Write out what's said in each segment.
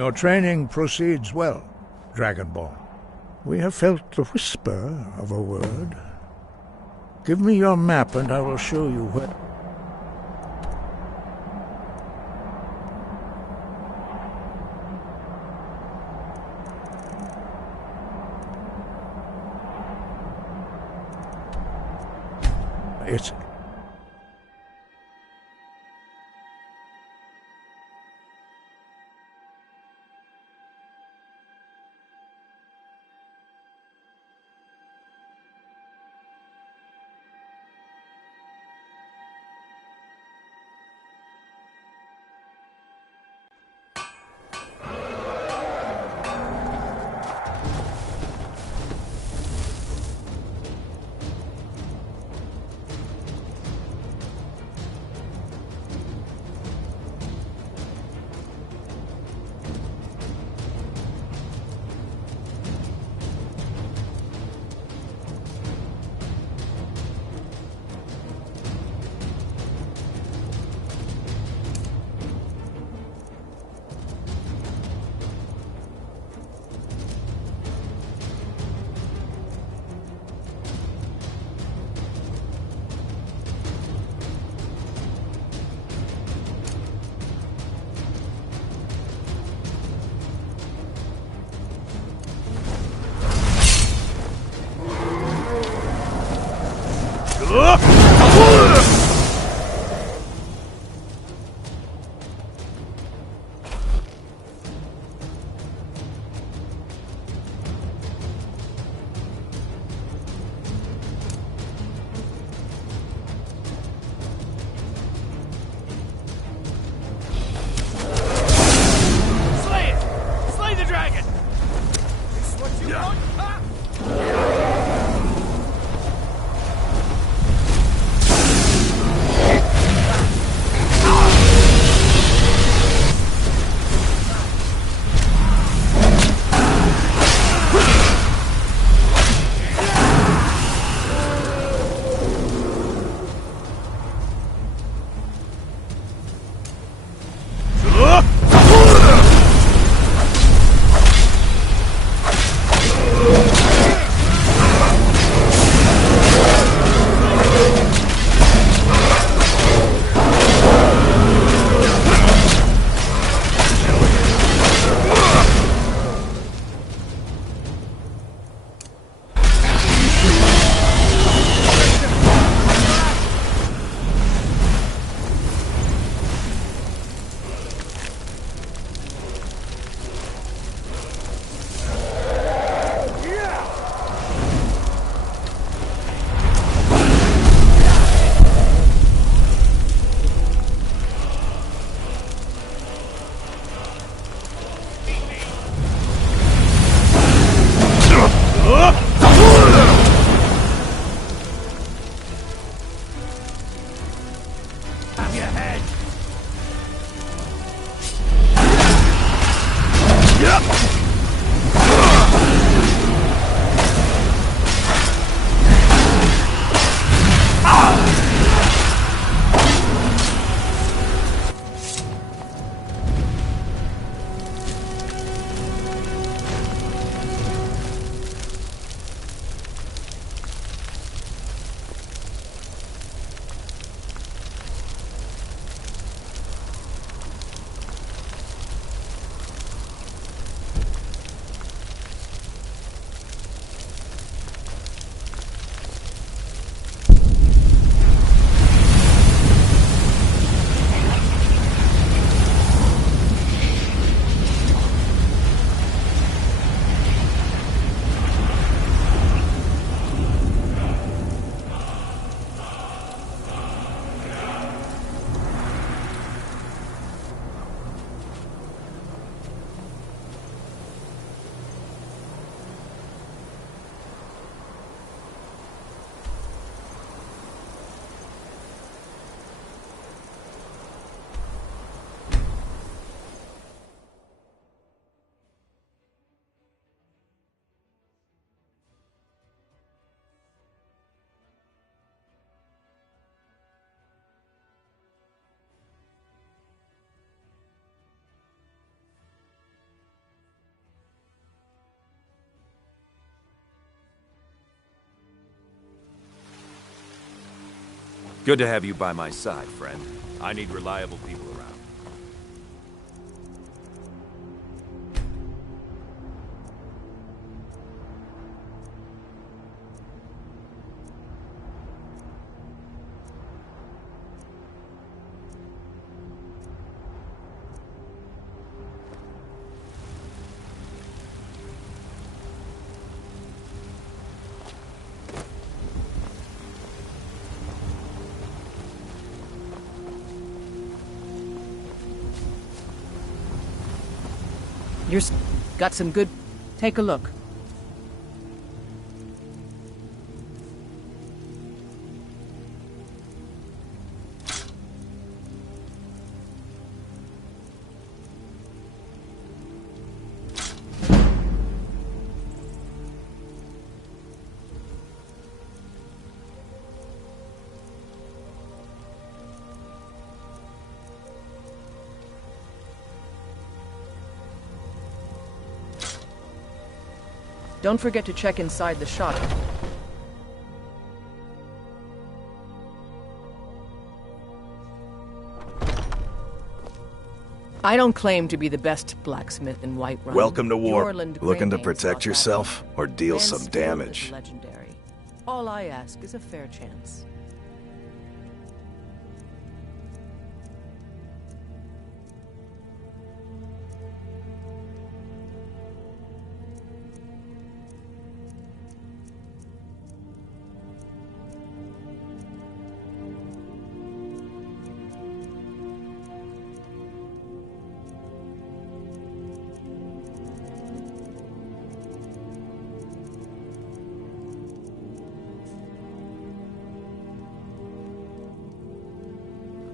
Your training proceeds well, Dragonborn. We have felt the whisper of a word. Give me your map and I will show you where... It's... Good to have you by my side, friend. I need reliable people around. Got some good... Take a look. Don't forget to check inside the shop. I don't claim to be the best blacksmith in Whiterun. Welcome to war. Jorland Looking to Greymane's protect not yourself that or deal Man's some skill is damage? legendary. All I ask is a fair chance.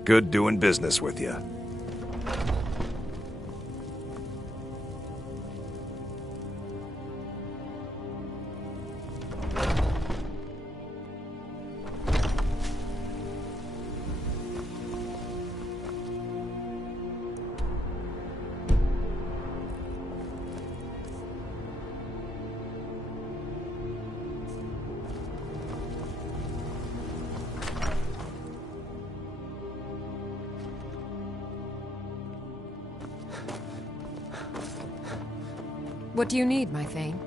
Good doing business with you. What do you need, my Thane?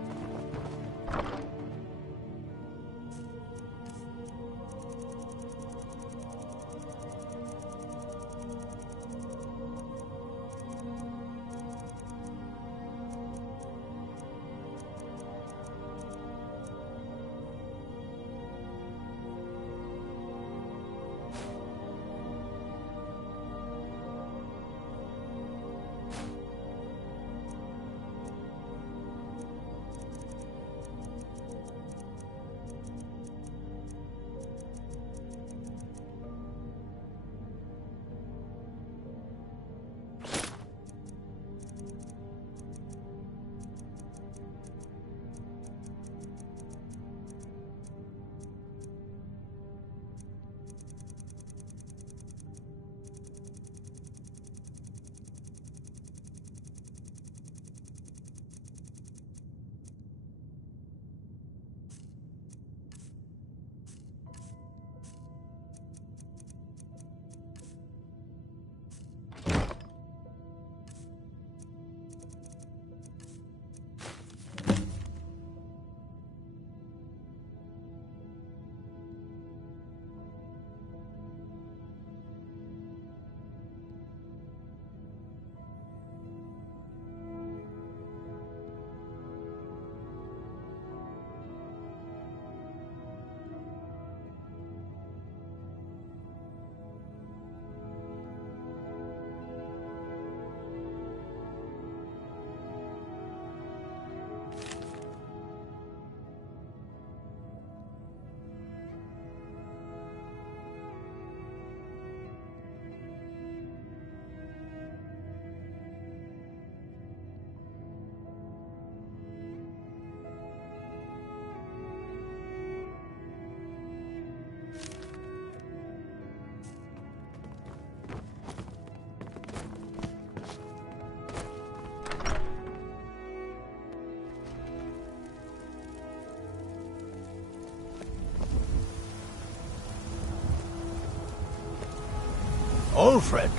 Alfred,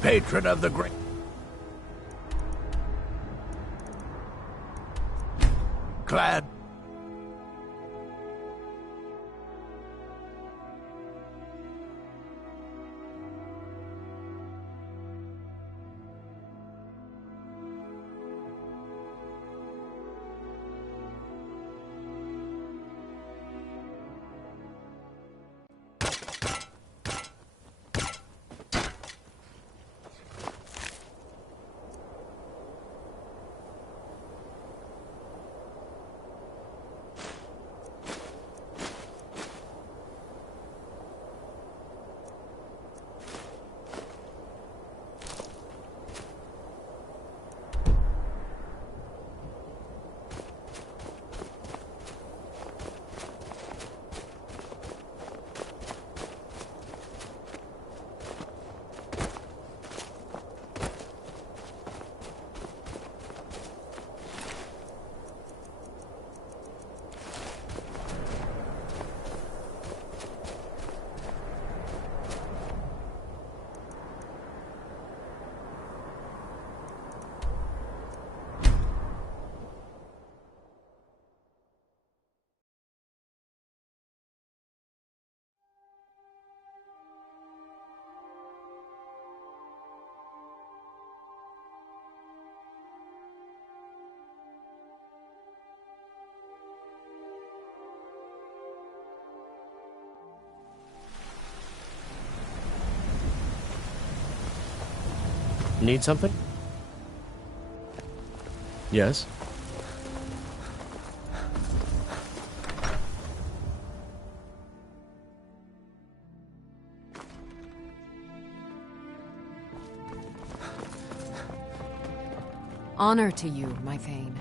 patron of the great. Clad. Need something? Yes? Honor to you, my Thane.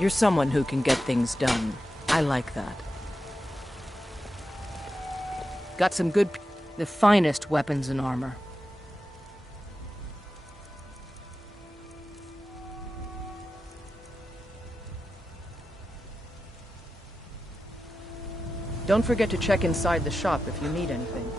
You're someone who can get things done. I like that. Got some good... the finest weapons and armor. Don't forget to check inside the shop if you need anything.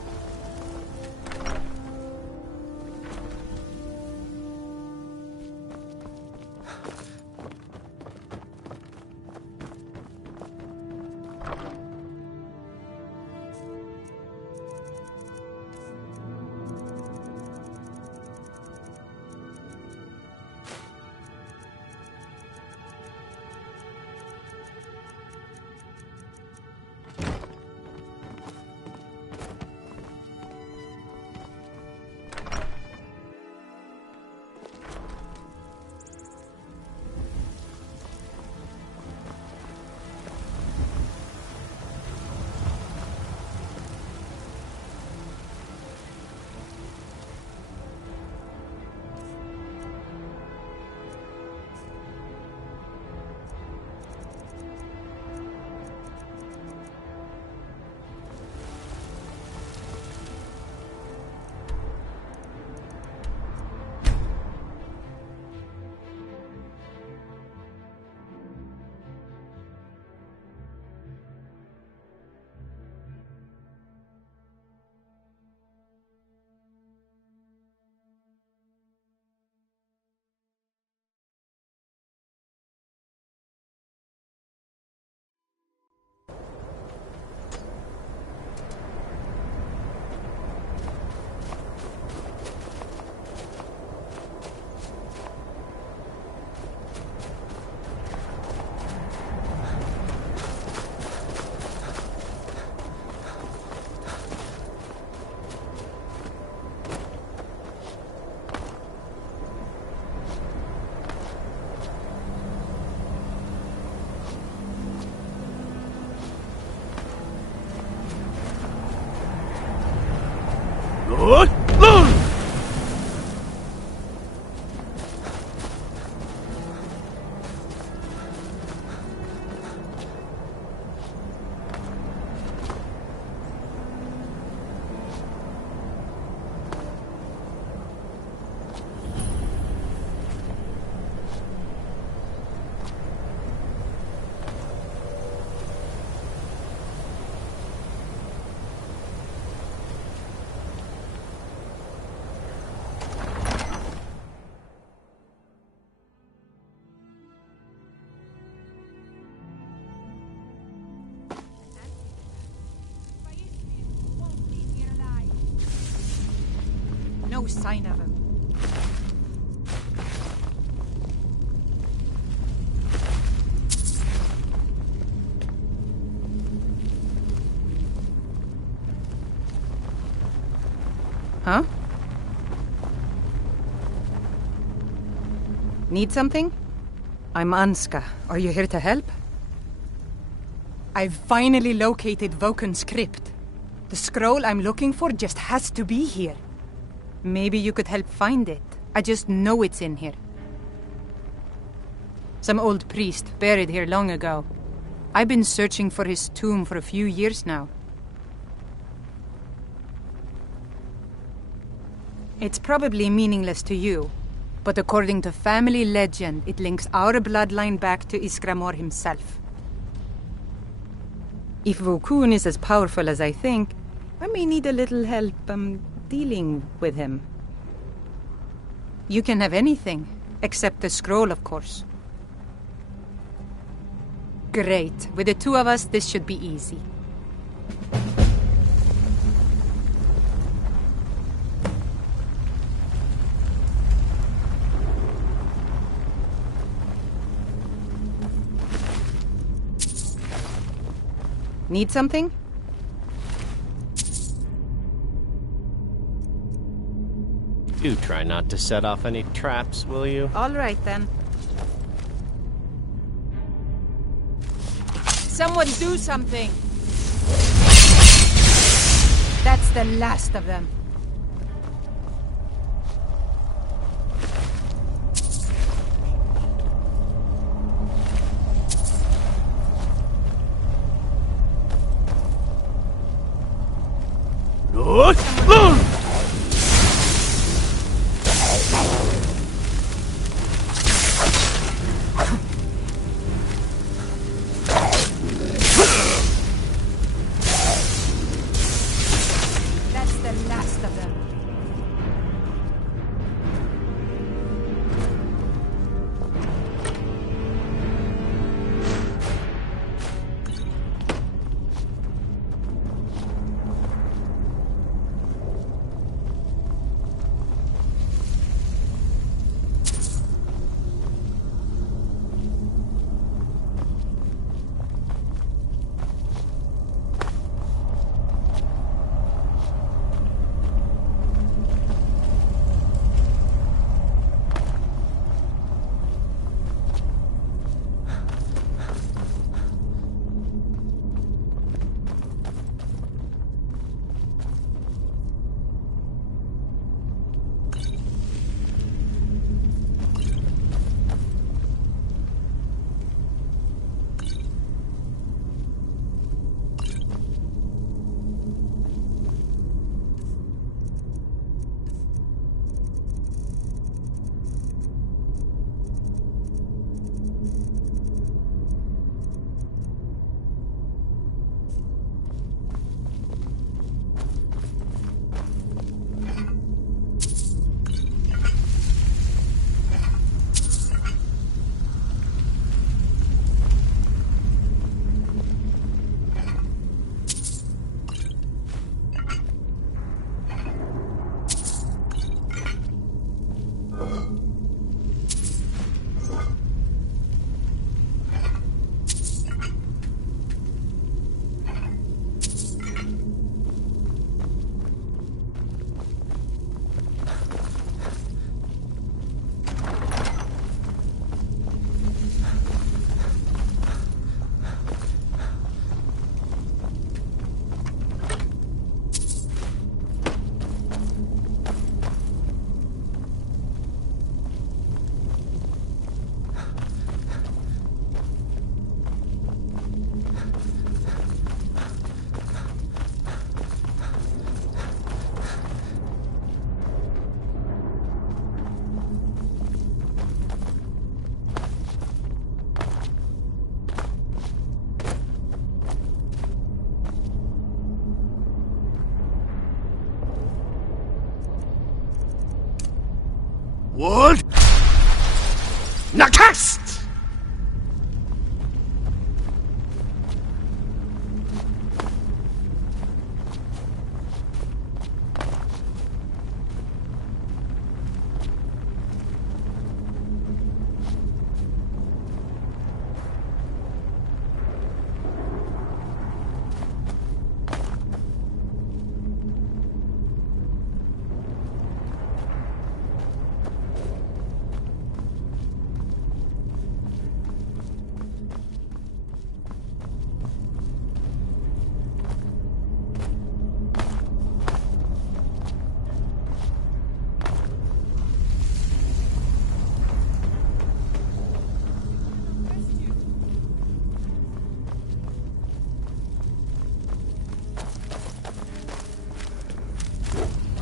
No sign of him. Huh? Need something? I'm Anska. Are you here to help? I've finally located Voken's crypt. The scroll I'm looking for just has to be here. Maybe you could help find it. I just know it's in here. Some old priest buried here long ago. I've been searching for his tomb for a few years now. It's probably meaningless to you, but according to family legend, it links our bloodline back to Iskramor himself. If Vokun is as powerful as I think, I may need a little help, dealing with him. You can have anything, except the scroll, of course. Great. With the two of us, this should be easy. Need something? Do try not to set off any traps, will you? All right, then. Someone do something! That's the last of them. That's the last What? Nakast!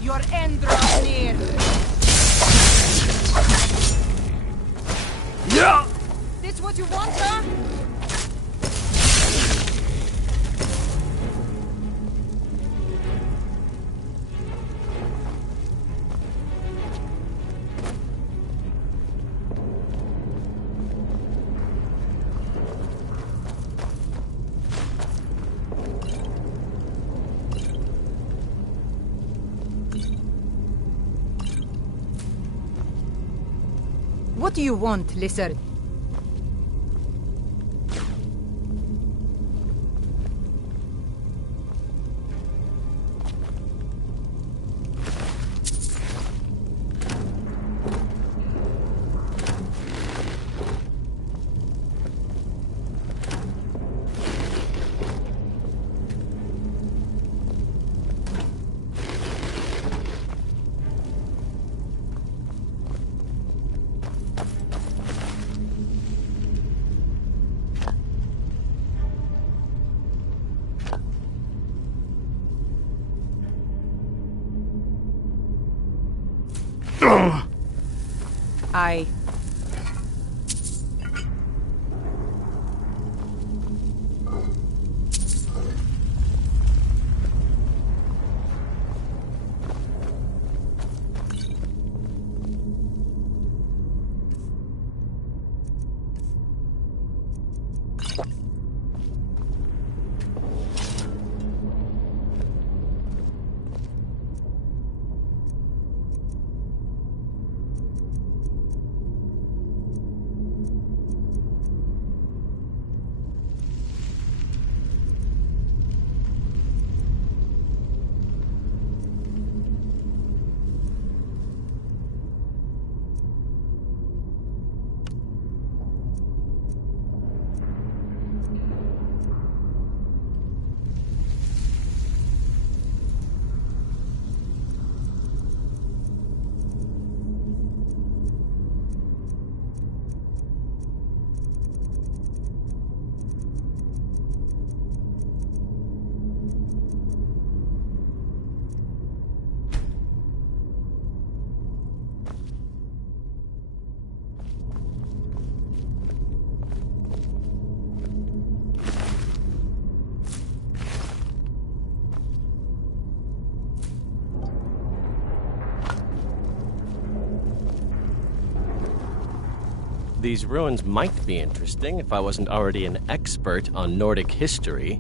Your end draws near. Yeah! This what you want, huh? What do you want, lizard? I... These ruins might be interesting if I wasn't already an expert on Nordic history.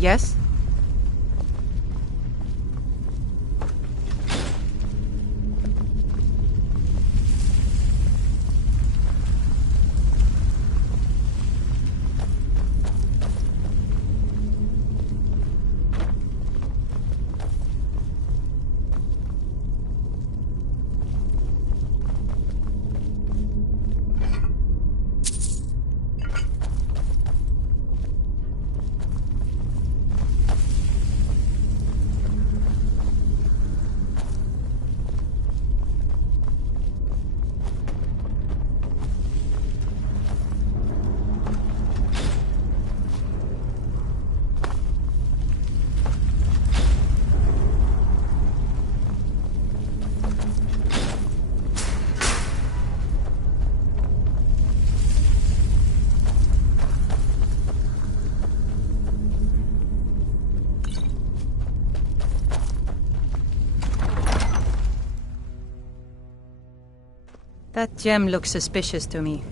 Yes? That gem looks suspicious to me.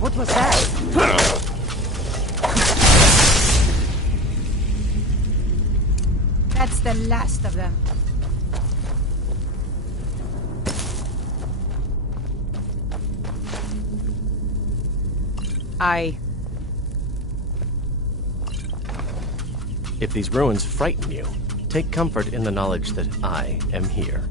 What was that? That's the last of them. If these ruins frighten you, take comfort in the knowledge that I am here.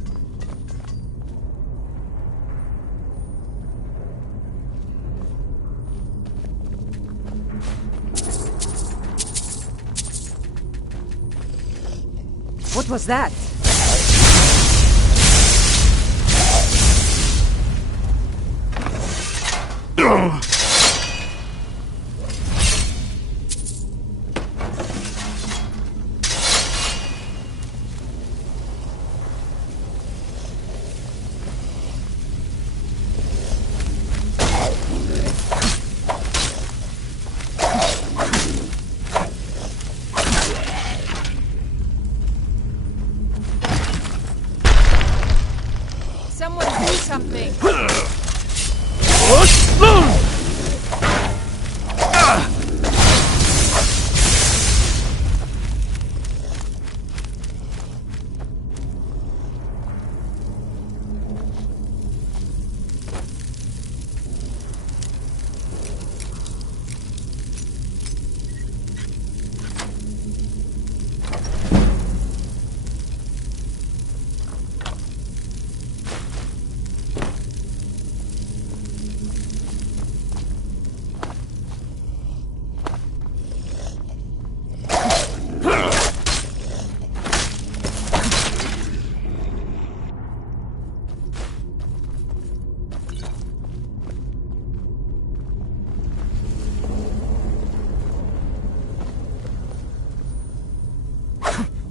What was that? Someone do something!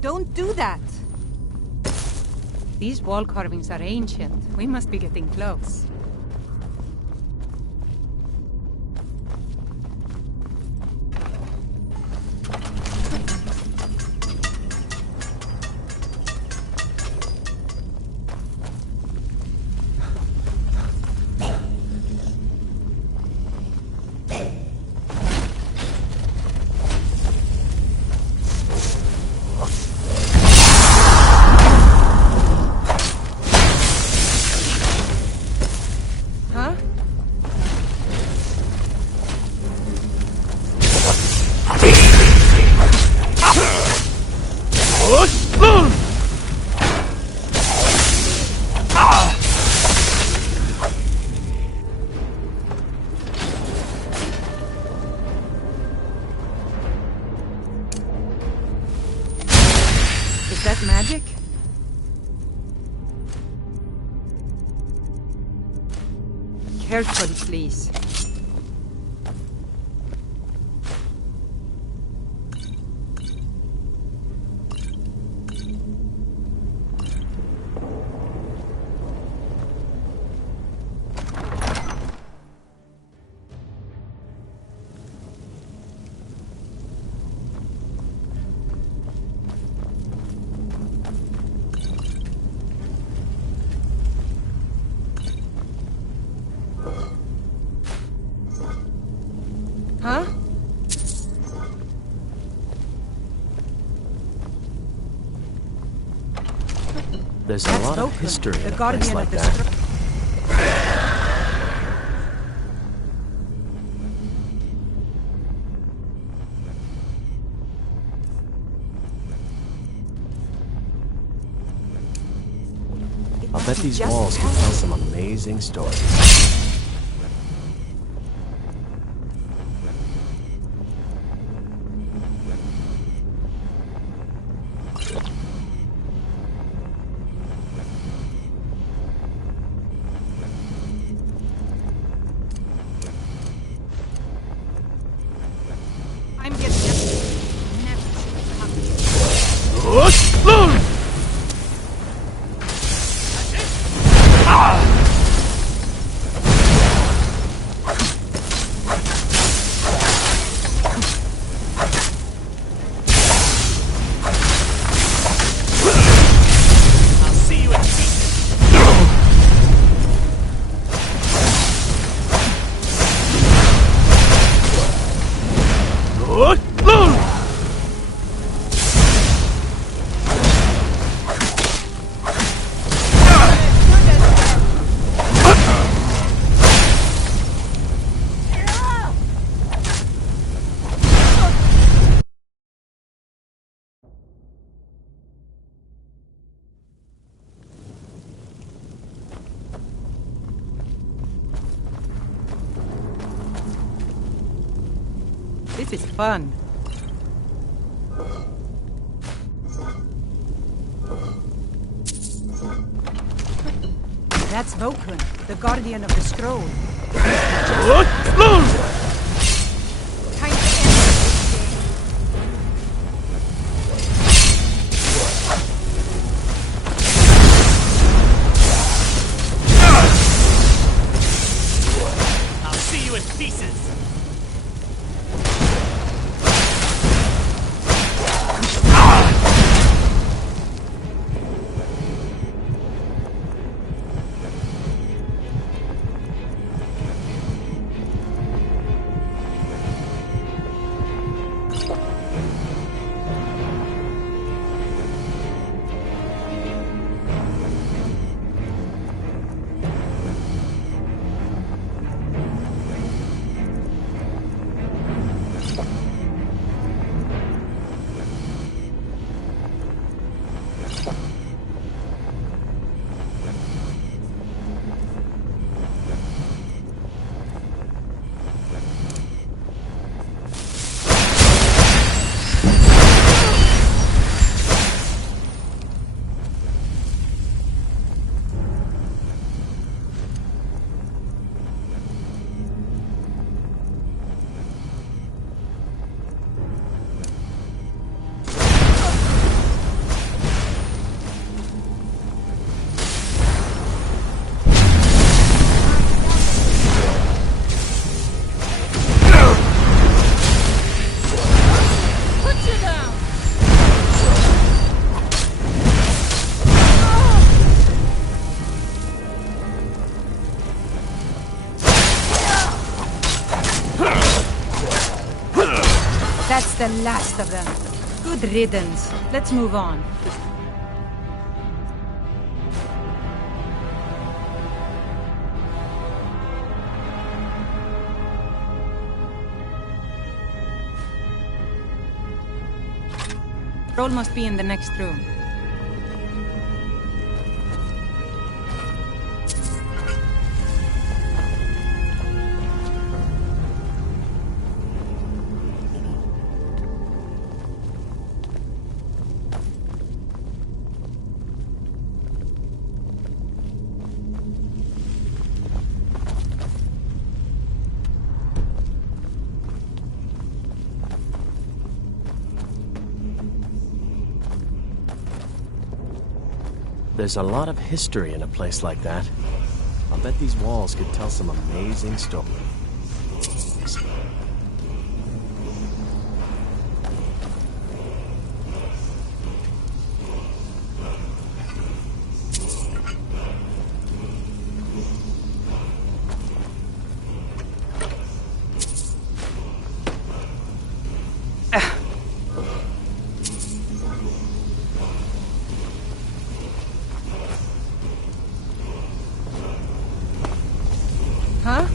Don't do that! These wall carvings are ancient. We must be getting close. Is that magic? Careful, please. Huh? There's a lot of history in The a place guardian like of the that. I'll bet these walls can tell some amazing stories. I'm getting it. Never seen it happen. This is fun. That's Vokun, the guardian of the scroll. Time to end this game. I'll see you in pieces! That's the last of them. Good riddance. Let's move on. Roll must be in the next room. There's a lot of history in a place like that. I'll bet these walls could tell some amazing stories. Huh?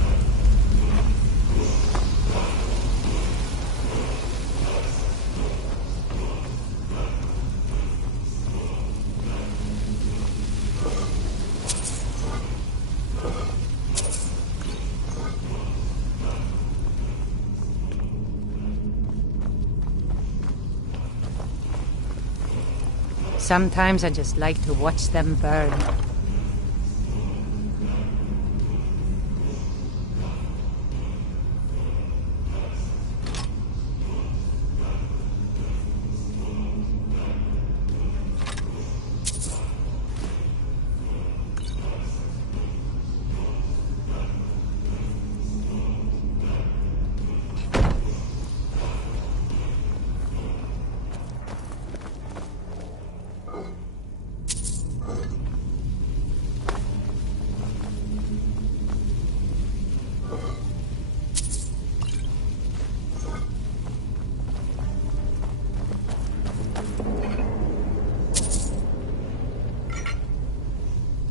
Sometimes I just like to watch them burn.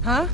Huh?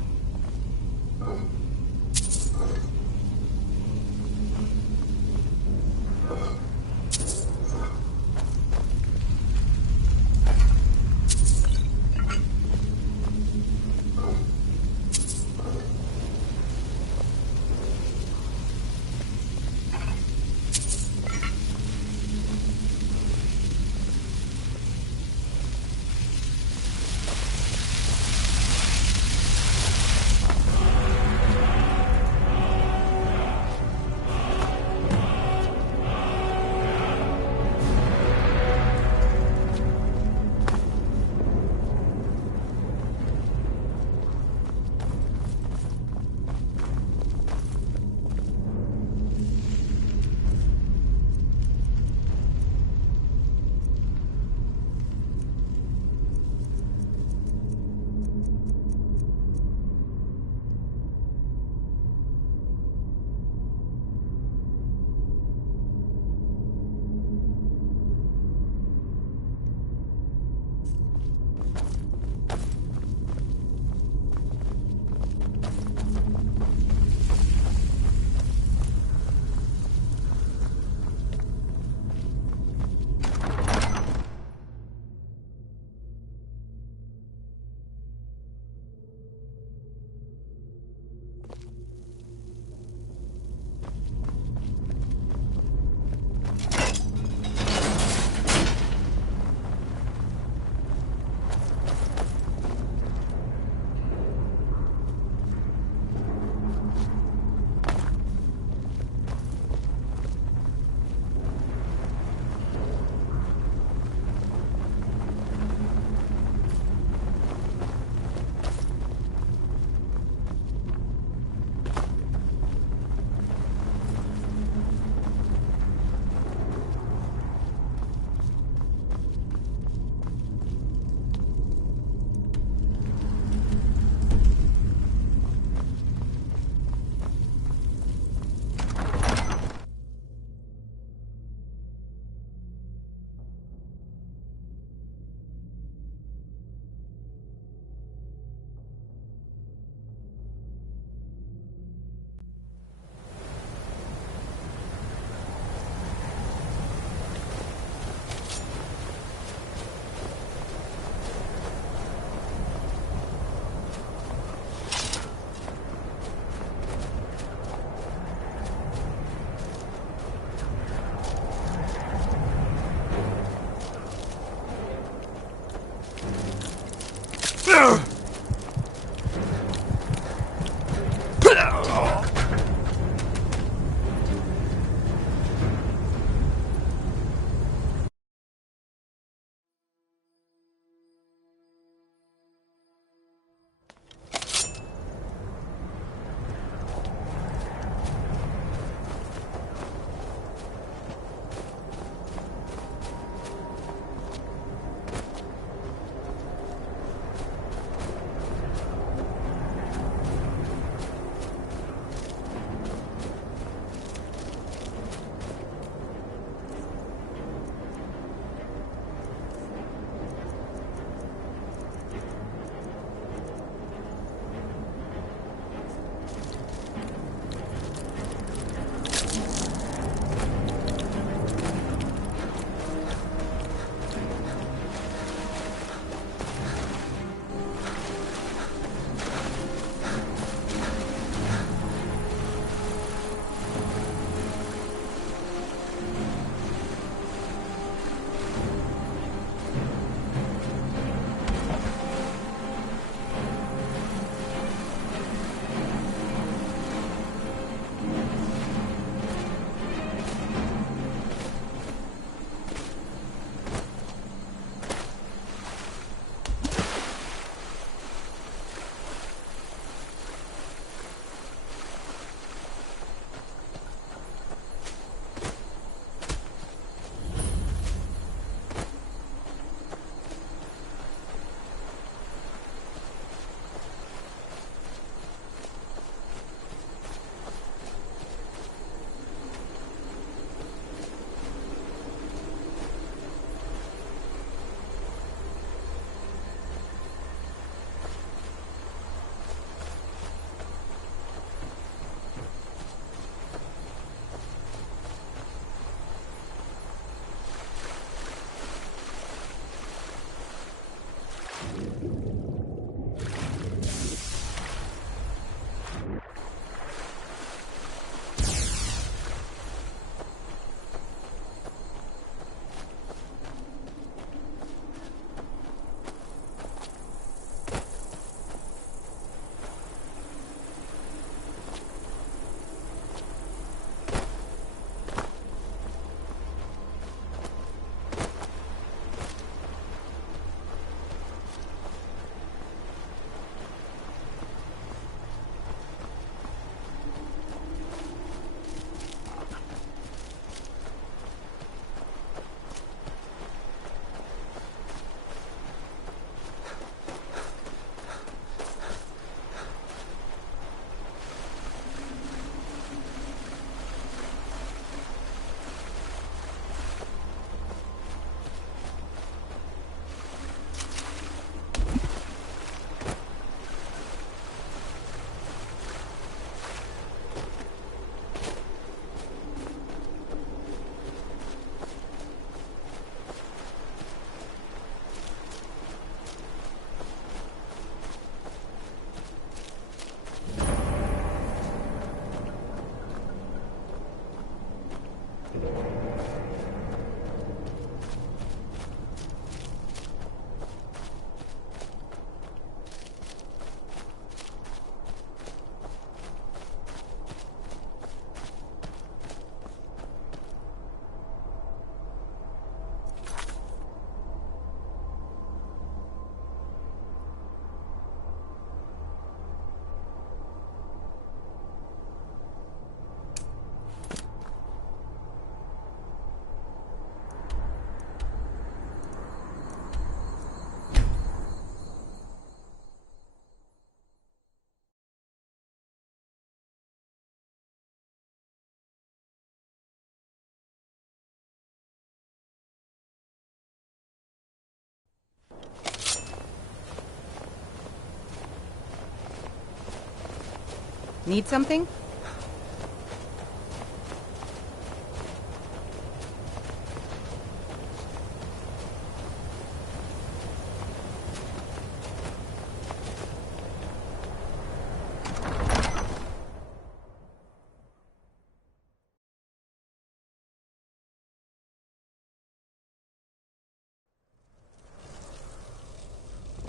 Need something?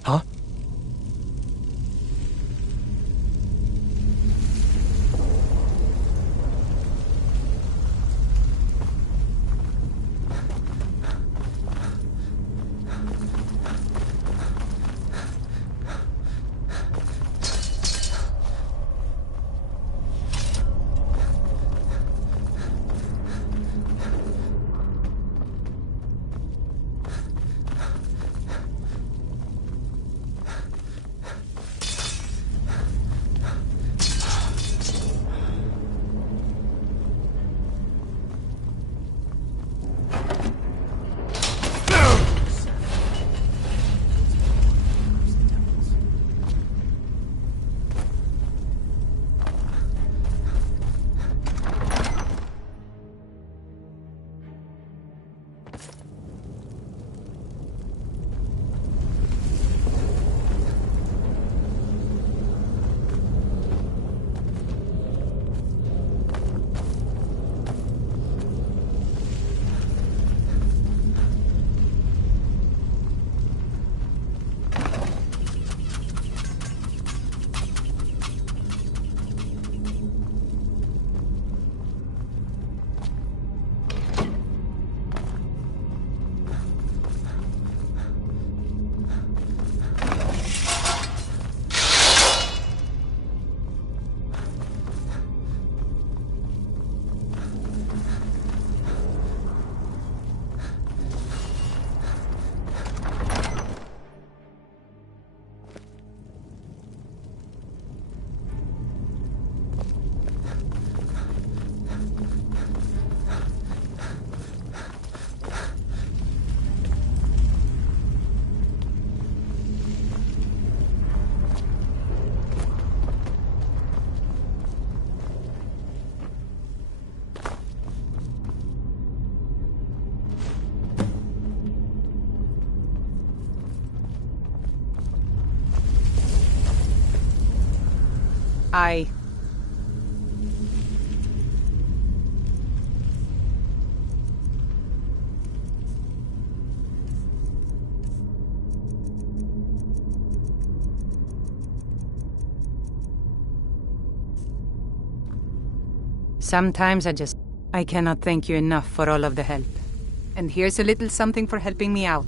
Huh? I... Sometimes I cannot thank you enough for all of the help. And here's a little something for helping me out.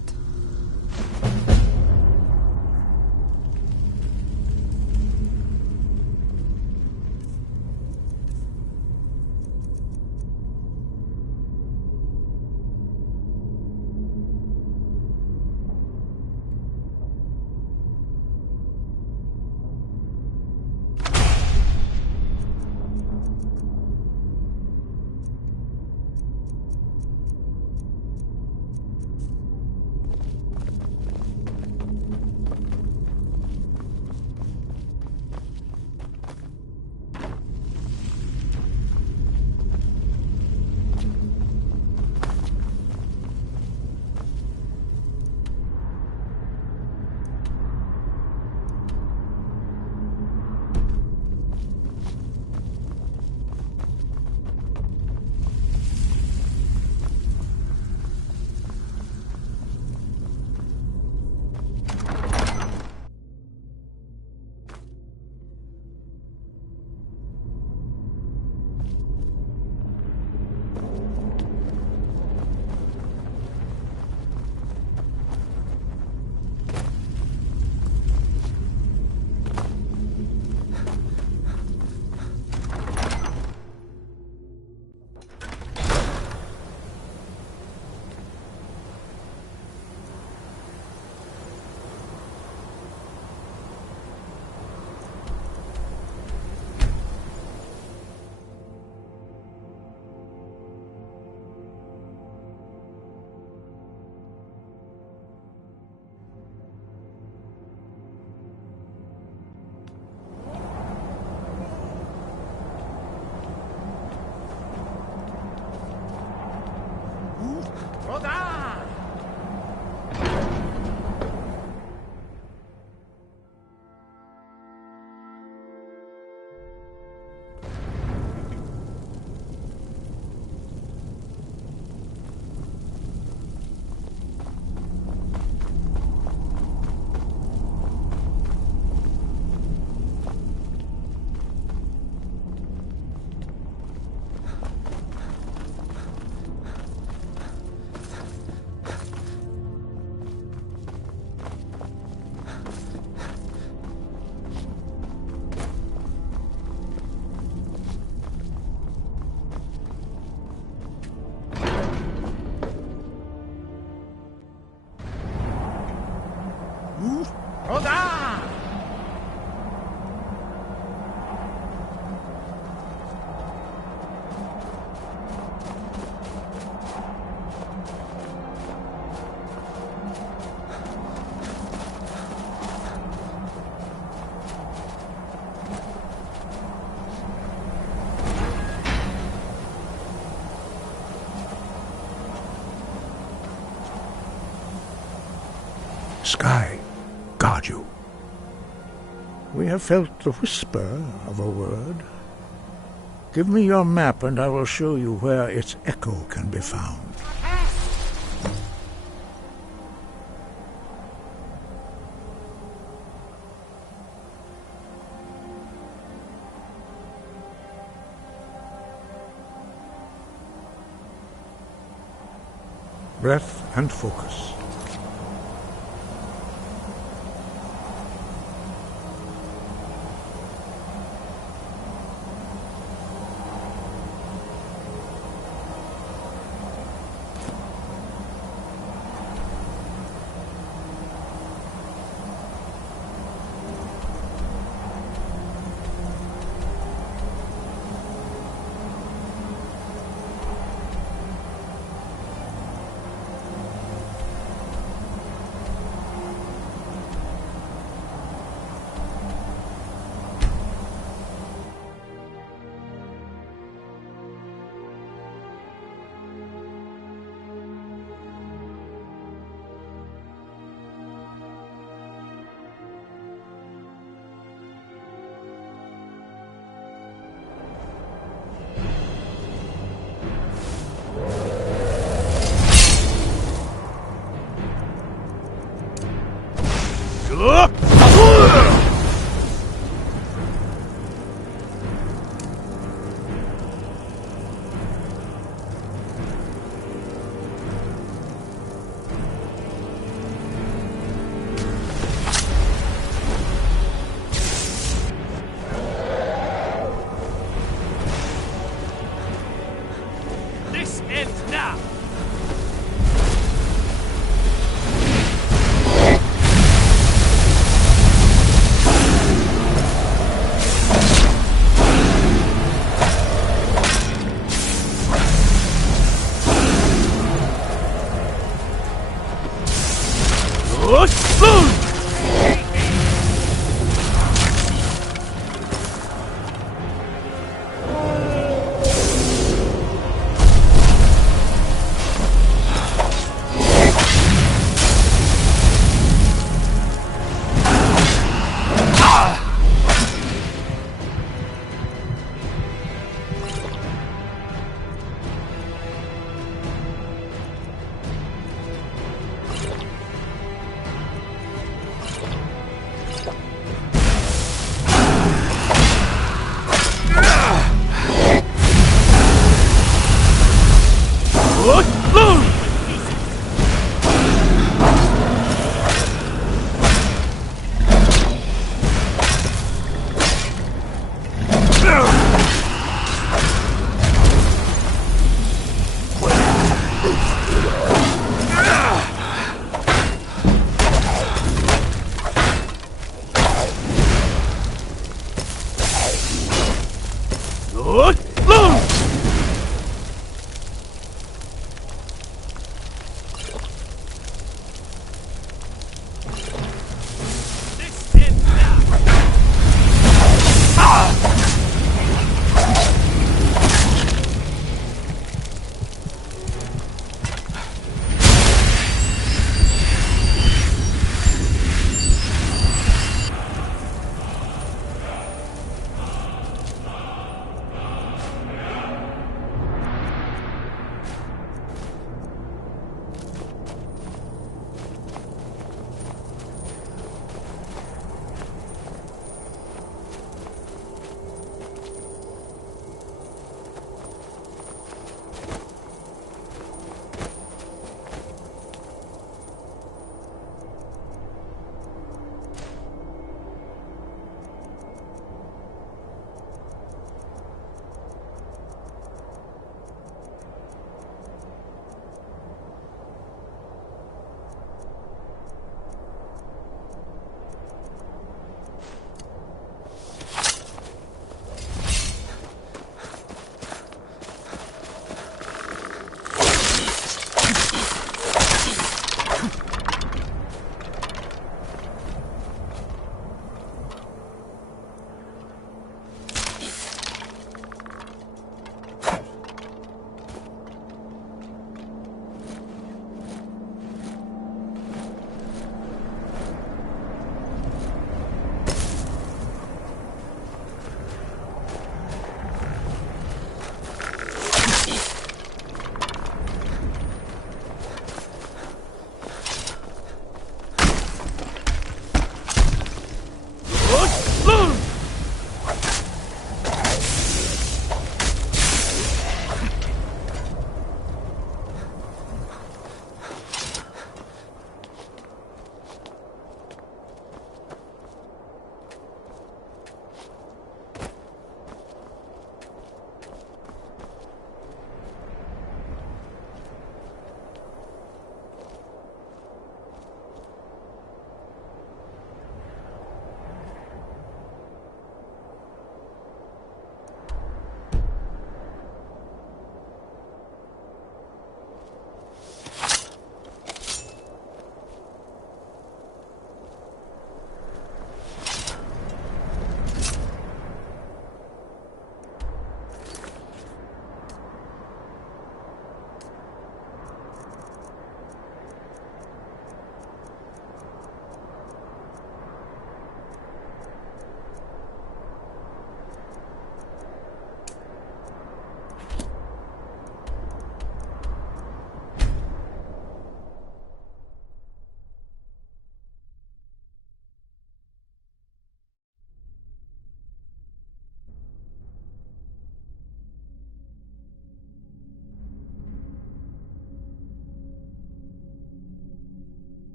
Sky, guard you. We have felt the whisper of a word. Give me your map and I will show you where its echo can be found. Breath and focus. This ends now!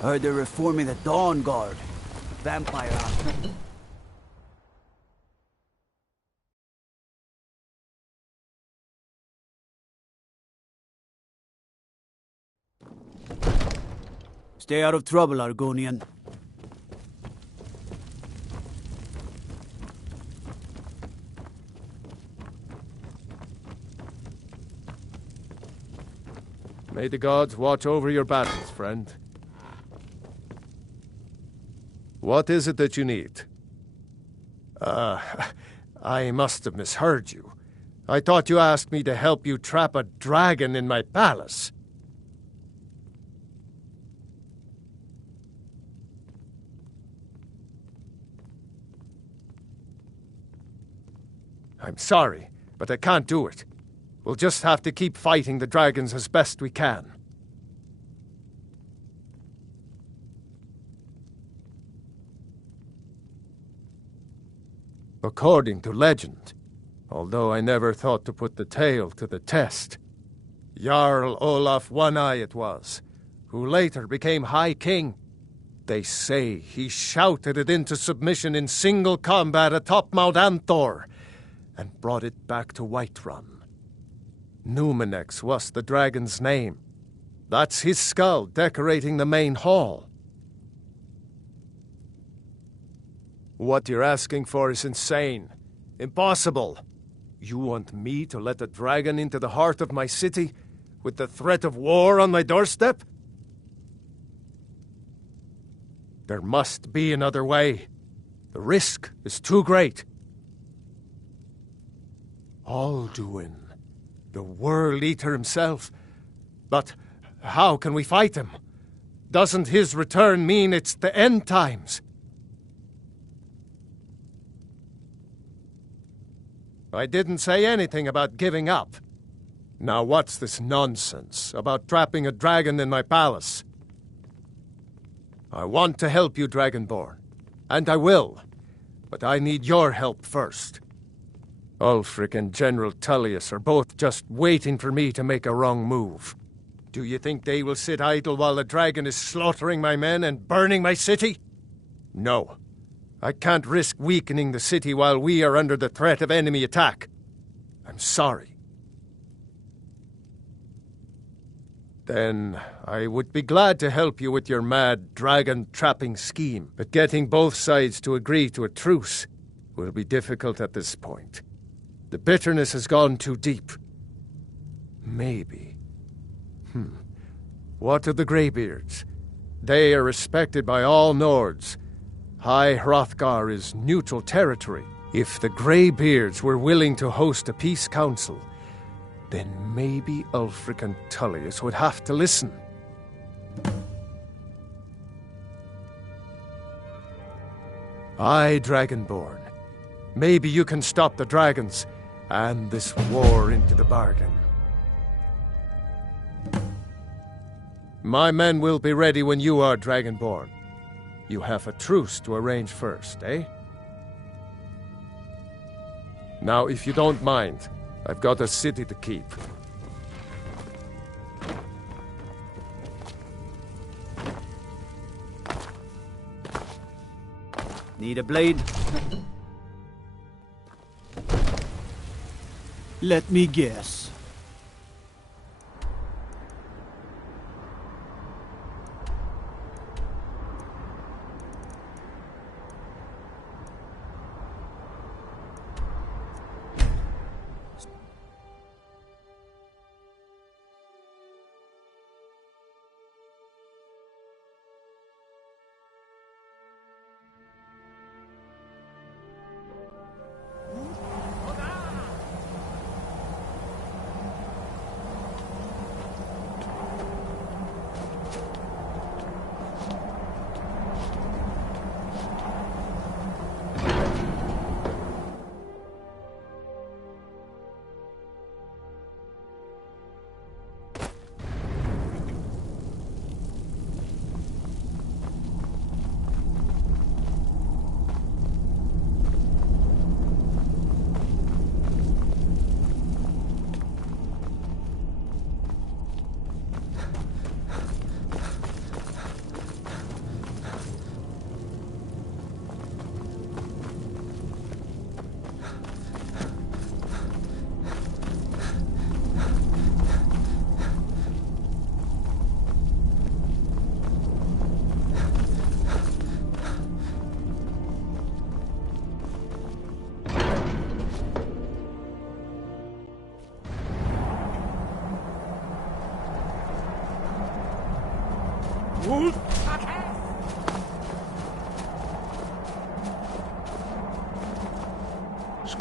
Heard they're reforming the Dawn Guard. Vampire outfit. Stay out of trouble, Argonian. May the gods watch over your battles, friend. What is it that you need? I must have misheard you. I thought you asked me to help you trap a dragon in my palace. I'm sorry, but I can't do it. We'll just have to keep fighting the dragons as best we can. According to legend, although I never thought to put the tale to the test, Jarl Olaf One-Eye it was, who later became High King. They say he shouted it into submission in single combat atop Mount Anthor, and brought it back to Whiterun. Numenex was the dragon's name. That's his skull decorating the main hall. What you're asking for is insane. Impossible. You want me to let a dragon into the heart of my city, with the threat of war on my doorstep? There must be another way. The risk is too great. Alduin, the World Eater himself. But how can we fight him? Doesn't his return mean it's the end times? I didn't say anything about giving up. Now what's this nonsense about trapping a dragon in my palace? I want to help you, Dragonborn. And I will. But I need your help first. Ulfric and General Tullius are both just waiting for me to make a wrong move. Do you think they will sit idle while the dragon is slaughtering my men and burning my city? No. I can't risk weakening the city while we are under the threat of enemy attack. I'm sorry. Then I would be glad to help you with your mad dragon-trapping scheme, but getting both sides to agree to a truce will be difficult at this point. The bitterness has gone too deep. Maybe. What of the Greybeards? They are respected by all Nords. High Hrothgar is neutral territory. If the Greybeards were willing to host a peace council, then maybe Ulfric and Tullius would have to listen. Aye, Dragonborn. Maybe you can stop the dragons, and this war into the bargain. My men will be ready when you are, Dragonborn. You have a truce to arrange first, eh? Now, if you don't mind, I've got a city to keep. Need a blade? Let me guess.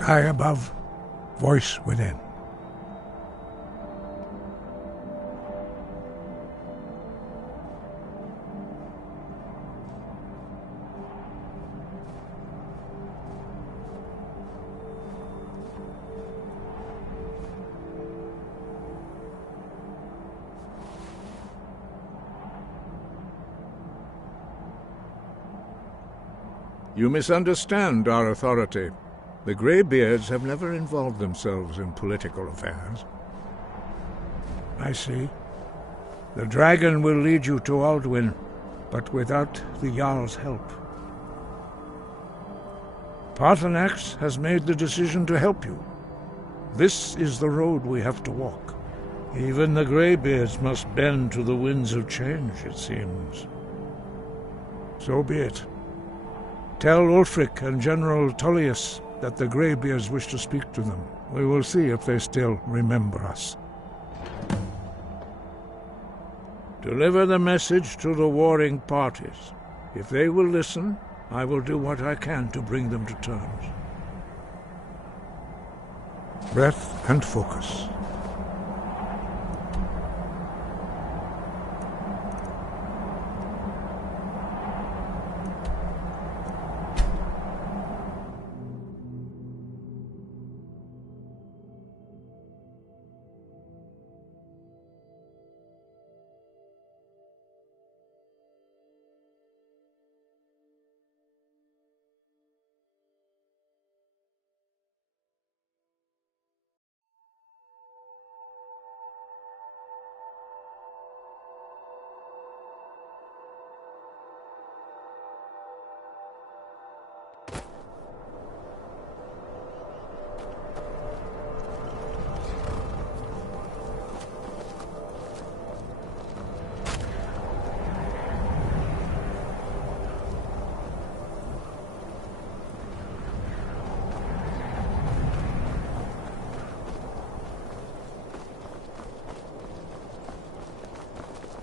Sky above, voice within. You misunderstand our authority. The Greybeards have never involved themselves in political affairs. I see. The dragon will lead you to Alduin, but without the Jarl's help. Paarthurnax has made the decision to help you. This is the road we have to walk. Even the Greybeards must bend to the winds of change, it seems. So be it. Tell Ulfric and General Tullius that the Greybeards wish to speak to them. We will see if they still remember us. Deliver the message to the warring parties. If they will listen, I will do what I can to bring them to terms. Breath and focus.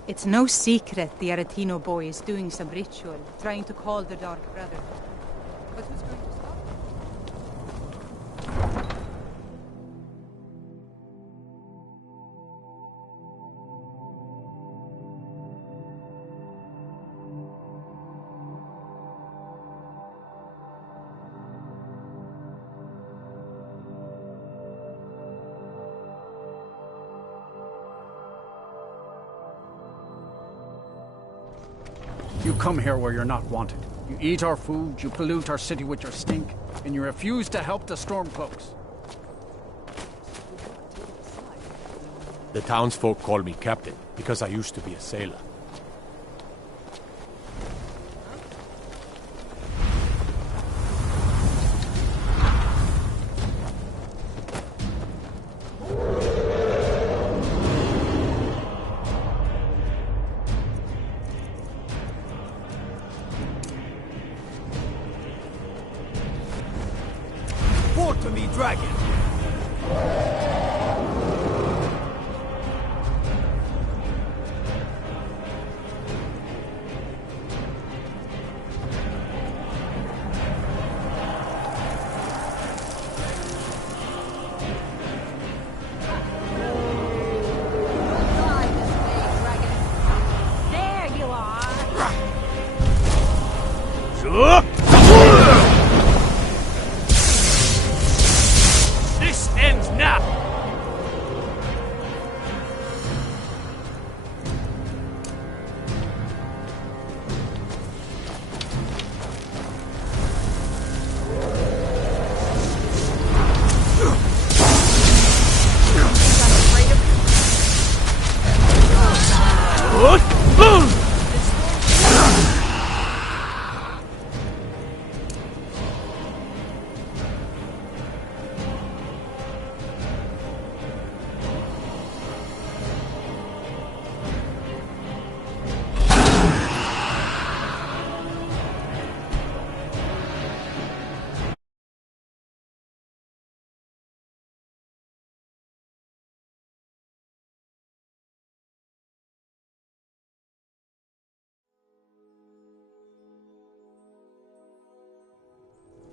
It's no secret the Aretino boy is doing some ritual, trying to call the Dark Brother. But who's going to stop him? You come here where you're not wanted. You eat our food, you pollute our city with your stink, and you refuse to help the Stormcloaks. The townsfolk call me captain because I used to be a sailor. Report to me, dragon! This ends now!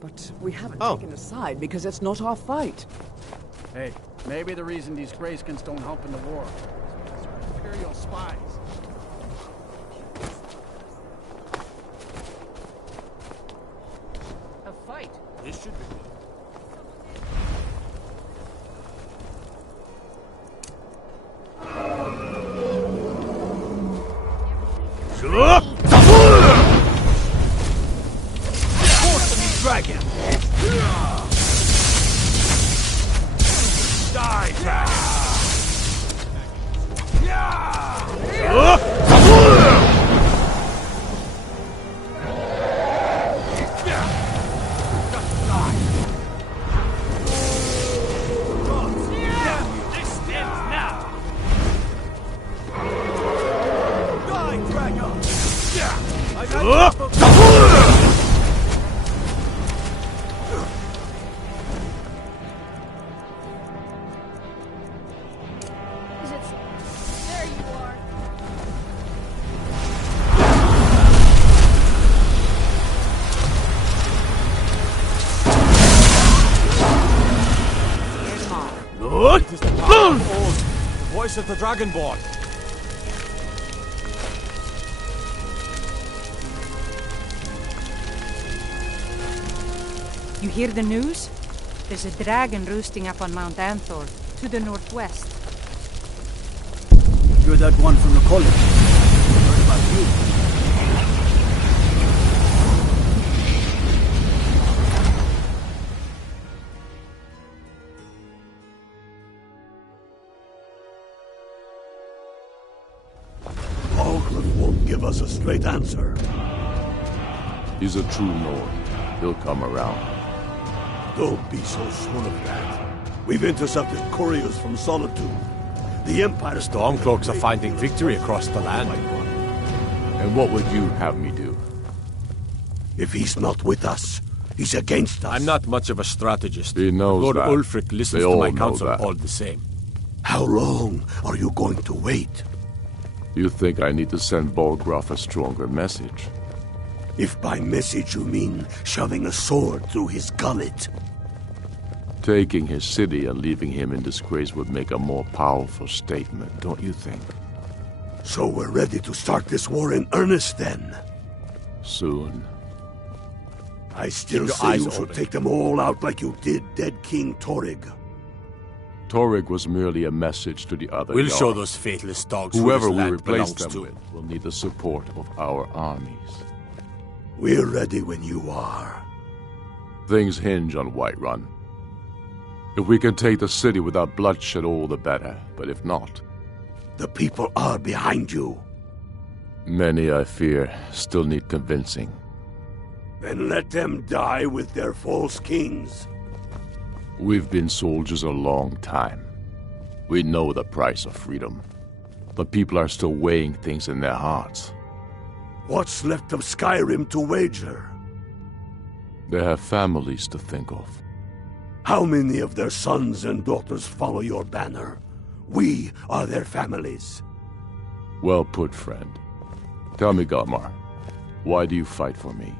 but we haven't Oh. taken a side because it's not our fight. Hey, maybe the reason these Greyskins don't help in the war is because they're Imperial spies. A fight? This should be good. Dragon! Die, dragon! This ends now! Die, dragon! I've had enough of There you are. It is the power of old, the voice of the Dragonborn. You hear the news? There's a dragon roosting up on Mount Anthor, to the northwest. You're that one from the college. Heard about you. Ogren won't give us a straight answer. He's a true Nord. He'll come around. Don't be so sure of that. We've intercepted couriers from Solitude. The Empire... Stormcloaks are finding victory across the land. And what would you have me do? If he's not with us, he's against us. I'm not much of a strategist. He knows Lord that. Ulfric listens They to my all know counsel that. all the same. How long are you going to wait? You think I need to send Bolgraf a stronger message? If by message you mean shoving a sword through his gullet. Taking his city and leaving him in disgrace would make a more powerful statement, don't you think? So we're ready to start this war in earnest then? Soon. I still Keep your say eyes you should open. take them all out like you did dead King Torrig. Torrig was merely a message to the other We'll Jarl. show those faithless dogs Whoever who we this land replace belongs them to. with will need the support of our armies. We're ready when you are. Things hinge on Whiterun. If we can take the city without bloodshed, all the better. But if not... The people are behind you. Many, I fear, still need convincing. Then let them die with their false kings. We've been soldiers a long time. We know the price of freedom. But people are still weighing things in their hearts. What's left of Skyrim to wager? They have families to think of. How many of their sons and daughters follow your banner? We are their families. Well put, friend. Tell me, Galmar, why do you fight for me?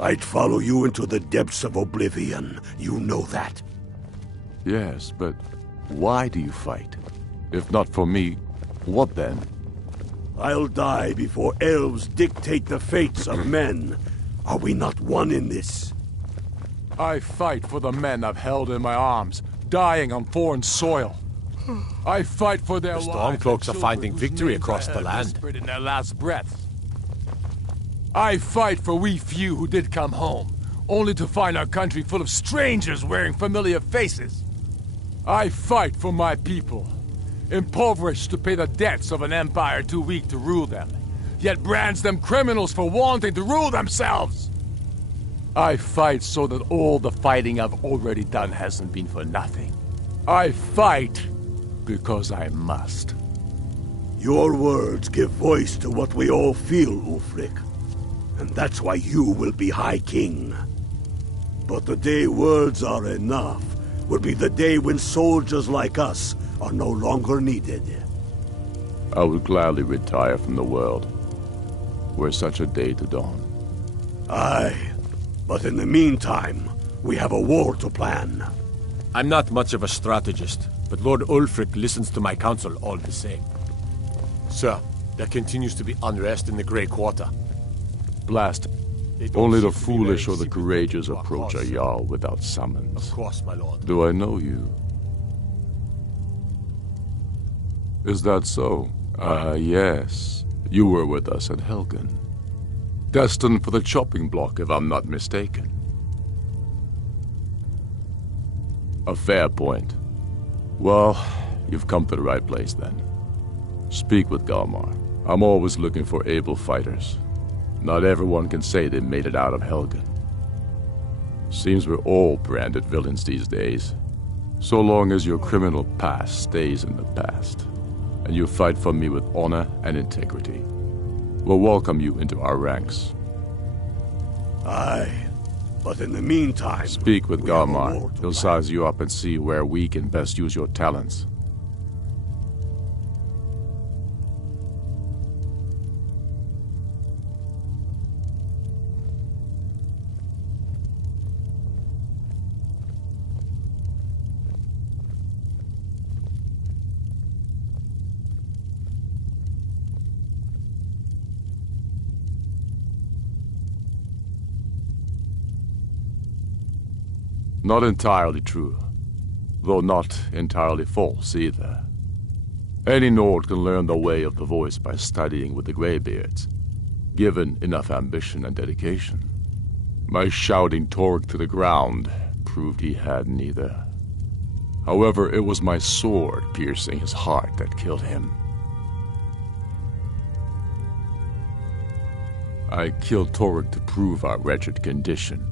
I'd follow you into the depths of oblivion. You know that. Yes, but why do you fight? If not for me, what then? I'll die before elves dictate the fates of men. Are we not one in this? I fight for the men I've held in my arms, dying on foreign soil. I fight for their The lives. Stormcloaks are finding whose victory names across I the heard land. whispered in their last breaths. I fight for we few who did come home, only to find our country full of strangers wearing familiar faces. I fight for my people, impoverished to pay the debts of an empire too weak to rule them, yet brands them criminals for wanting to rule themselves. I fight so that all the fighting I've already done hasn't been for nothing. I fight because I must. Your words give voice to what we all feel, Ulfric. And that's why you will be High King. But the day words are enough will be the day when soldiers like us are no longer needed. I would gladly retire from the world, were such a day to dawn. Aye, But in the meantime, we have a war to plan. I'm not much of a strategist, but Lord Ulfric listens to my counsel all the same. Sir, there continues to be unrest in the Grey Quarter. Blast. Only the foolish or the courageous approach a Jarl without summons. Of course, my lord. Do I know you? Is that so? Yes. You were with us at Helgen. Destined for the chopping block, if I'm not mistaken. A fair point. Well, you've come to the right place then. Speak with Galmar. I'm always looking for able fighters. Not everyone can say they made it out of Helgen. Seems we're all branded villains these days. So long as your criminal past stays in the past, and you fight for me with honor and integrity, we'll welcome you into our ranks. Aye, but in the meantime... Speak with Galmar. He'll size you up and see where we can best use your talents. Not entirely true, though not entirely false either. Any Nord can learn the way of the voice by studying with the Greybeards, given enough ambition and dedication. My shouting Torg to the ground proved he had neither. However, it was my sword piercing his heart that killed him. I killed Torg to prove our wretched condition.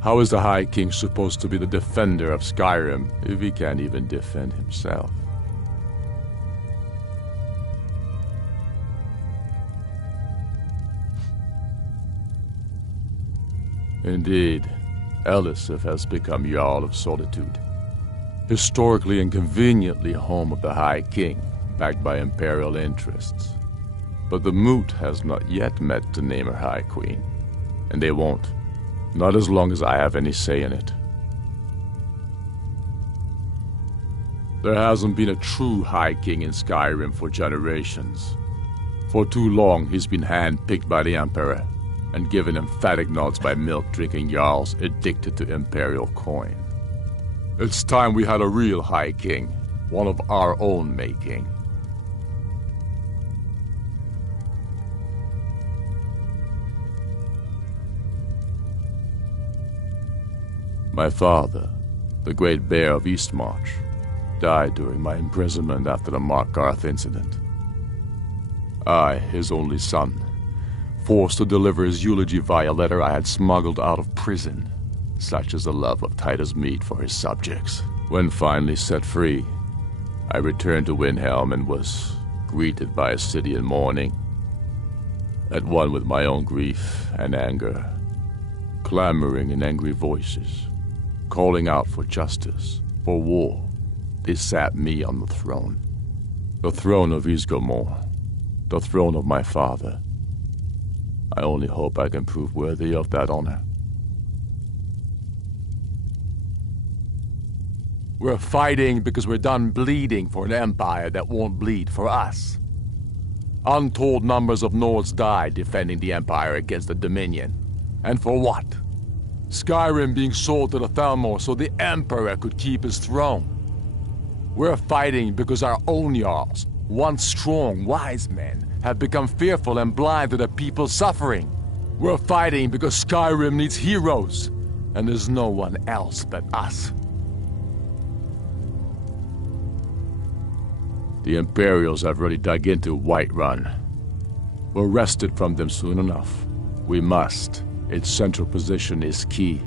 How is the High King supposed to be the defender of Skyrim if he can't even defend himself? Indeed, Elisif has become Jarl of Solitude, historically and conveniently home of the High King, backed by Imperial interests. But the Moot has not yet met to name her High Queen, and they won't. Not as long as I have any say in it. There hasn't been a true High King in Skyrim for generations. For too long, he's been hand-picked by the Emperor and given emphatic nods by milk-drinking Jarls addicted to Imperial coin. It's time we had a real High King, one of our own making. My father, the Great Bear of Eastmarch, died during my imprisonment after the Markarth incident. I, his only son, forced to deliver his eulogy via letter I had smuggled out of prison, such is the love of Titus meat for his subjects. When finally set free, I returned to Windhelm and was greeted by a city in mourning, at one with my own grief and anger, clamoring in angry voices, calling out for justice, for war. They sat me on the throne of Ysgramor, the throne of my father. I only hope I can prove worthy of that honor. We're fighting because we're done bleeding for an empire that won't bleed for us. Untold numbers of Nords died defending the empire against the Dominion. And for what? Skyrim being sold to the Thalmor so the Emperor could keep his throne. We're fighting because our own Jarls, once strong, wise men, have become fearful and blind to the people's suffering. We're fighting because Skyrim needs heroes, and there's no one else but us. The Imperials have already dug into Whiterun. We're wrested from them soon enough. We must. Its central position is key.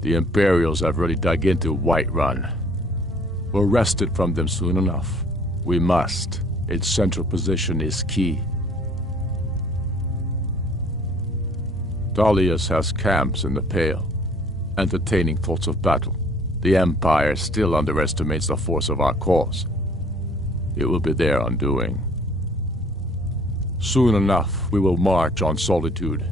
The Imperials have already dug into Whiterun. We're wrested from them soon enough. We must. Its central position is key. Dalius has camps in the Pale, entertaining thoughts of battle. The Empire still underestimates the force of our cause. it will be their undoing. Soon enough, we will march on Solitude,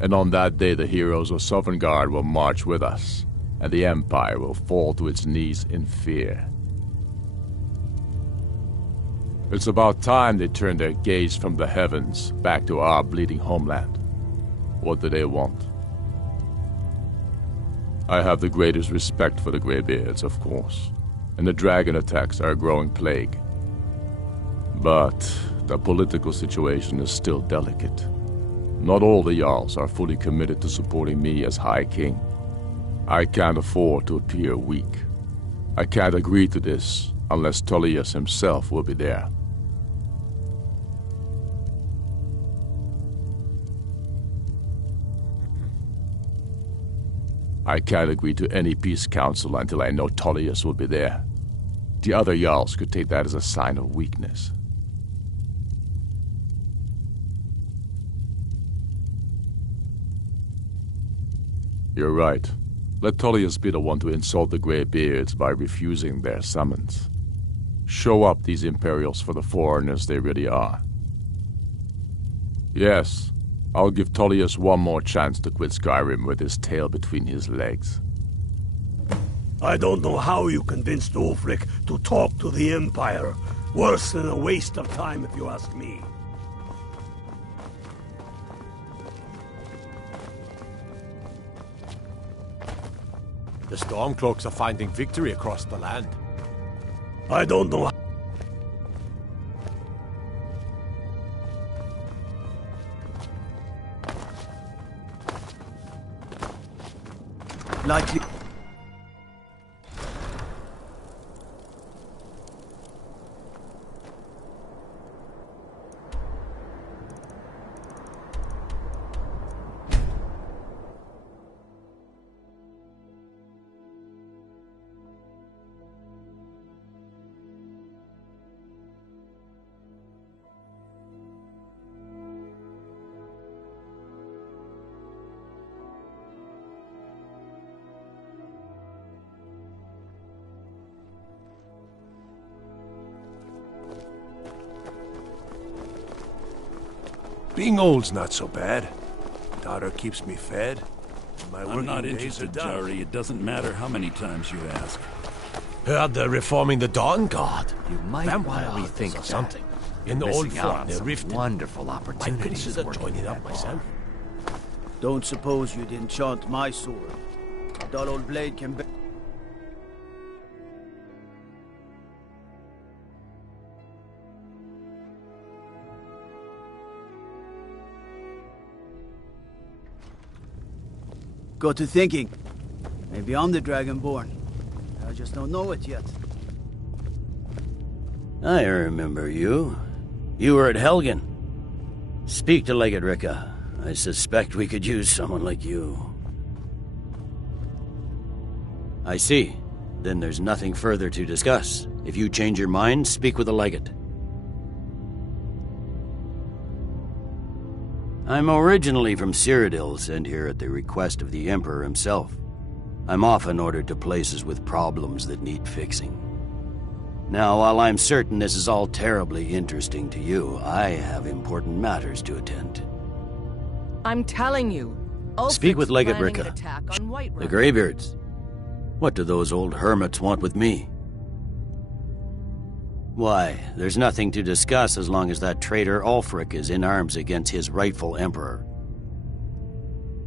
and on that day the heroes of Sovngarde will march with us, and the Empire will fall to its knees in fear. It's about time they turned their gaze from the heavens back to our bleeding homeland. What do they want? I have the greatest respect for the Greybeards, of course, and the dragon attacks are a growing plague. But the political situation is still delicate. Not all the Jarls are fully committed to supporting me as High King. I can't afford to appear weak. I can't agree to this unless Tullius himself will be there. I can't agree to any peace council until I know Tullius will be there. The other Jarls could take that as a sign of weakness. You're right. Let Tullius be the one to insult the Greybeards by refusing their summons. Show up these Imperials for the foreigners they really are. Yes, I'll give Tullius one more chance to quit Skyrim with his tail between his legs. I don't know how you convinced Ulfric to talk to the Empire. Worse than a waste of time, if you ask me. The Stormcloaks are finding victory across the land. I don't know. Likely. Being old's not so bad. Daughter keeps me fed. I'm not interested, Jari. It doesn't matter how many times you ask. Heard they're reforming the Dawn Guard. You might Vampire want to hunters rethink or something. In the You're old missing out on fort, they're some rifted. wonderful I'd opportunities consider working joining that up bar. myself. Don't suppose you'd enchant my sword. Dull old blade can be... Got to thinking. Maybe I'm the Dragonborn. I just don't know it yet. I remember you. You were at Helgen. Speak to Legate Ricka. I suspect we could use someone like you. I see. Then there's nothing further to discuss. If you change your mind, speak with the Legate. I'm originally from Cyrodiil, sent here at the request of the Emperor himself. I'm often ordered to places with problems that need fixing. Now, while I'm certain this is all terribly interesting to you, I have important matters to attend to. I'm telling you. Speak with Legate planning an Ricka. attack on Whiterun. The Greybeards. What do those old hermits want with me? Why, there's nothing to discuss as long as that traitor Ulfric is in arms against his rightful emperor.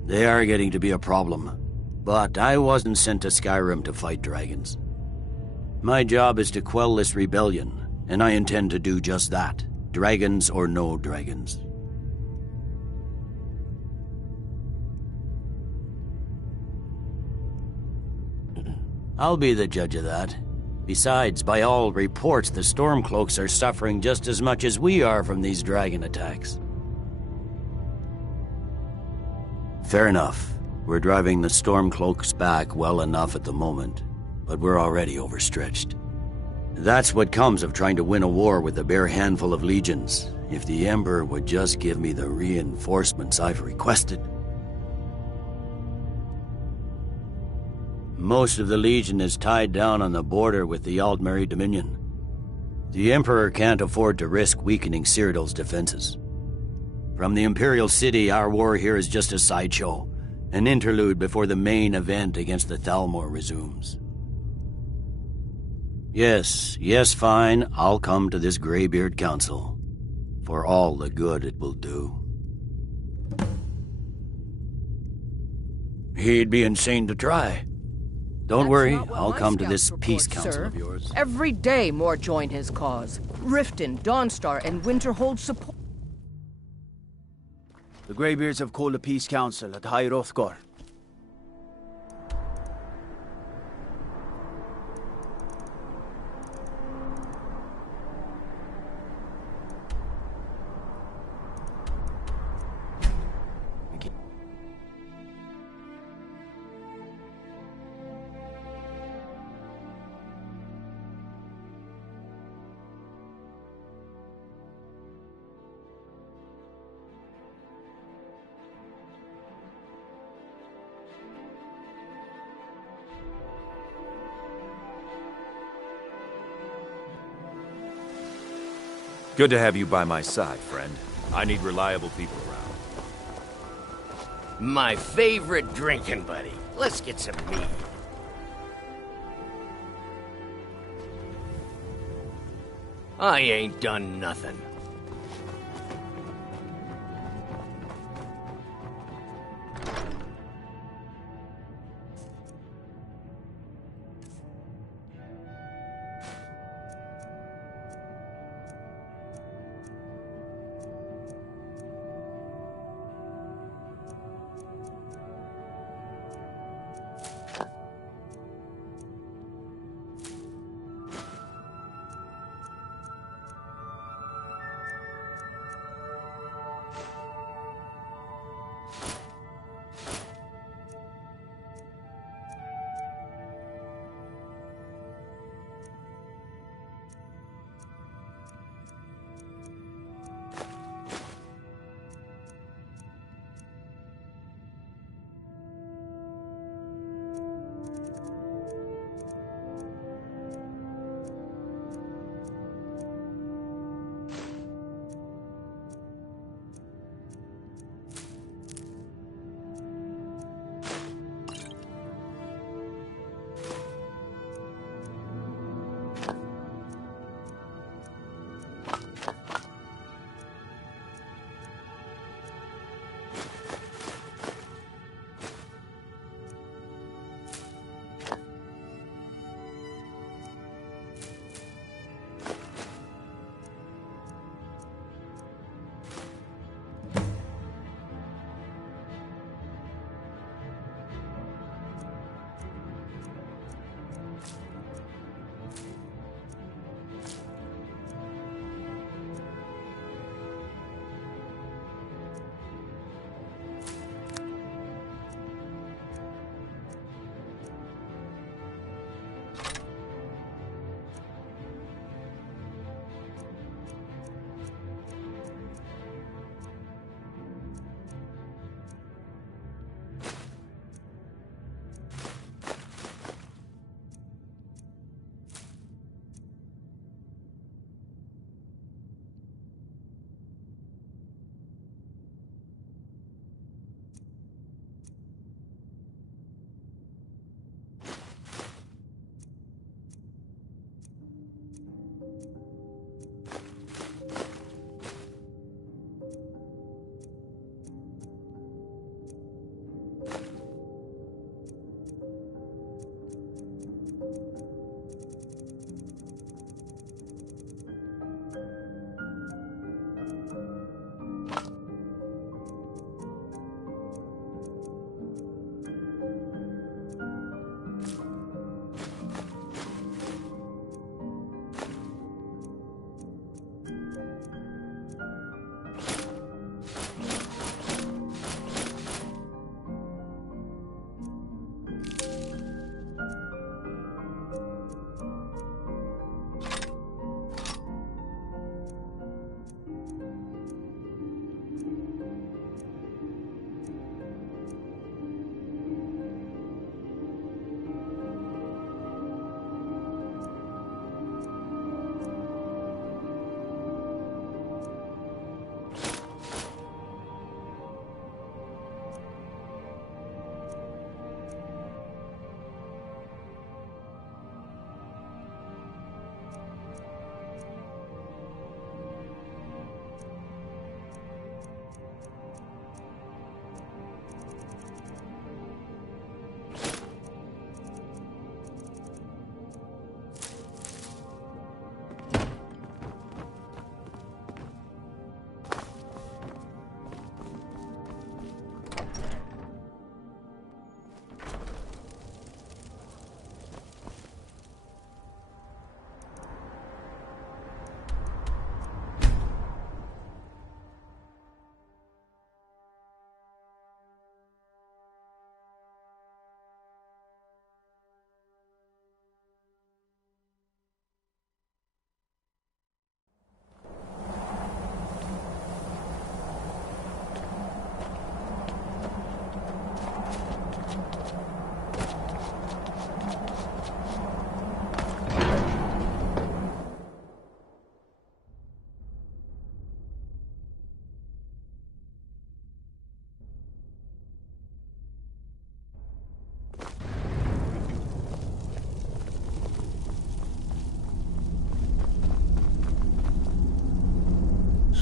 They are getting to be a problem, but I wasn't sent to Skyrim to fight dragons. My job is to quell this rebellion, and I intend to do just that, dragons or no dragons. I'll be the judge of that. Besides, by all reports, the Stormcloaks are suffering just as much as we are from these dragon attacks. Fair enough. We're driving the Stormcloaks back well enough at the moment, but we're already overstretched. That's what comes of trying to win a war with a bare handful of legions. If the Emperor would just give me the reinforcements I've requested. Most of the Legion is tied down on the border with the Aldmeri Dominion. The Emperor can't afford to risk weakening Cyrodiil's defenses. From the Imperial City, our war here is just a sideshow, an interlude before the main event against the Thalmor resumes. Yes, fine, I'll come to this Greybeard Council, for all the good it will do. He'd be insane to try. Don't worry, I'll come to this peace council of yours. Every day more join his cause. Riften, Dawnstar, and Winterhold support. The Greybeards have called a peace council at High Hrothgar. Good to have you by my side, friend. I need reliable people around. My favorite drinking buddy. Let's get some mead. I ain't done nothing.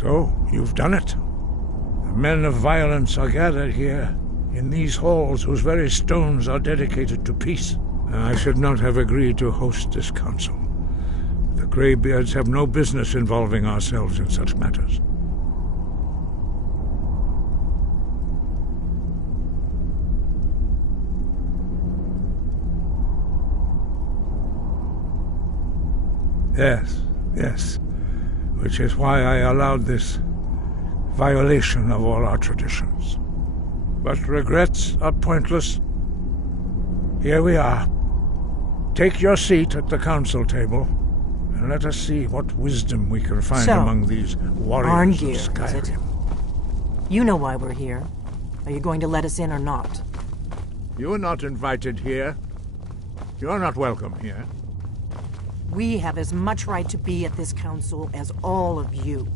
So, you've done it. The men of violence are gathered here, in these halls whose very stones are dedicated to peace. I should not have agreed to host this council. The Greybeards have no business involving ourselves in such matters. Yes. Which is why I allowed this violation of all our traditions. But regrets are pointless. Here we are. Take your seat at the council table, and let us see what wisdom we can find among these warriors of Skyrim. You know why we're here. Are you going to let us in or not? You are not invited here. You are not welcome here. We have as much right to be at this council as all of you.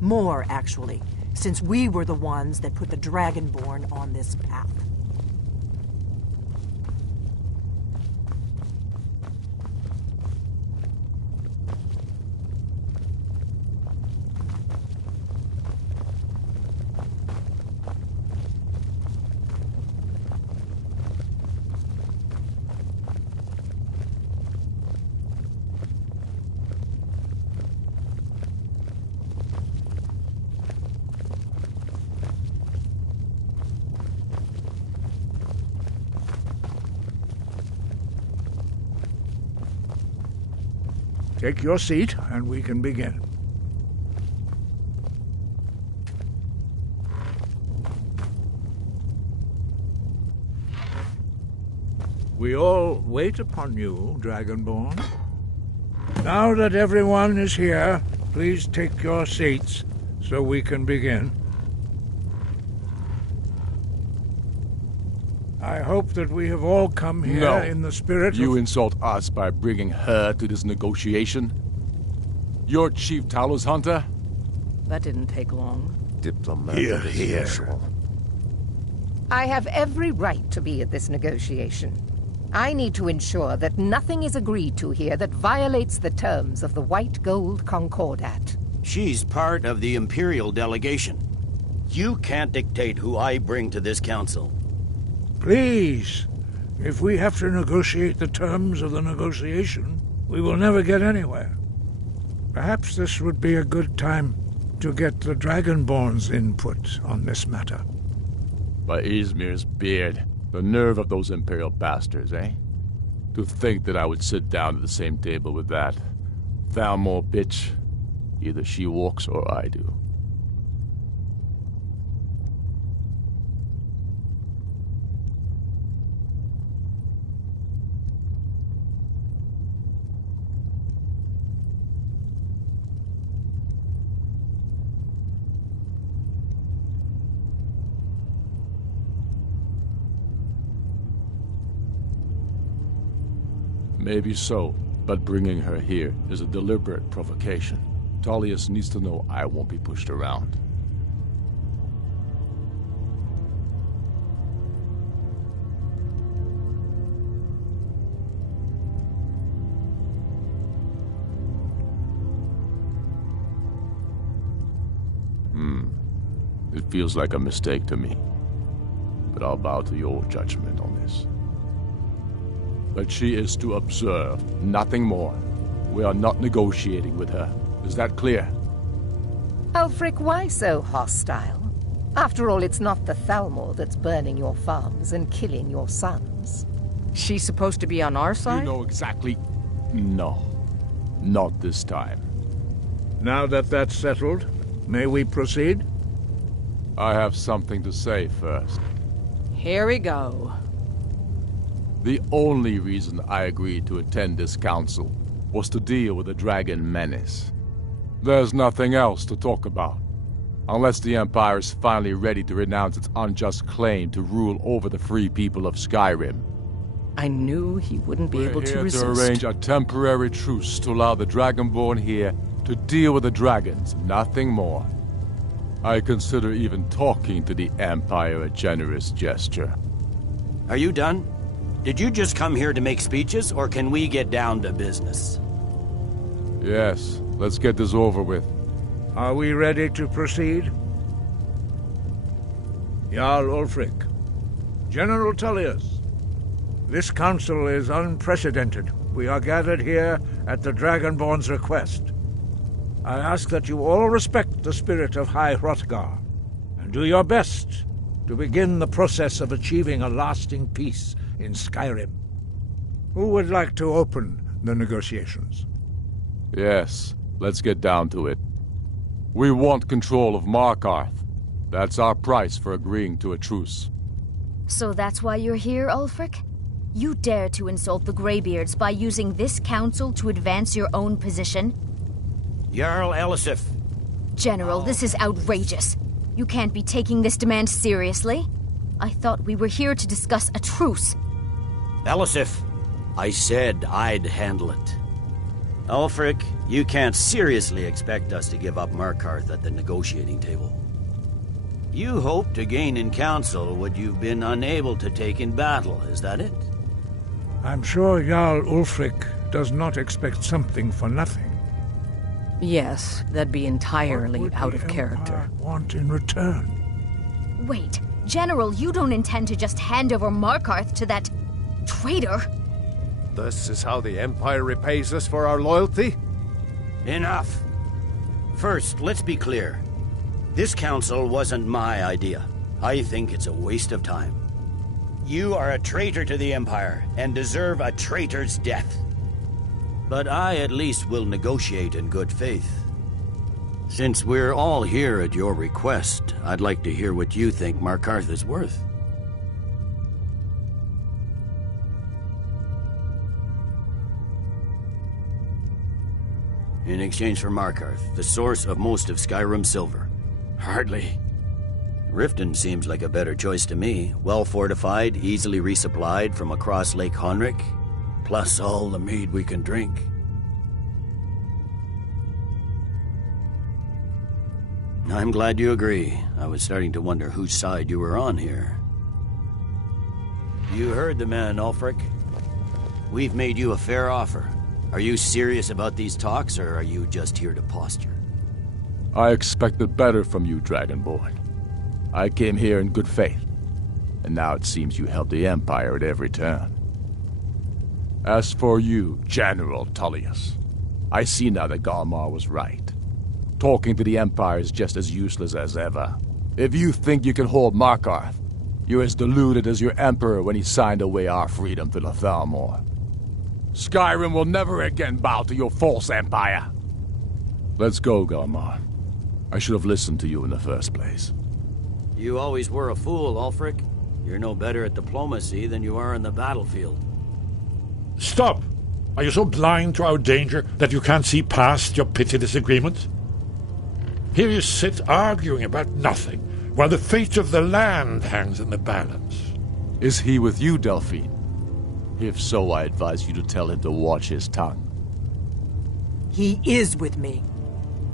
More, actually, since we were the ones that put the Dragonborn on this path. Take your seat, and we can begin. We all wait upon you, Dragonborn. Now that everyone is here, please take your seats so we can begin. I hope that we have all come here in the spirit You insult us by bringing her to this negotiation? You're Chief Talos Hunter? That didn't take long. Diplomatic as usual. I have every right to be at this negotiation. I need to ensure that nothing is agreed to here that violates the terms of the White Gold Concordat. She's part of the Imperial delegation. You can't dictate who I bring to this council. Please, if we have to negotiate the terms of the negotiation, we will never get anywhere. Perhaps this would be a good time to get the Dragonborn's input on this matter. By Izmir's beard, the nerve of those Imperial bastards, eh? To think that I would sit down at the same table with that Thalmor bitch. Either she walks or I do. Maybe so, but bringing her here is a deliberate provocation. Tullius needs to know I won't be pushed around. It feels like a mistake to me, but I'll bow to your judgment on this. But she is to observe, nothing more. We are not negotiating with her. Is that clear? Ulfric, why so hostile? After all, it's not the Thalmor that's burning your farms and killing your sons. She's supposed to be on our side? You know exactly... No. Not this time. Now that that's settled, may we proceed? I have something to say first. Here we go. The only reason I agreed to attend this council was to deal with the dragon menace. There's nothing else to talk about, unless the Empire is finally ready to renounce its unjust claim to rule over the free people of Skyrim. I knew he wouldn't be able to resist. We're here to arrange a temporary truce to allow the Dragonborn here to deal with the dragons, nothing more. I consider even talking to the Empire a generous gesture. Are you done? Did you just come here to make speeches, or can we get down to business? Yes, let's get this over with. Are we ready to proceed? Jarl Ulfric, General Tullius, this council is unprecedented. We are gathered here at the Dragonborn's request. I ask that you all respect the spirit of High Hrothgar, and do your best to begin the process of achieving a lasting peace in Skyrim. Who would like to open the negotiations? Yes, let's get down to it. We want control of Markarth. That's our price for agreeing to a truce. So that's why you're here, Ulfric? You dare to insult the Greybeards by using this council to advance your own position? Jarl Elisif. General, this is outrageous. You can't be taking this demand seriously. I thought we were here to discuss a truce. Elisif, I said I'd handle it. Ulfric, you can't seriously expect us to give up Markarth at the negotiating table. You hoped to gain in council what you've been unable to take in battle, is that it? I'm sure Jarl Ulfric does not expect something for nothing. Yes, that'd be entirely out of character. Empire want in return? Wait, General, you don't intend to just hand over Markarth to that traitor? This is how the Empire repays us for our loyalty? Enough. First, let's be clear. This council wasn't my idea. I think it's a waste of time. You are a traitor to the Empire and deserve a traitor's death. But I at least will negotiate in good faith. Since we're all here at your request, I'd like to hear what you think Markarth is worth. In exchange for Markarth, the source of most of Skyrim's silver. Hardly. Riften seems like a better choice to me. Well fortified, easily resupplied from across Lake Honric, plus all the mead we can drink. I'm glad you agree. I was starting to wonder whose side you were on here. You heard the man, Ulfric. We've made you a fair offer. Are you serious about these talks, or are you just here to posture? I expected better from you, Dragonborn. I came here in good faith, and now it seems you help the Empire at every turn. As for you, General Tullius, I see now that Galmar was right. Talking to the Empire is just as useless as ever. If you think you can hold Markarth, you're as deluded as your Emperor when he signed away our freedom to the Thalmor. Skyrim will never again bow to your false empire. Let's go, Galmar. I should have listened to you in the first place. You always were a fool, Ulfric. You're no better at diplomacy than you are in the battlefield. Stop! Are you so blind to our danger that you can't see past your petty disagreements? Here you sit arguing about nothing, while the fate of the land hangs in the balance. Is he with you, Delphine? If so, I advise you to tell him to watch his tongue. He is with me.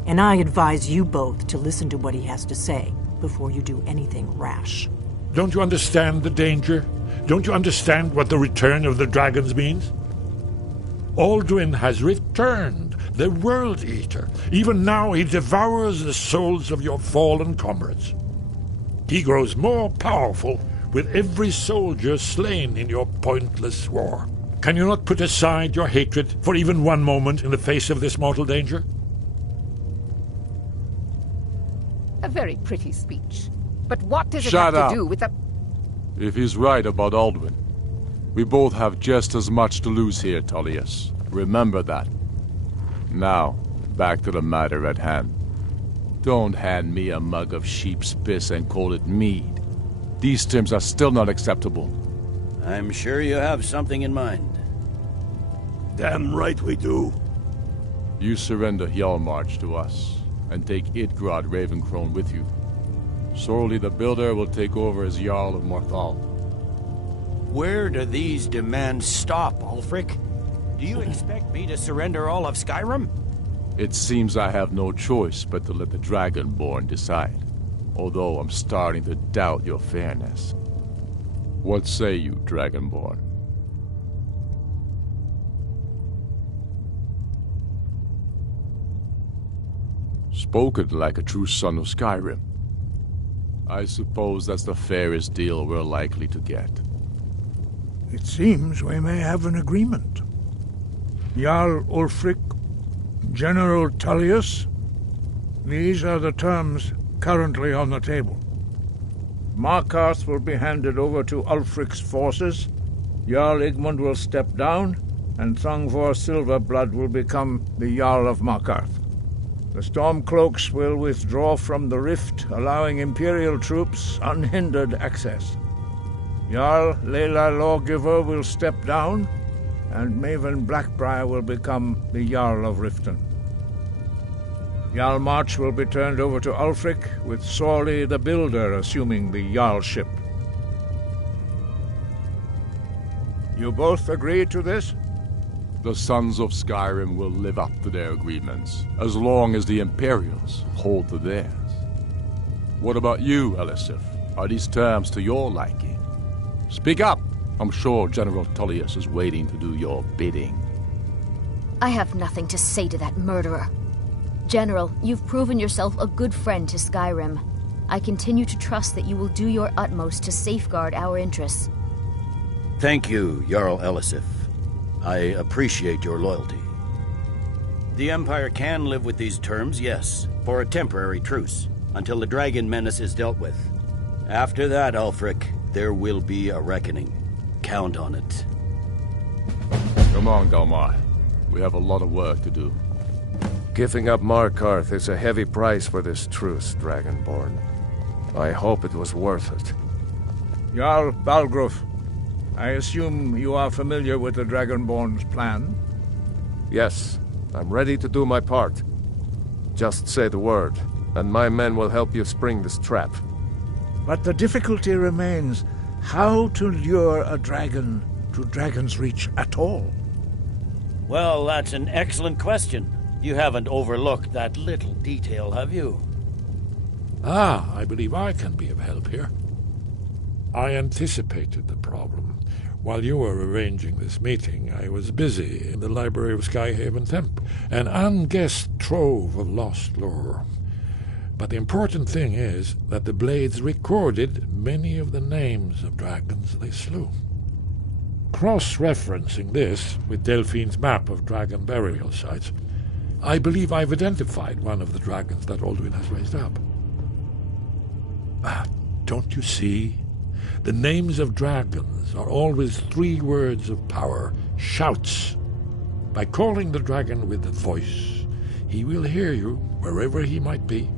And I advise you both to listen to what he has to say before you do anything rash. Don't you understand the danger? Don't you understand what the return of the dragons means? Alduin has returned, the World Eater. Even now he devours the souls of your fallen comrades. He grows more powerful with every soldier slain in your pointless war. Can you not put aside your hatred for even one moment in the face of this mortal danger? A very pretty speech. But what does it Shut have up. to do with the... If he's right about Alduin, we both have just as much to lose here, Tullius. Remember that. Now, back to the matter at hand. Don't hand me a mug of sheep's piss and call it mead. These terms are still not acceptable. I'm sure you have something in mind. Damn right we do. You surrender Hjalmarch to us, and take Idgrod Ravencrone with you. Sorli the Builder will take over as Jarl of Morthal. Where do these demands stop, Ulfric? Do you expect me to surrender all of Skyrim? It seems I have no choice but to let the Dragonborn decide, although I'm starting to doubt your fairness. What say you, Dragonborn? Spoken like a true son of Skyrim. I suppose that's the fairest deal we're likely to get. It seems we may have an agreement. Jarl Ulfric, General Tullius, these are the terms currently on the table. Markarth will be handed over to Ulfric's forces, Jarl Igmund will step down, and Thongvor Silverblood will become the Jarl of Markarth. The Stormcloaks will withdraw from the rift, allowing Imperial troops unhindered access. Jarl Leila Lawgiver will step down, and Maven Blackbriar will become the Jarl of Riften. Jarl March will be turned over to Ulfric, with Sorley the Builder assuming the Jarlship. You both agree to this? The Sons of Skyrim will live up to their agreements, as long as the Imperials hold to theirs. What about you, Elisif? Are these terms to your liking? Speak up! I'm sure General Tullius is waiting to do your bidding. I have nothing to say to that murderer. General, you've proven yourself a good friend to Skyrim. I continue to trust that you will do your utmost to safeguard our interests. Thank you, Jarl Elisif. I appreciate your loyalty. The Empire can live with these terms, yes, for a temporary truce, until the dragon menace is dealt with. After that, Ulfric, there will be a reckoning. Count on it. Come on, Dalmar. We have a lot of work to do. Giving up Markarth is a heavy price for this truce, Dragonborn. I hope it was worth it. Jarl Balgruf, I assume you are familiar with the Dragonborn's plan? Yes, I'm ready to do my part. Just say the word, and my men will help you spring this trap. But the difficulty remains how to lure a dragon to Dragon's Reach at all. Well, that's an excellent question. You haven't overlooked that little detail, have you? I believe I can be of help here. I anticipated the problem. While you were arranging this meeting, I was busy in the library of Skyhaven Temple, an unguessed trove of lost lore. But the important thing is that the Blades recorded many of the names of dragons they slew. Cross-referencing this with Delphine's map of dragon burial sites, I believe I've identified one of the dragons that Alduin has raised up. Don't you see? The names of dragons are always 3 words of power, shouts. By calling the dragon with the voice, he will hear you wherever he might be.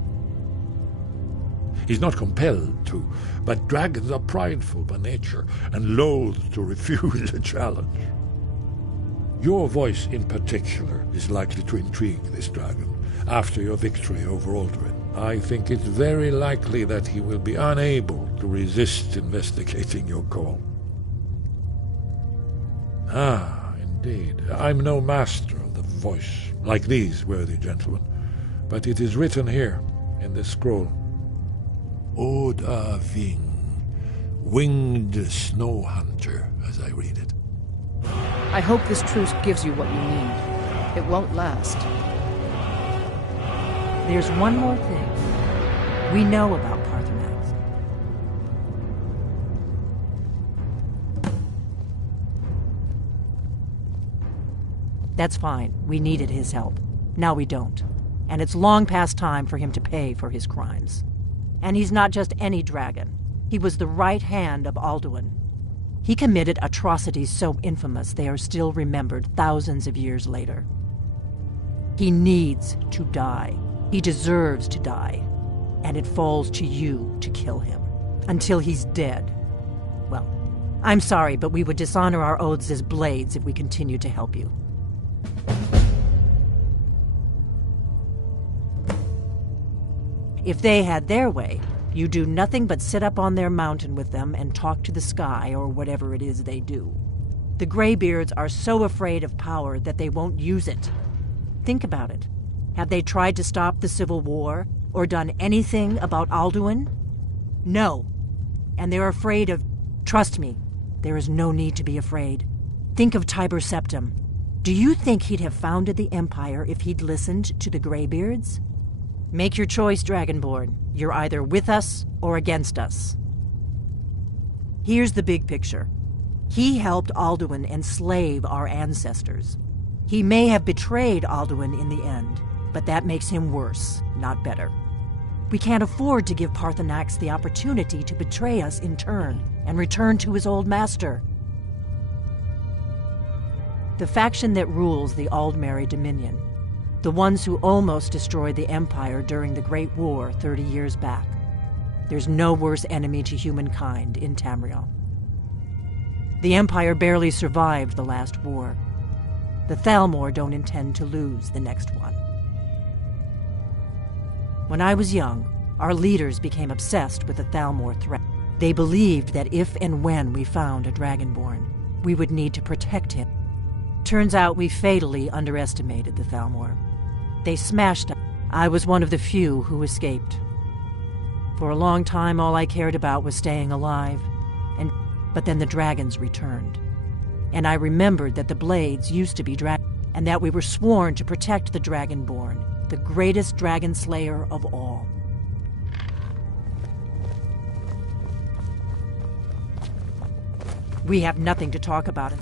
He's not compelled to, but dragons are prideful by nature and loath to refuse a challenge. Your voice in particular is likely to intrigue this dragon after your victory over Alduin. I think it's very likely that he will be unable to resist investigating your call. Indeed. I'm no master of the voice, like these worthy gentlemen, but it is written here in this scroll. Oda Ving, winged snow hunter, as I read it. I hope this truce gives you what you need. It won't last. There's one more thing. We know about Parthenax. That's fine. We needed his help. Now we don't. And it's long past time for him to pay for his crimes. And he's not just any dragon. He was the right hand of Alduin. He committed atrocities so infamous they are still remembered thousands of years later. He needs to die. He deserves to die. And it falls to you to kill him. Until he's dead. Well, I'm sorry, but we would dishonor our oaths as Blades if we continue to help you. If they had their way, you do nothing but sit up on their mountain with them and talk to the sky or whatever it is they do. The Greybeards are so afraid of power that they won't use it. Think about it. Have they tried to stop the Civil War or done anything about Alduin? No. And they're afraid of... Trust me, there is no need to be afraid. Think of Tiber Septim. Do you think he'd have founded the Empire if he'd listened to the Greybeards? Make your choice, Dragonborn. You're either with us or against us. Here's the big picture. He helped Alduin enslave our ancestors. He may have betrayed Alduin in the end, but that makes him worse, not better. We can't afford to give Parthenax the opportunity to betray us in turn and return to his old master. The faction that rules the Aldmeri Dominion, the ones who almost destroyed the Empire during the Great War 30 years back. There's no worse enemy to humankind in Tamriel. The Empire barely survived the last war. The Thalmor don't intend to lose the next one. When I was young, our leaders became obsessed with the Thalmor threat. They believed that if and when we found a Dragonborn, we would need to protect him. Turns out we fatally underestimated the Thalmor. They smashed us. I was one of the few who escaped. For a long time, all I cared about was staying alive. But then the dragons returned. And I remembered that the Blades used to be dragons, and that we were sworn to protect the Dragonborn, the greatest dragon slayer of all. We have nothing to talk about it.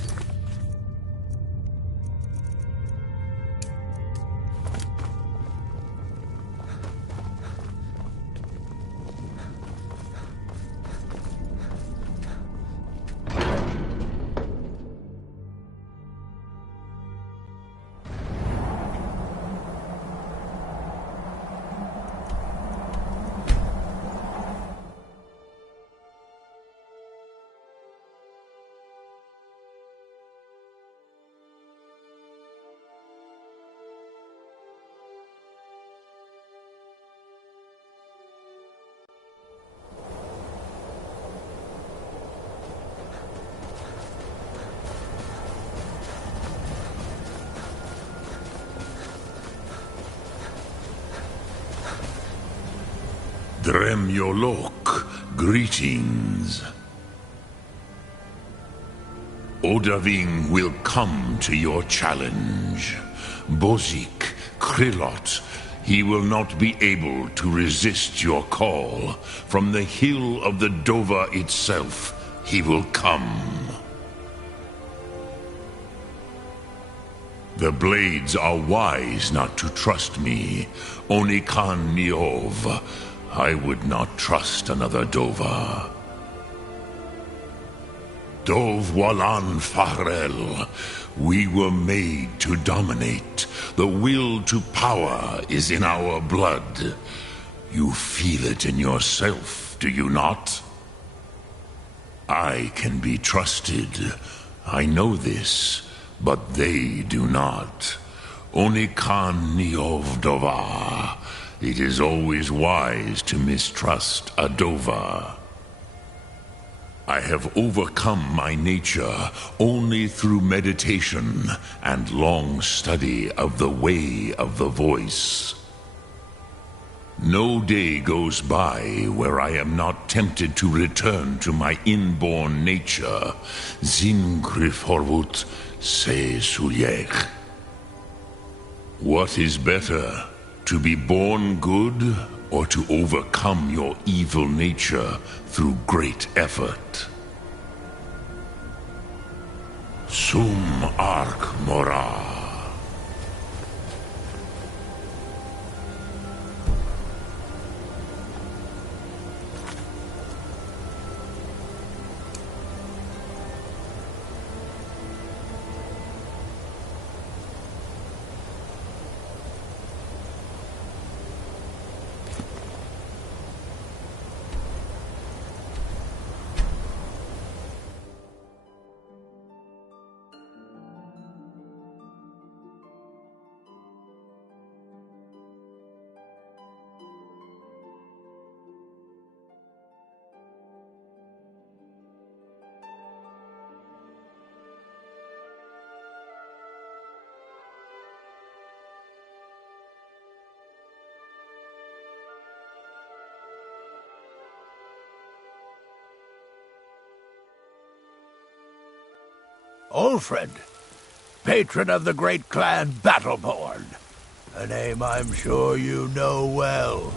Dremyolok, greetings. Odahviing will come to your challenge. Bozik, Krillot, he will not be able to resist your call. From the hill of the Dova itself, he will come. The Blades are wise not to trust me. Onikan Niov. I would not trust another Dova. Dov Walan Farel. We were made to dominate. The will to power is in our blood. You feel it in yourself, do you not? I can be trusted. I know this, but they do not. Onikan Niov Dova. It is always wise to mistrust a Dova. I have overcome my nature only through meditation and long study of the way of the voice. No day goes by where I am not tempted to return to my inborn nature. Zingriforvut se sulyech. What is better? To be born good, or to overcome your evil nature through great effort? Sum Ark Mora. Ulfred, patron of the great clan Battleborn. A name I'm sure you know well.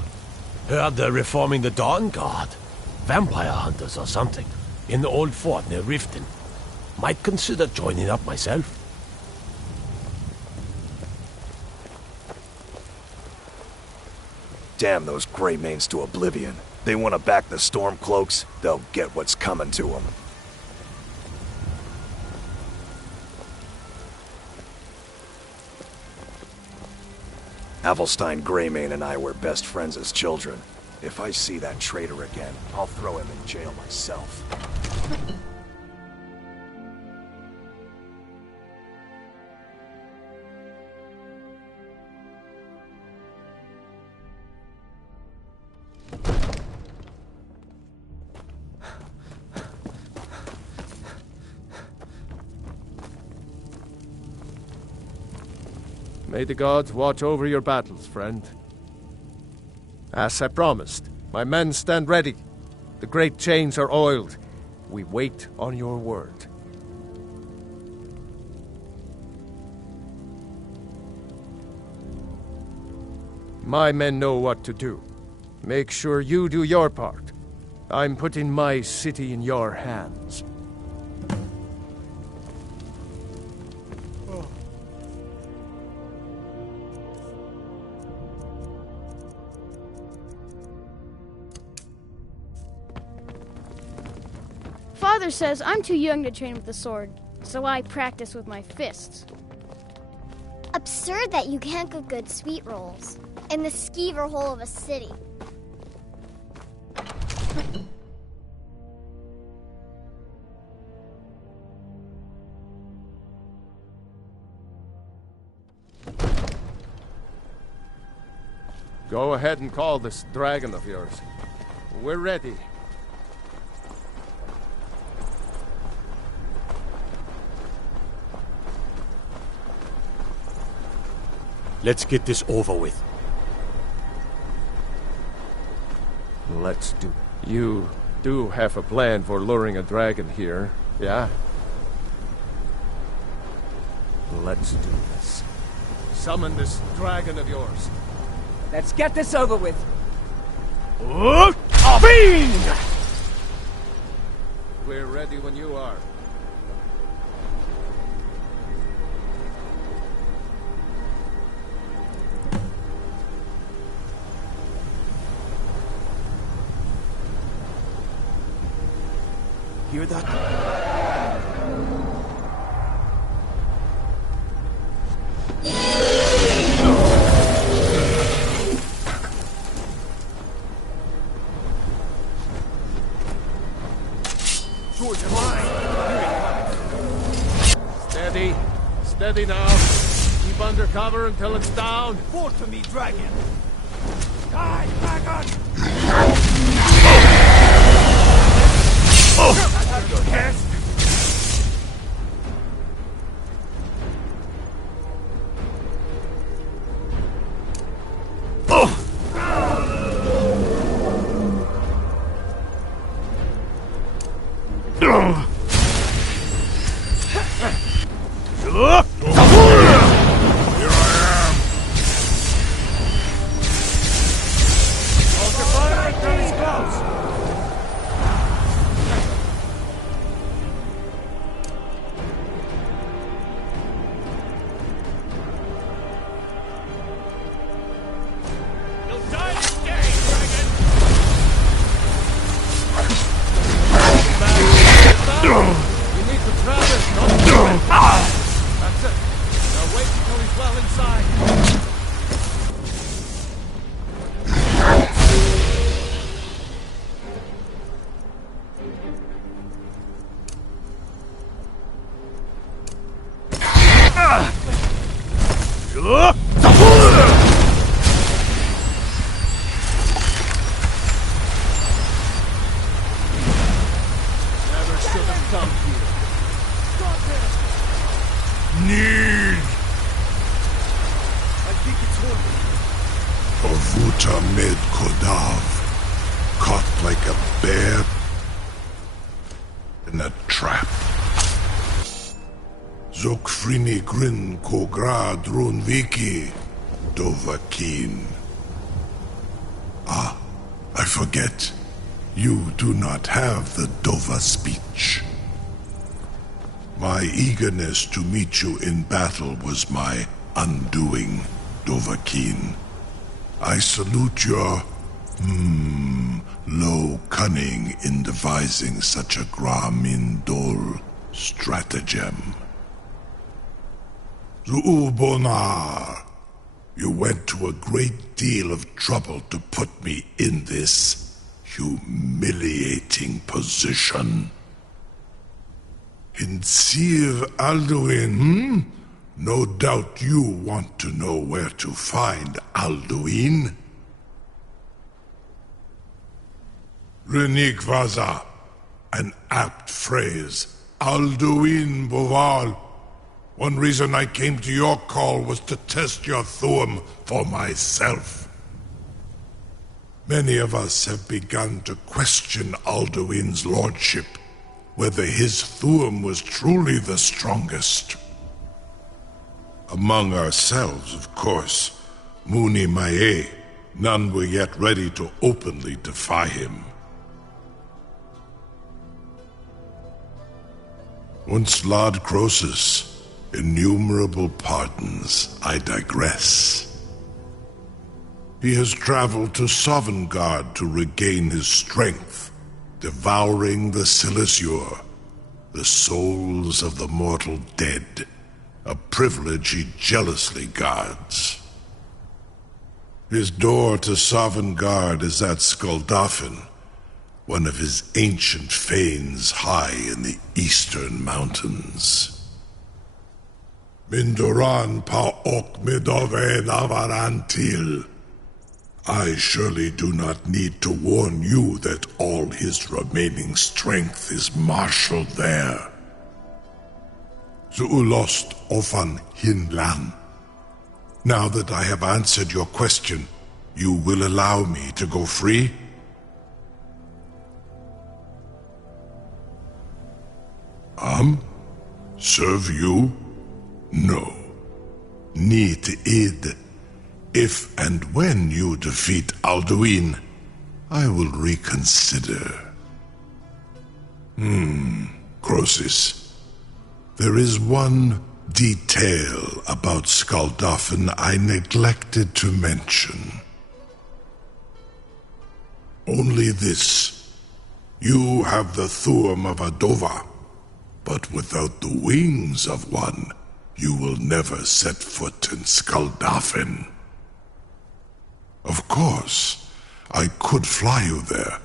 Heard they're reforming the Dawn Guard. Vampire hunters or something. In the old fort near Riften. Might consider joining up myself. Damn those Greymanes to oblivion. They want to back the Stormcloaks, they'll get what's coming to them. Avelstein Greymane and I were best friends as children. If I see that traitor again, I'll throw him in jail myself. May the gods watch over your battles, friend. As I promised, my men stand ready. The great chains are oiled. We wait on your word. My men know what to do. Make sure you do your part. I'm putting my city in your hands. Father says I'm too young to train with the sword, so I practice with my fists. Absurd that you can't get good sweet rolls in the skeever hole of a city. Go ahead and call this dragon of yours. We're ready. Let's get this over with. Let's do it. You do have a plan for luring a dragon here, yeah? Let's do this. Summon this dragon of yours. Let's get this over with. Fiend! We're ready when you are. Hear that? Steady. Steady now. Keep under cover until it's down. Fort to me, dragon. Die, dragon! Yes. Avuta med Kodav, caught like a bear in a trap. Zokfrini Grin Kograd Runviki, Dovahkiin. Ah, I forget. You do not have the Dova speech. My eagerness to meet you in battle was my undoing, Dovahkiin. I salute your, low cunning in devising such a Gra-Min-Dol stratagem. Zu'ul-Bonar, you went to a great deal of trouble to put me in this humiliating position. In Sir Alduin, No doubt you want to know where to find Alduin. Renigvaza, an apt phrase. Alduin Boval. One reason I came to your call was to test your Thuum for myself. Many of us have begun to question Alduin's lordship, whether his Thuum was truly the strongest. Among ourselves, of course, Muni Mae, none were yet ready to openly defy him. Once Lord Croesus, innumerable pardons, I digress. He has traveled to Sovngarde to regain his strength, devouring the Silesur, the souls of the mortal dead, a privilege he jealously guards. His door to Sovngarde is at Skuldafn, one of his ancient fanes high in the eastern mountains. Mindoran Pa'ok Midove Navarantil. I surely do not need to warn you that all his remaining strength is marshaled there. Zuulost Ofan Hinlan. Now that I have answered your question, you will allow me to go free? Serve you? No. Need id. If and when you defeat Alduin, I will reconsider. Croesus. There is one detail about Skuldafn I neglected to mention. Only this. You have the Thuum of a Dova, but without the wings of one, you will never set foot in Skuldafn. Of course, I could fly you there,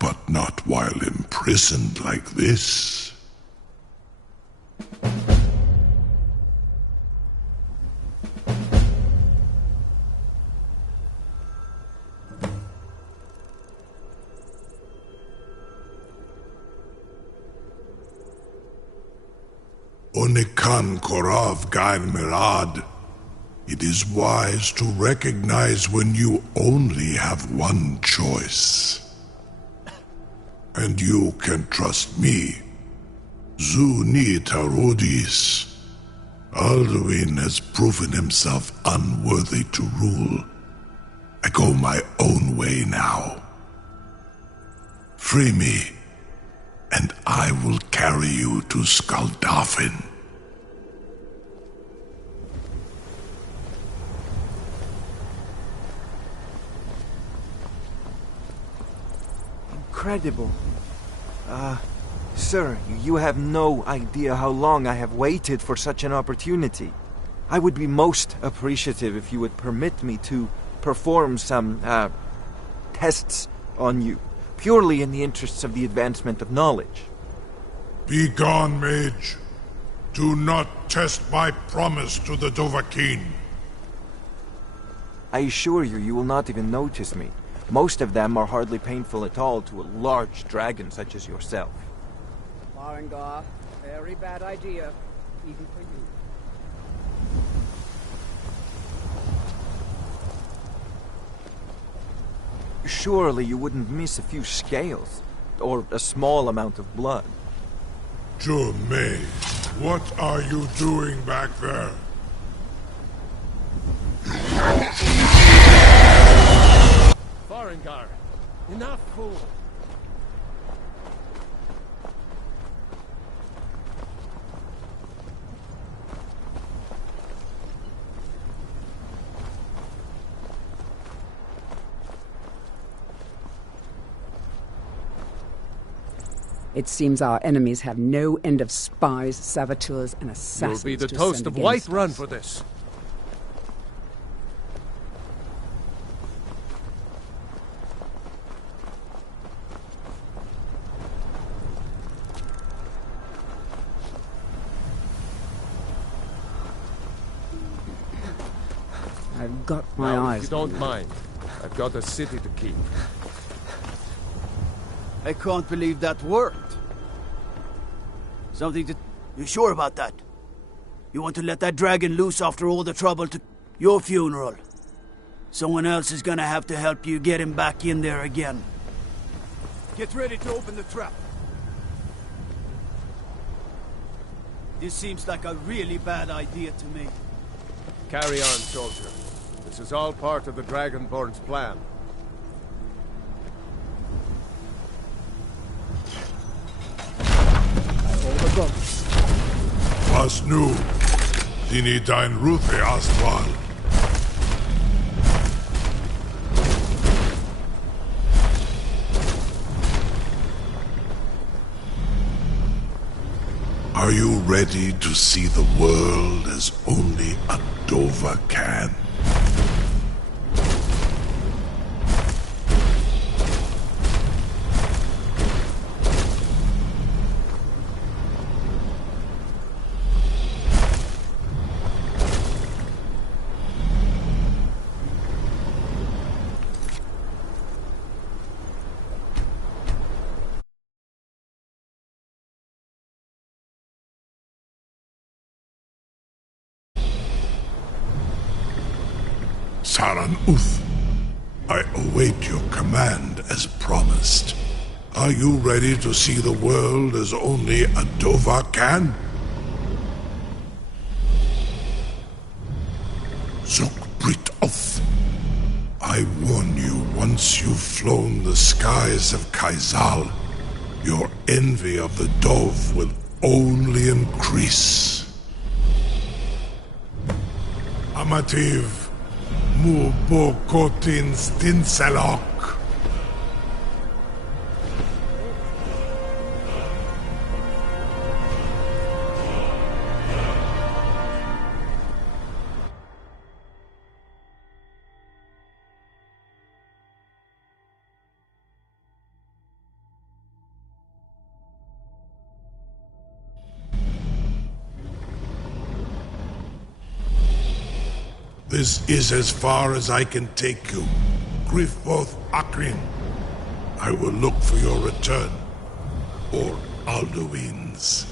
but not while imprisoned like this. Onikan Korav Gain Mirad. It is wise to recognize when you only have one choice. And you can trust me. Zuni Tarudis. Alduin has proven himself unworthy to rule. I go my own way now. Free me, and I will carry you to Skuldafn. Incredible. Sir, you have no idea how long I have waited for such an opportunity. I would be most appreciative if you would permit me to perform some, tests on you, purely in the interests of the advancement of knowledge. Be gone, mage. Do not test my promise to the Dovahkiin. I assure you, you will not even notice me. Most of them are hardly painful at all to a large dragon such as yourself. Farengar, very bad idea, even for you. Surely you wouldn't miss a few scales, or a small amount of blood. Jumei, what are you doing back there? It seems our enemies have no end of spies, saboteurs, and assassins. You'll be the to toast send of against Whiterun us. for this. I've got my Now, eyes if you on don't you. mind, I've got a city to keep. I can't believe that worked. Something to... You sure about that? You want to let that dragon loose after all the trouble to... Your funeral. Someone else is gonna have to help you get him back in there again. Get ready to open the trap. This seems like a really bad idea to me. Carry on, soldier. This is all part of the Dragonborn's plan. Was nu, dini dein Ruthe Astral. Are you ready to see the world as only a Dova can? Saran Uth, I await your command as promised. Are you ready to see the world as only a Dova can? Zukbrit Oth, I warn you, once you've flown the skies of Kaizal, your envy of the Dove will only increase. Amativ, Mubokotin Stinselok. This is as far as I can take you. Griffboth Akrin. I will look for your return. Or Alduin's.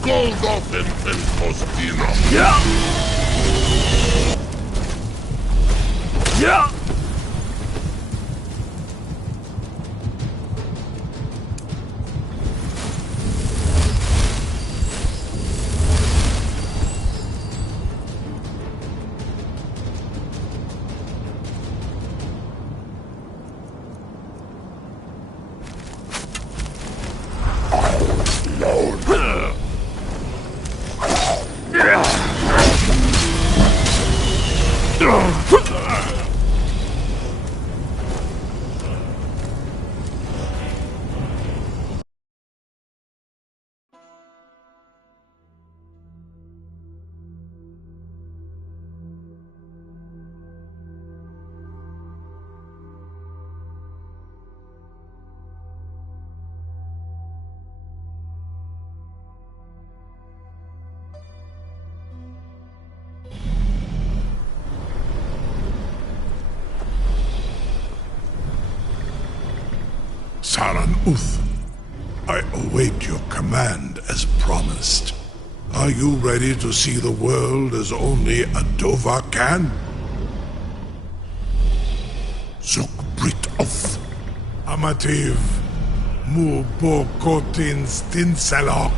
Skoldofen en Kostina. Yeah! Yeah! Saran Uth, I await your command as promised. Are you ready to see the world as only a Dova can? Zuk Brit Uth, Amativ, Mu Bo Kotin Stinselok.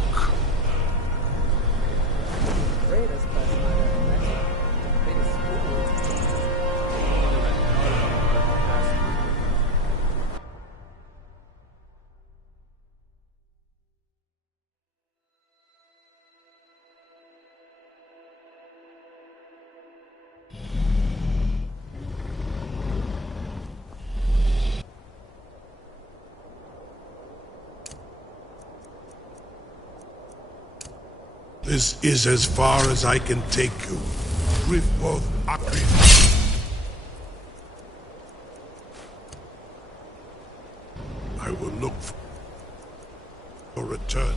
This is as far as I can take you, with both Akri. I will look for your return.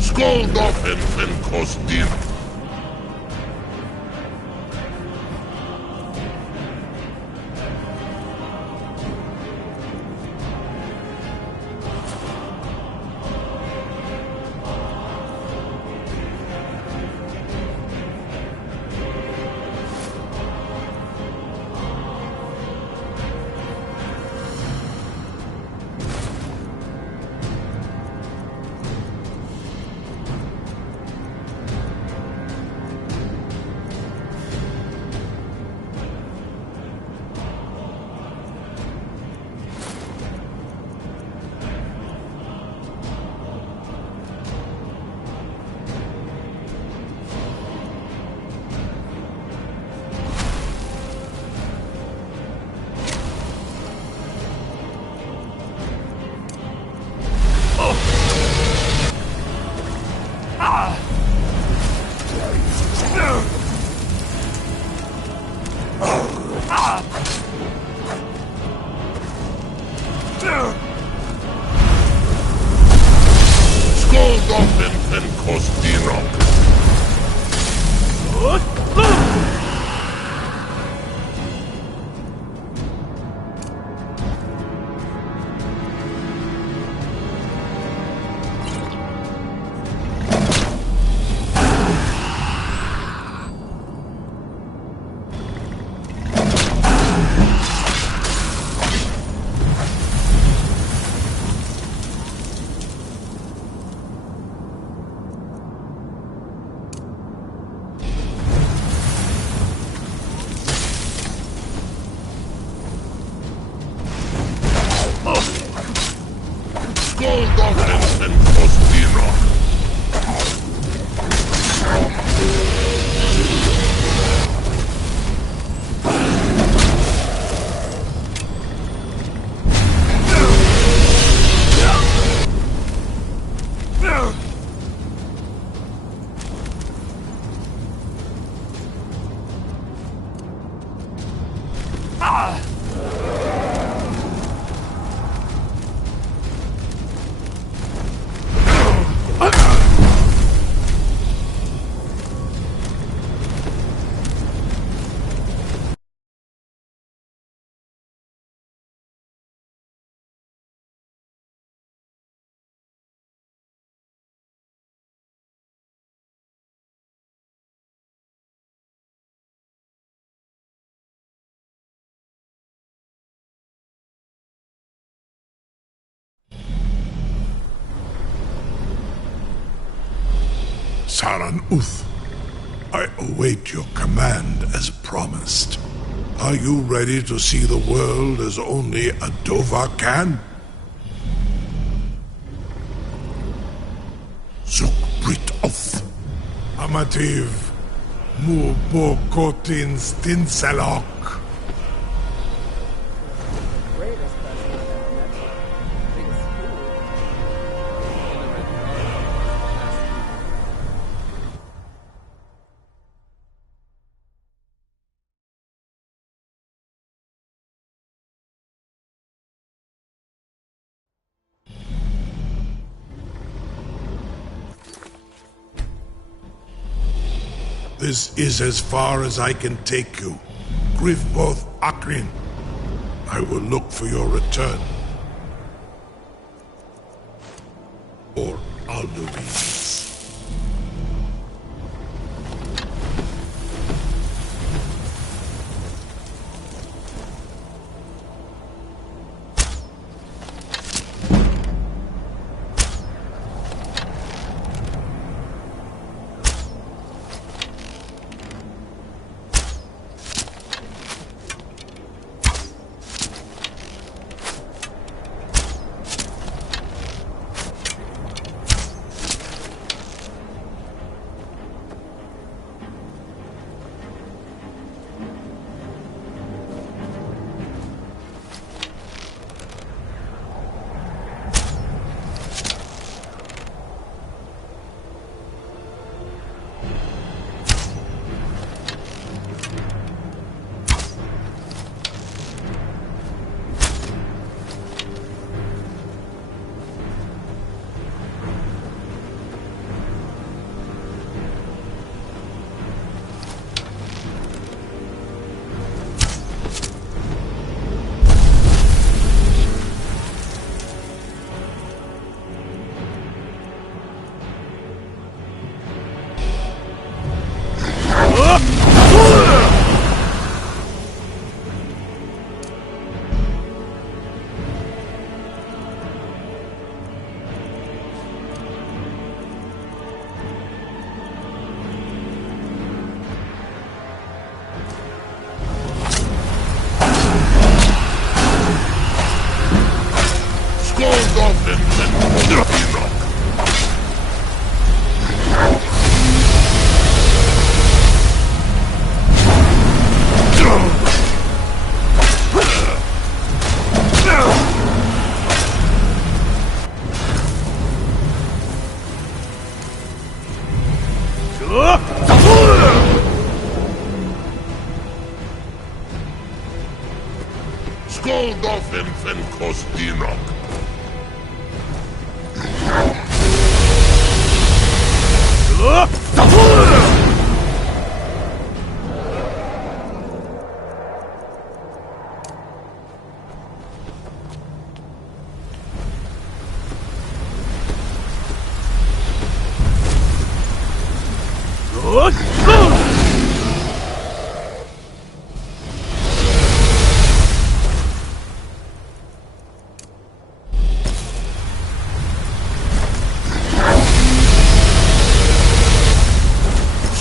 Skoldofen en Kostina. Saran Uth, I await your command as promised. Are you ready to see the world as only a Dova can? Zukbrit Oth, Amativ, Mubokotin Stinselok. This is as far as I can take you. Grifboth Akrin. I will look for your return. Or Alduin. Skoldolfin Fenkostinok.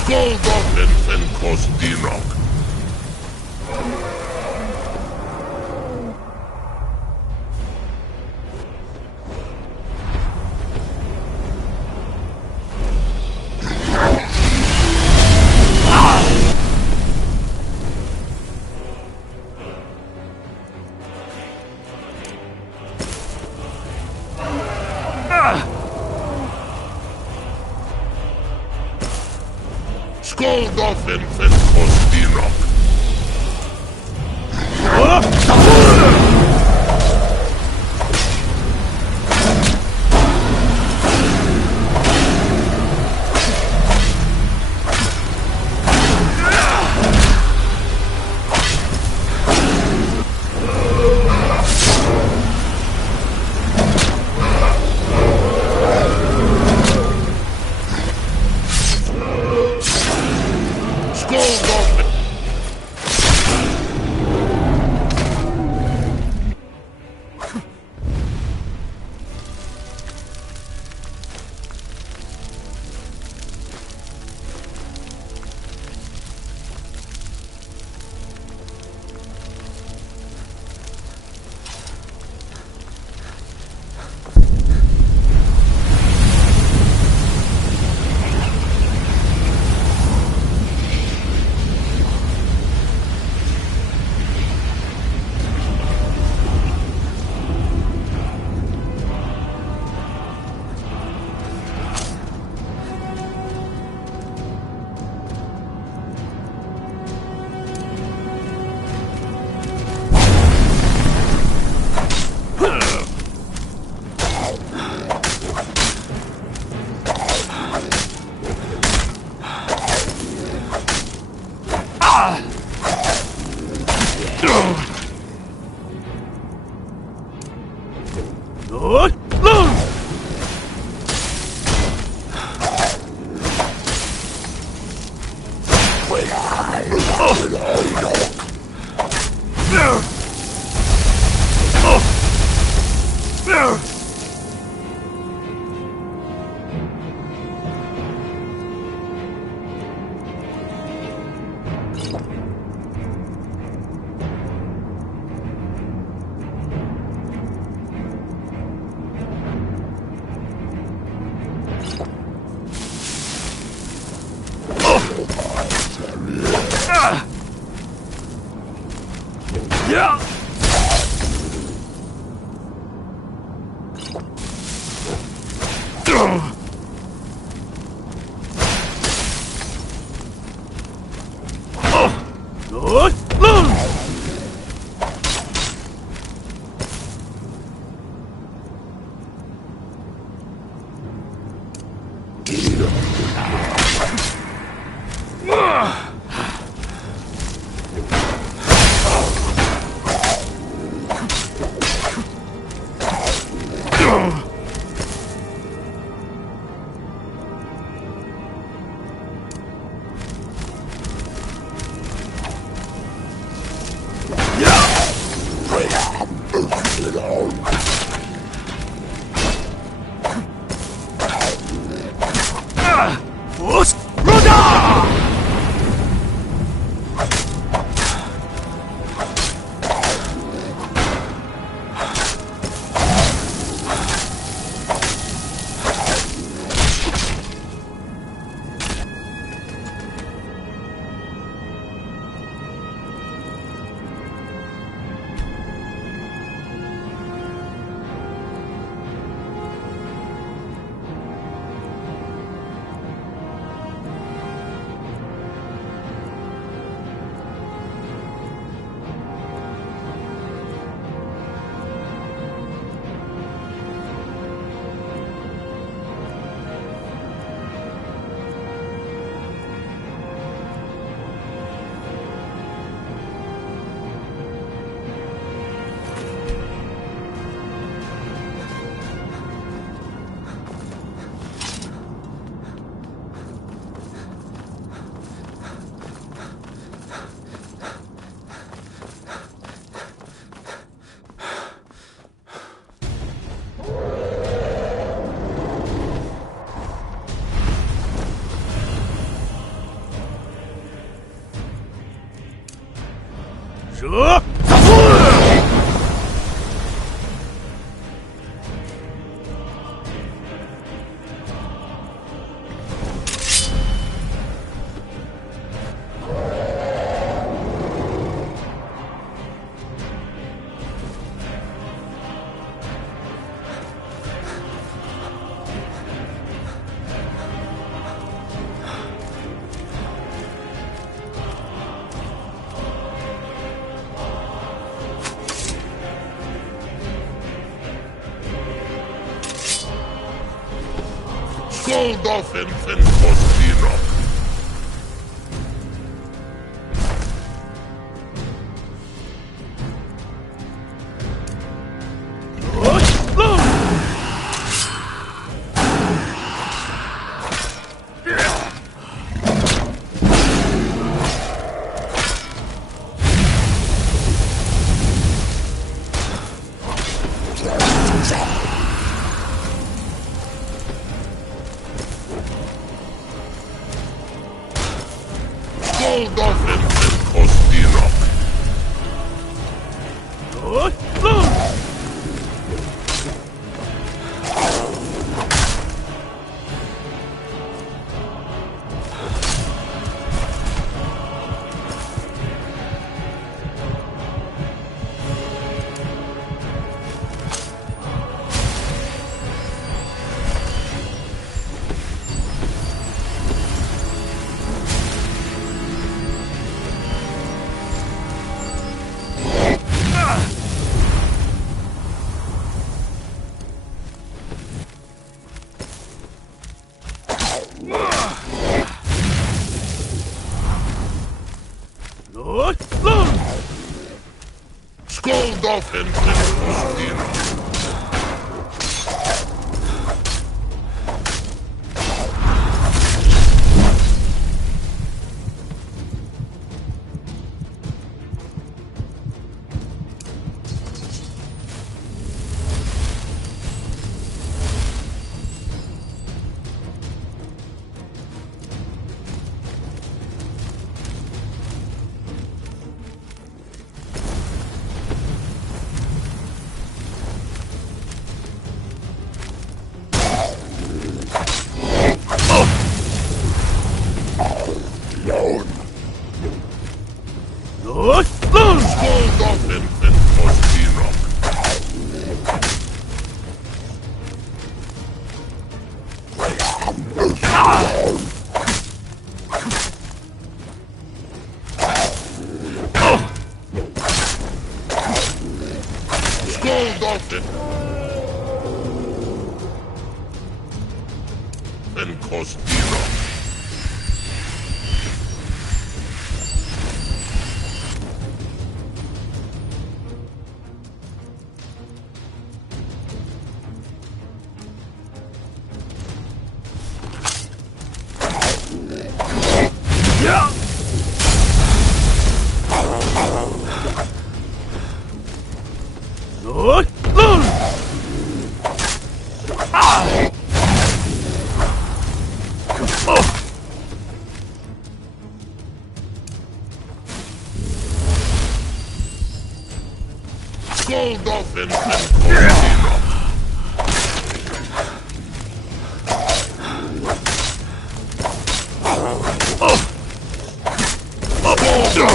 Skoldolfin Fenkostinok. Skoldolfin Fenkostinok. Skoldoffen fen Kostinok. Skoldoffen fen Kostinok. Skoldoffen fen Kostinok. Skoldoffen fen Kostinok. Skoldoffen fen Kostinok. Skoldoffen fen Kostinok.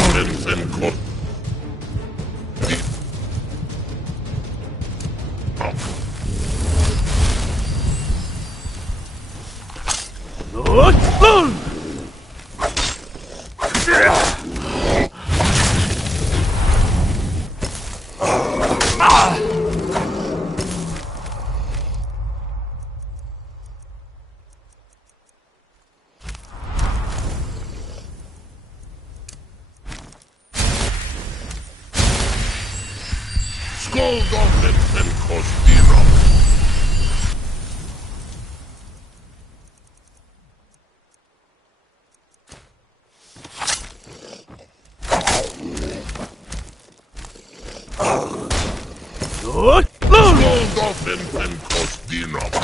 Skoldoffen fen Kostinok. Skoldoffen fen Kostinok. Skoldoffen fen Kostinok.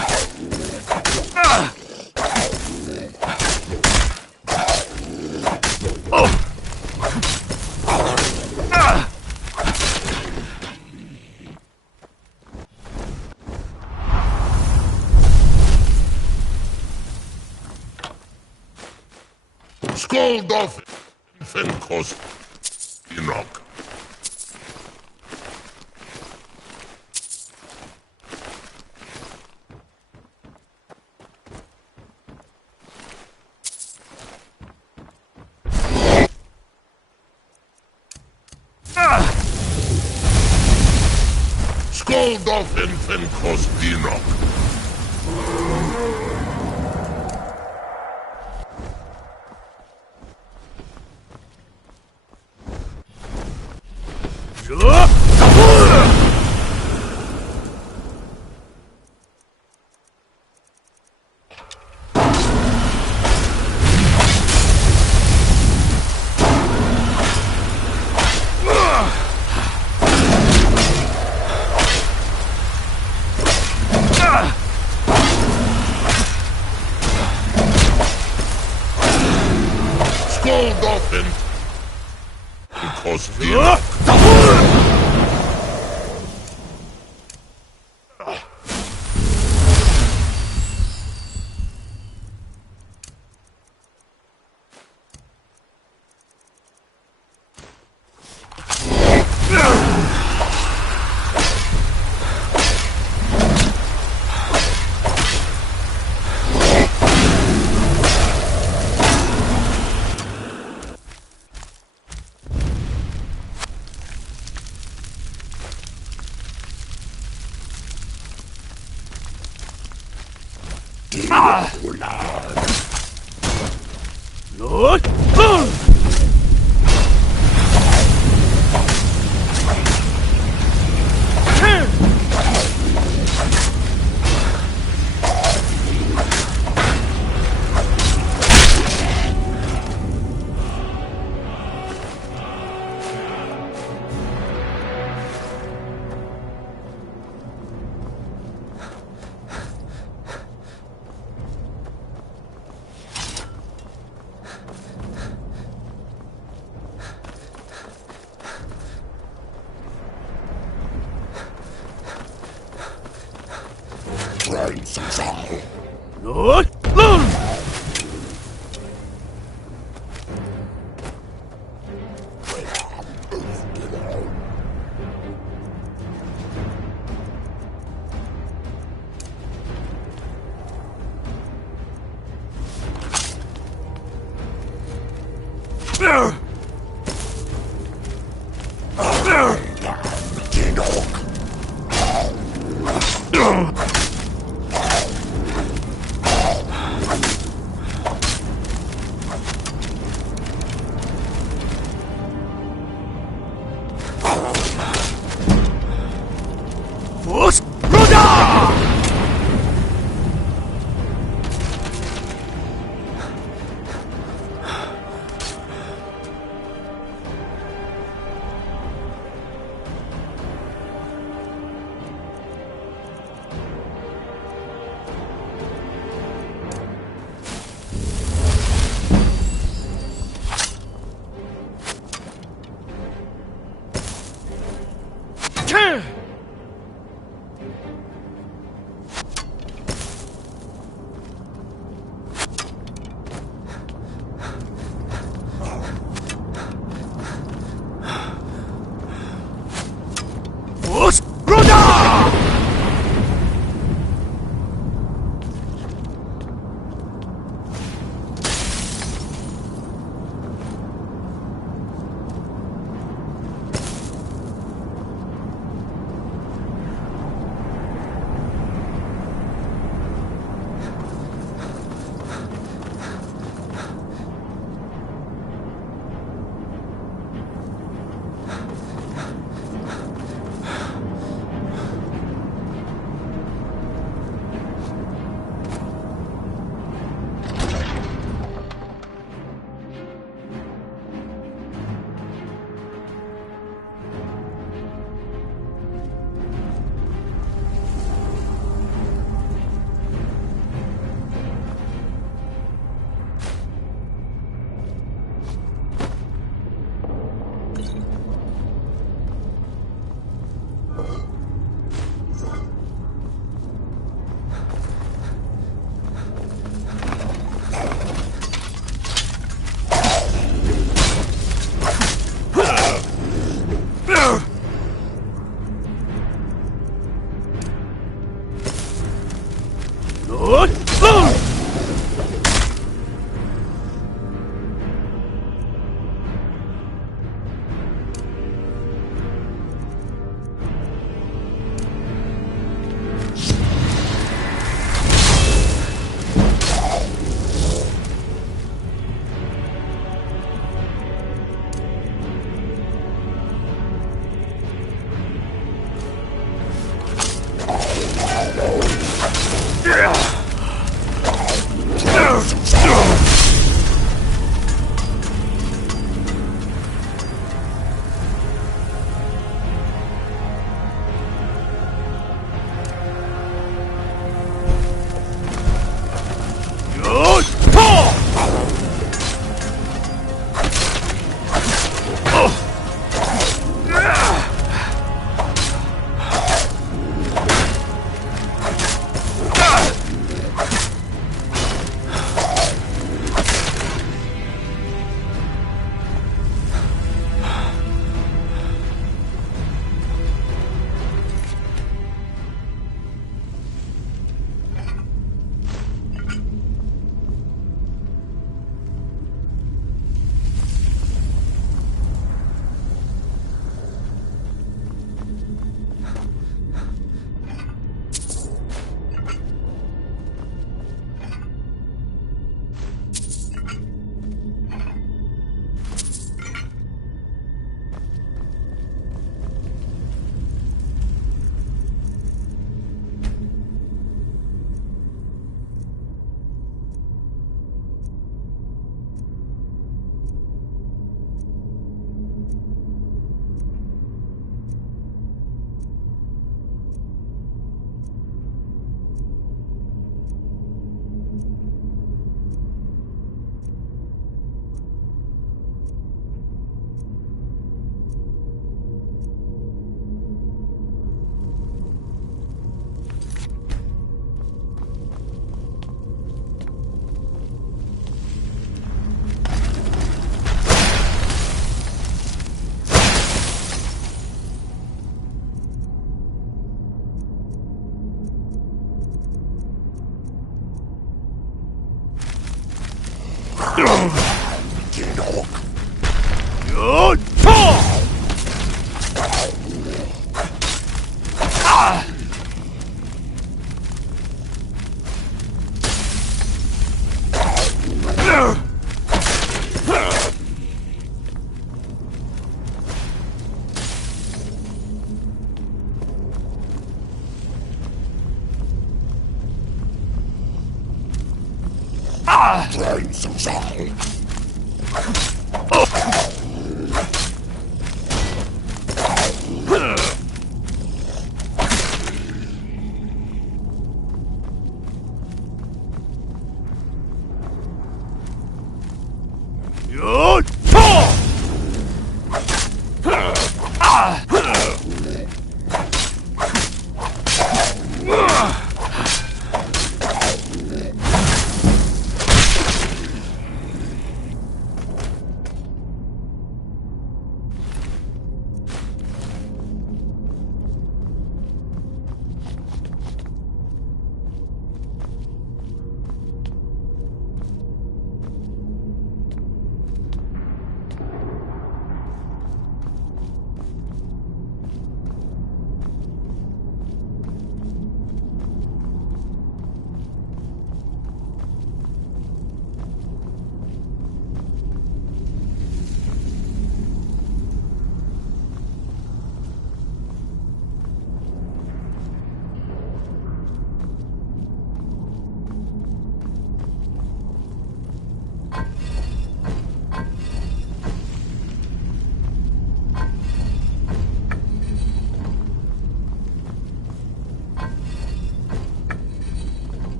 Skoldoffen fen Kostinok. Skoldoffen fen Kostinok. Scold often. Because fear. Lord! Lord!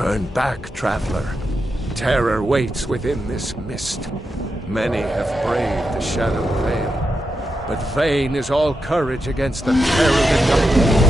Turn back, traveler. Terror waits within this mist. Many have braved the shadow veil, but vain is all courage against the terror that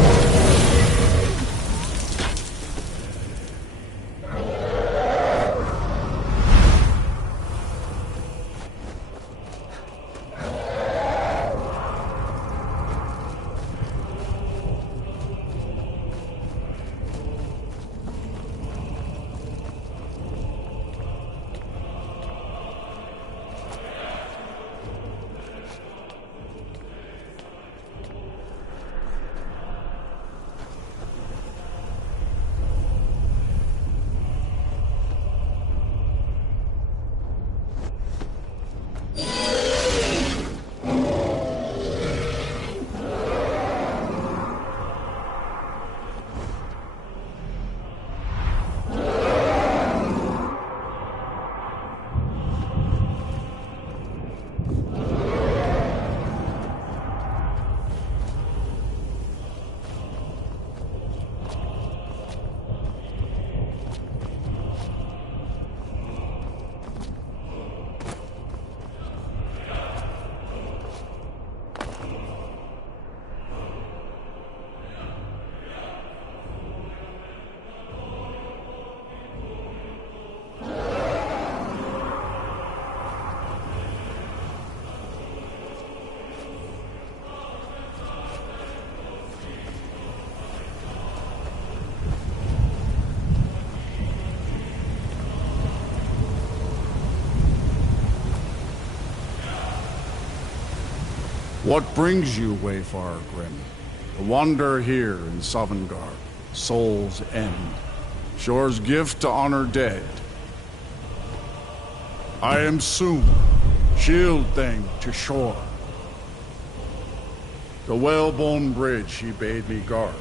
What brings you, Wayfarer Grim? To wander here in Sovngarde, Soul's End, Shore's gift to honor dead. I am Soon, shield thing to Shore. The whalebone bridge he bade me guard,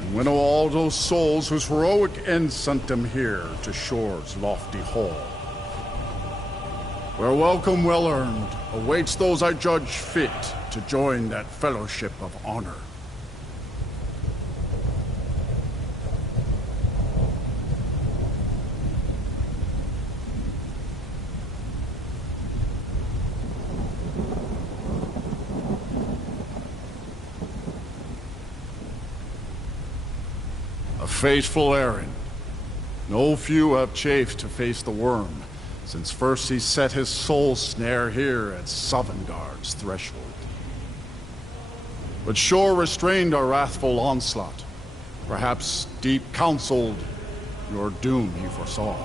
and winnow all those souls whose heroic end sent them here to Shore's lofty hall. Where welcome well earned awaits those I judge fit to join that fellowship of honor. A fateful errand. No few have chafed to face the worm, since first he set his soul snare here at Sovngarde's threshold. But Shore restrained our wrathful onslaught. Perhaps deep counseled, your doom he foresaw.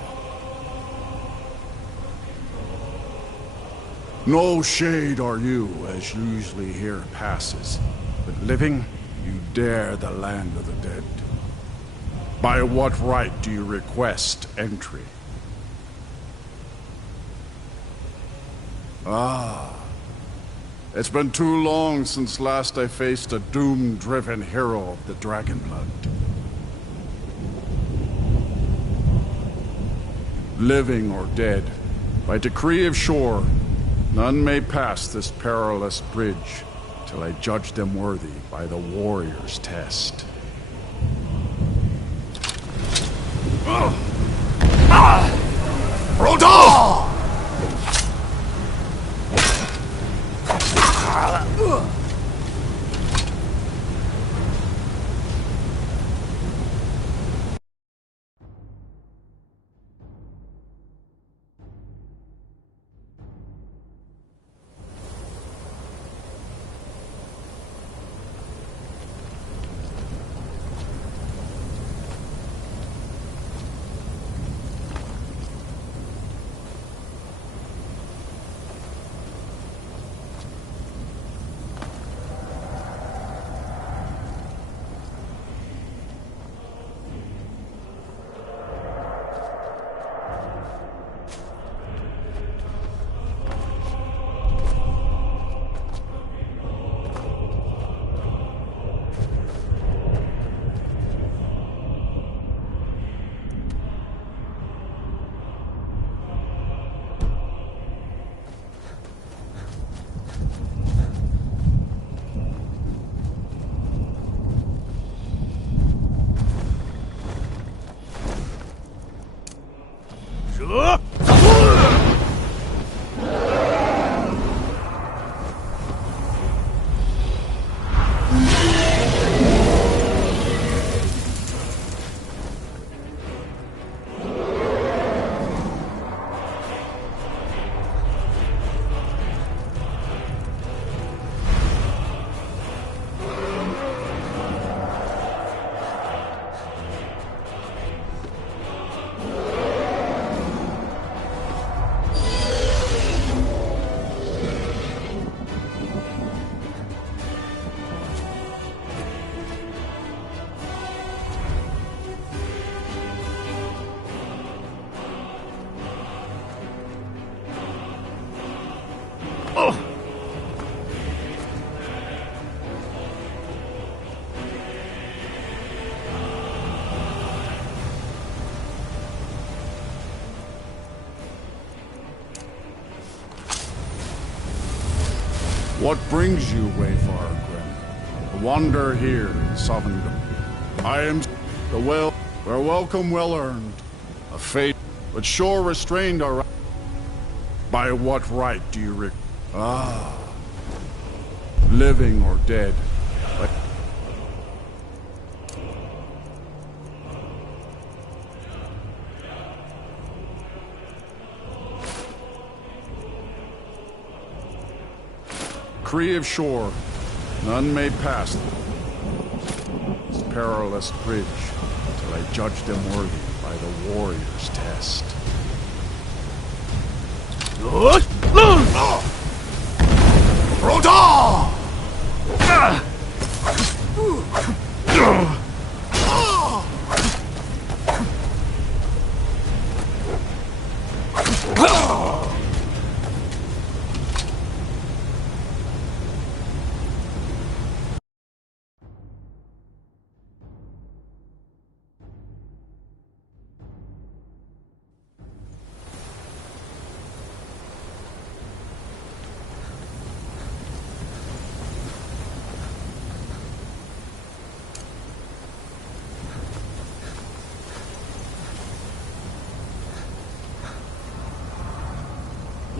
No shade are you, as usually here passes, but living, you dare the land of the dead. By what right do you request entry? Ah, it's been too long since last I faced a doom-driven hero of the Dragonblood. Living or dead, by decree of Shore, none may pass this perilous bridge till I judge them worthy by the warrior's test. Rodolphe! What brings you, Wayfarer Grim, to wander here in Sovngarde? I am the where welcome well earned, a fate, but Shore restrained our. By what right do you living or dead? Decree of Shore, none may pass this perilous bridge till I judge them worthy by the warrior's test. Rodolphe!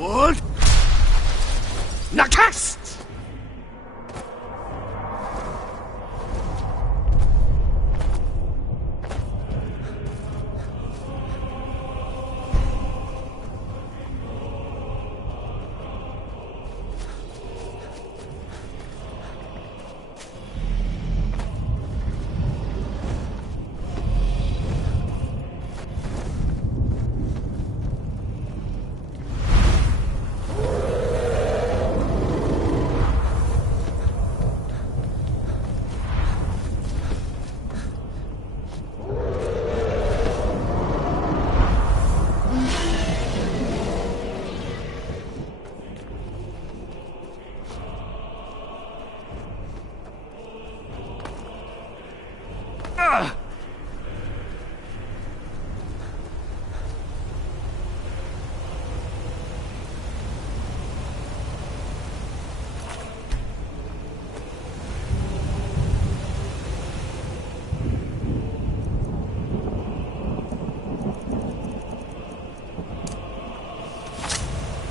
What? Nakast!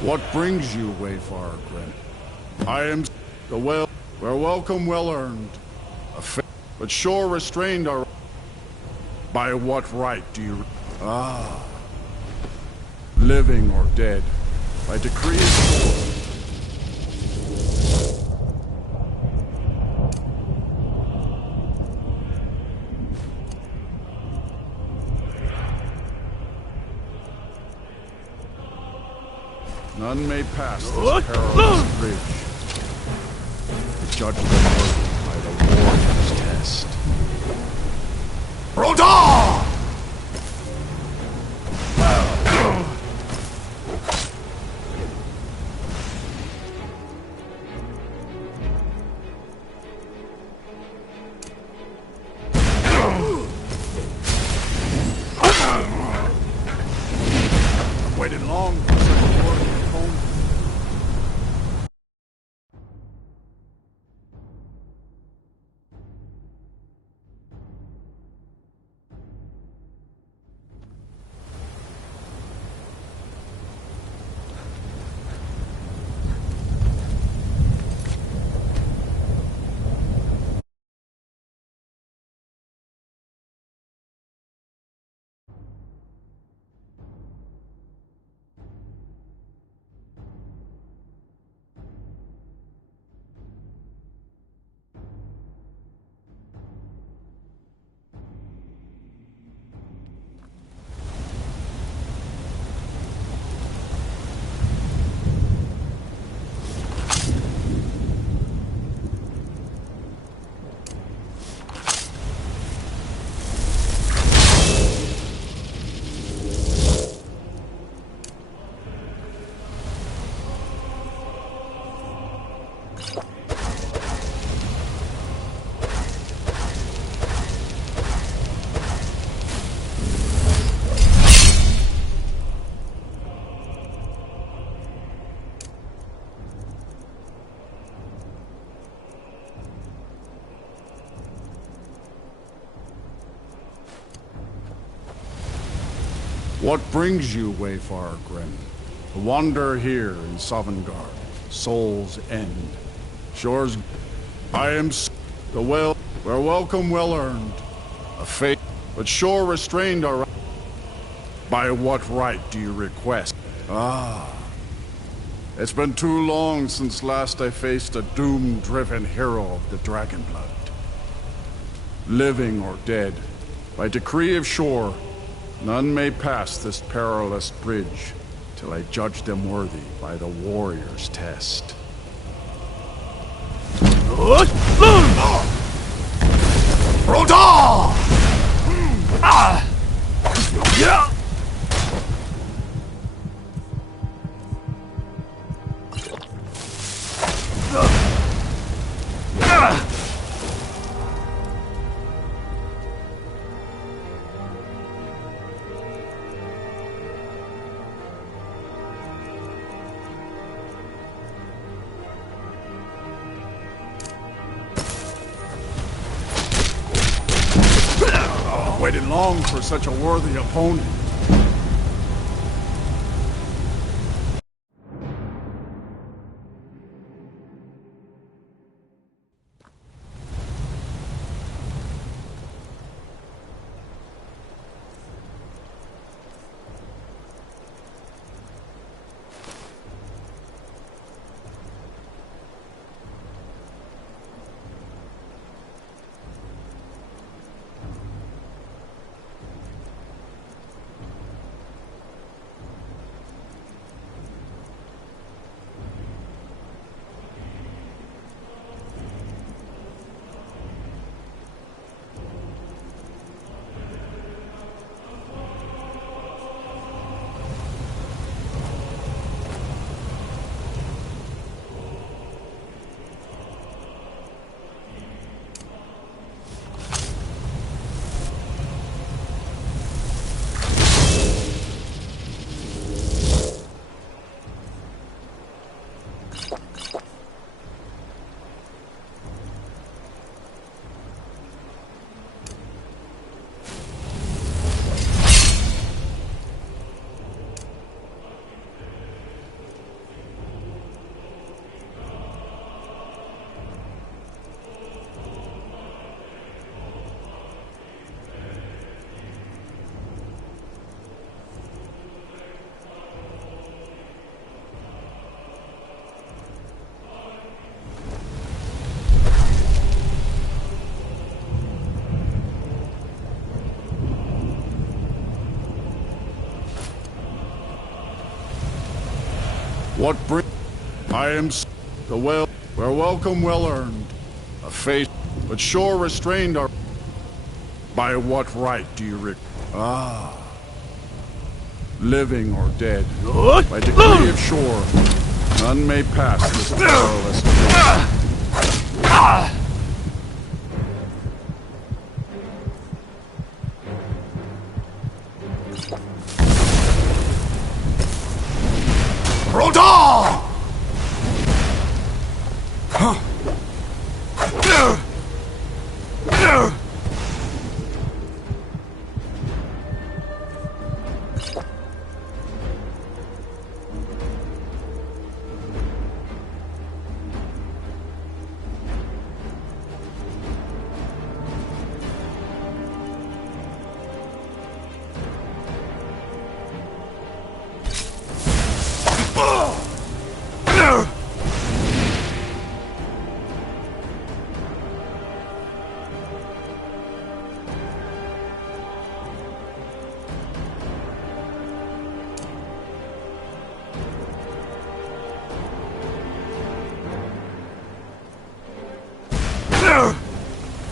What brings you, Wayfarer Grim? I am the well, where welcome well earned, but sure restrained are. By what right do you? Living or dead, by decree. None may pass this perilous bridge. The judge them worthy by the warrior's test. Rodar! I've waited long for such a worthy opponent. What brings you, Wayfarer Grim? To wander here in Sovngarde, Soul's End. Shores, I am the well, where welcome well earned. A fate, but sure restrained are. By what right do you request? It's been too long since last I faced a doom-driven hero of the Dragonblood. Living or dead, by decree of Shore, none may pass this perilous bridge till I judge them worthy by the warrior's test. Rodar! Yeah! Waited long for such a worthy opponent. What bring? I am the well. Where welcome well earned. A fate, but sure restrained are. By what right do you living or dead? By decree of shore, none may pass this perilous Rodal!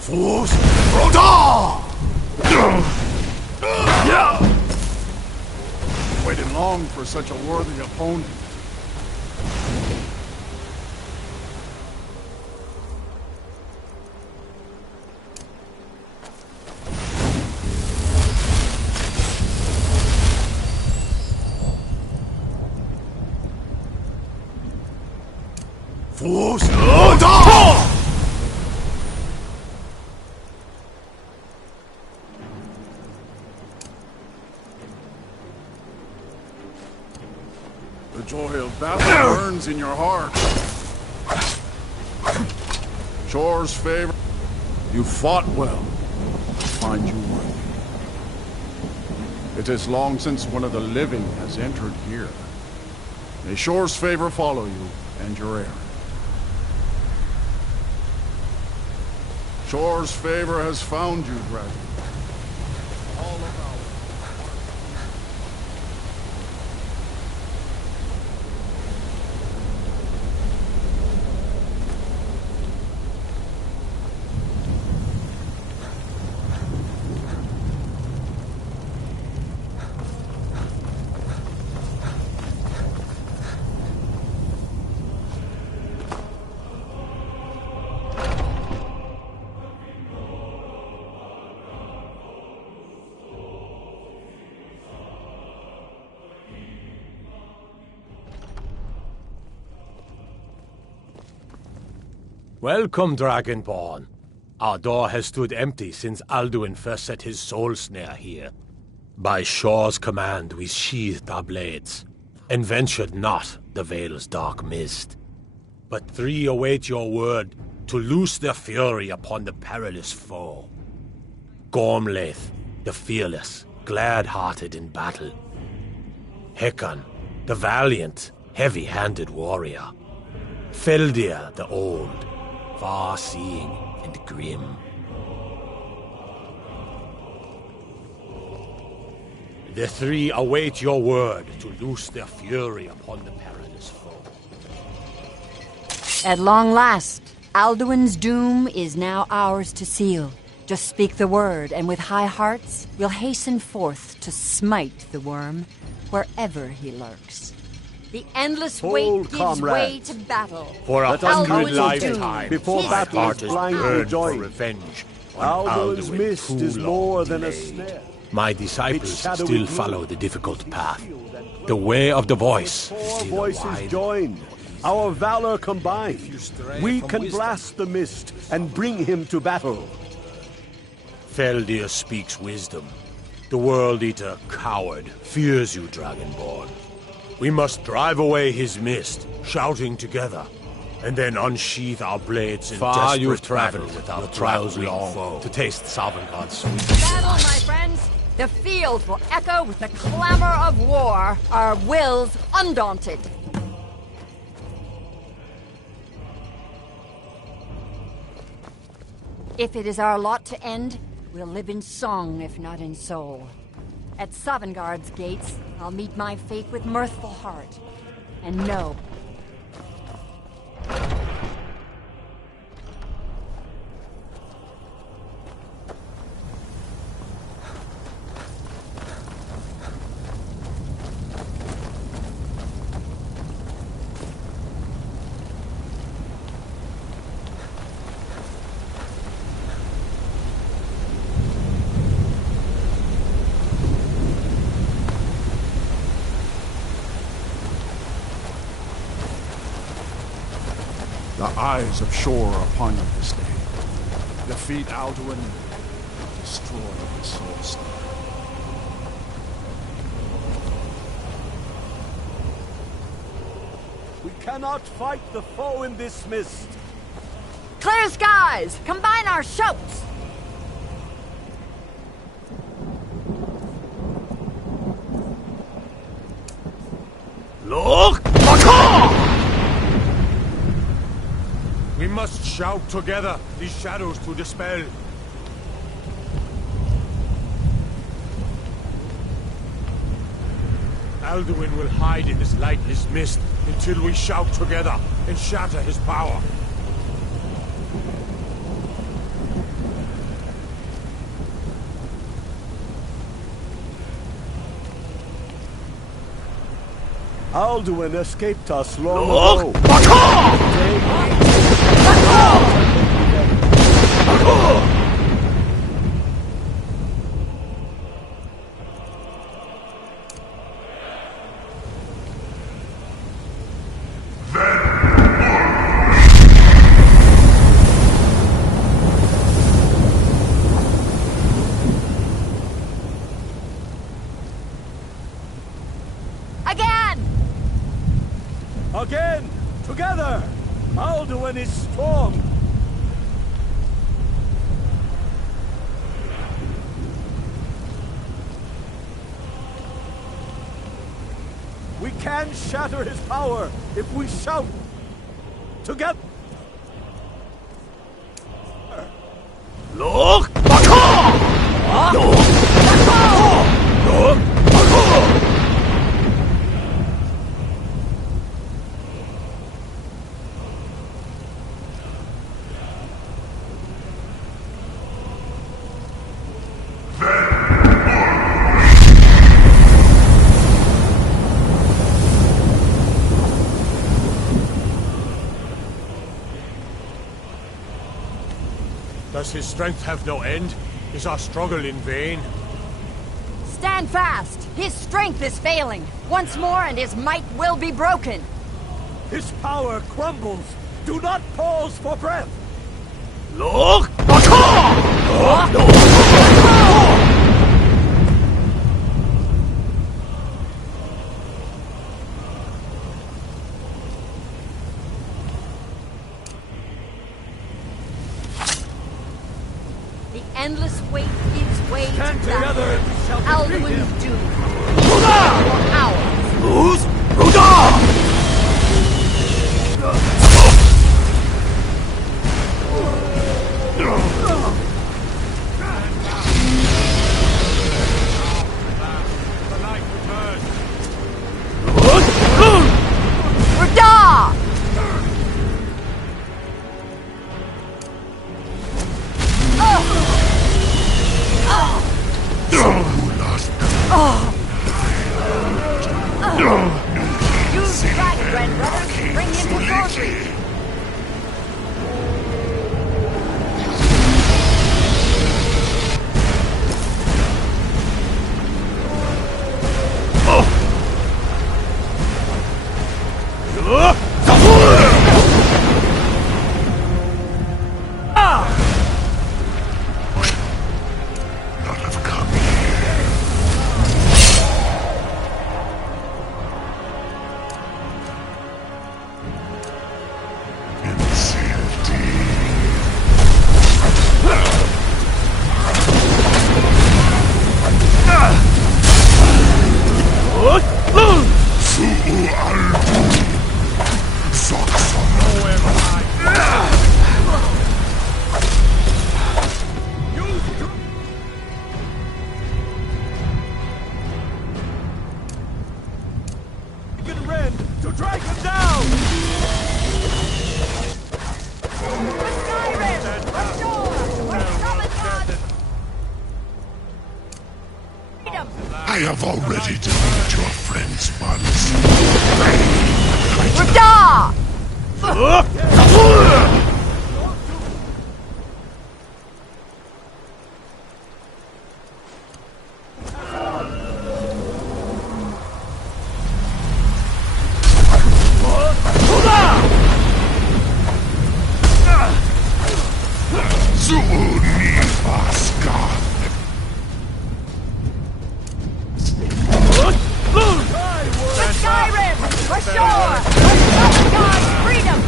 Fools! Rodal! waited long for such a worthy opponent. Fools! Rodal! The joy of battle burns in your heart. Shore's favor. You fought well. I find you worthy. It is long since one of the living has entered here. May Shore's favor follow you and your heir. Shore's favor has found you, dragon. All of our Welcome, Dragonborn. Our door has stood empty since Alduin first set his soul snare here. By Shore's command, we sheathed our blades, and ventured not the Vale's dark mist. But three await your word to loose their fury upon the perilous foe. Gormlaith, the fearless, glad-hearted in battle. Hekon, the valiant, heavy-handed warrior. Feldir, the old, far-seeing and grim. The three await your word to loose their fury upon the perilous foe. At long last, Alduin's doom is now ours to seal. Just speak the word, and with high hearts, we'll hasten forth to smite the worm wherever he lurks. The endless wait gives way to battle. For 100 lifetimes, before my battle heart is has blindly burned for joined. revenge on Alduin's Alduin mist too is long more than a delayed. snare. My disciples Its shadowy still gloom follow the difficult path. The way of the voice is Four neither voices wide joined, our valor combined. We can blast the mist and bring him to battle. Feldir speaks wisdom. The World Eater, coward, fears you, Dragonborn. We must drive away his mist, shouting together, and then unsheath our blades in Far desperate you've battle traveled with our your trials long foe to taste Sovngarde's sweet Battle, my friends! The field will echo with the clamor of war, our wills undaunted. If it is our lot to end, we'll live in song if not in soul. At Sovngarde's gates, I'll meet my fate with mirthful heart, And no. The eyes of Shore are upon you this day. Defeat Alduin, destroy his soul star. We cannot fight the foe in this mist. Clear skies! Combine our shouts! Look! We must shout together, these shadows to dispel. Alduin will hide in this lightless mist until we shout together and shatter his power. Alduin escaped us long ago. Again! Together! Alduin is strong! We can shatter his power if we shout together! Look! Does his strength have no end? Is our struggle in vain? Stand fast! His strength is failing. Once more and his might will be broken. His power crumbles. Do not pause for breath. Look! The endless wait gives way Stand to together battle. and we shall Alduin's doom. Ours. Who's Ruda? Use Dragon Brothers to bring him to glory. To Dragon! have already defeated your friends once. Rada! Skyrim! Ashore! For God's freedom!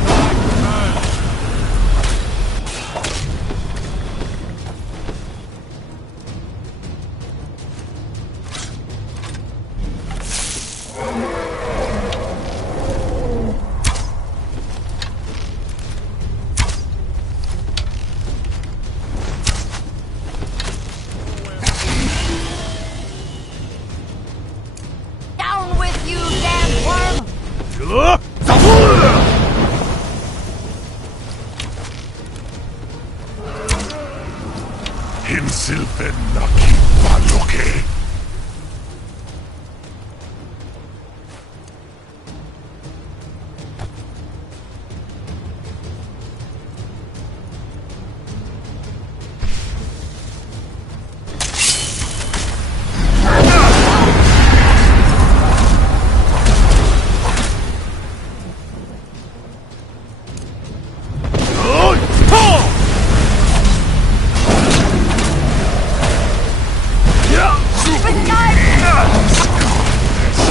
Down with you, damn worm! Himselfen naki baloke.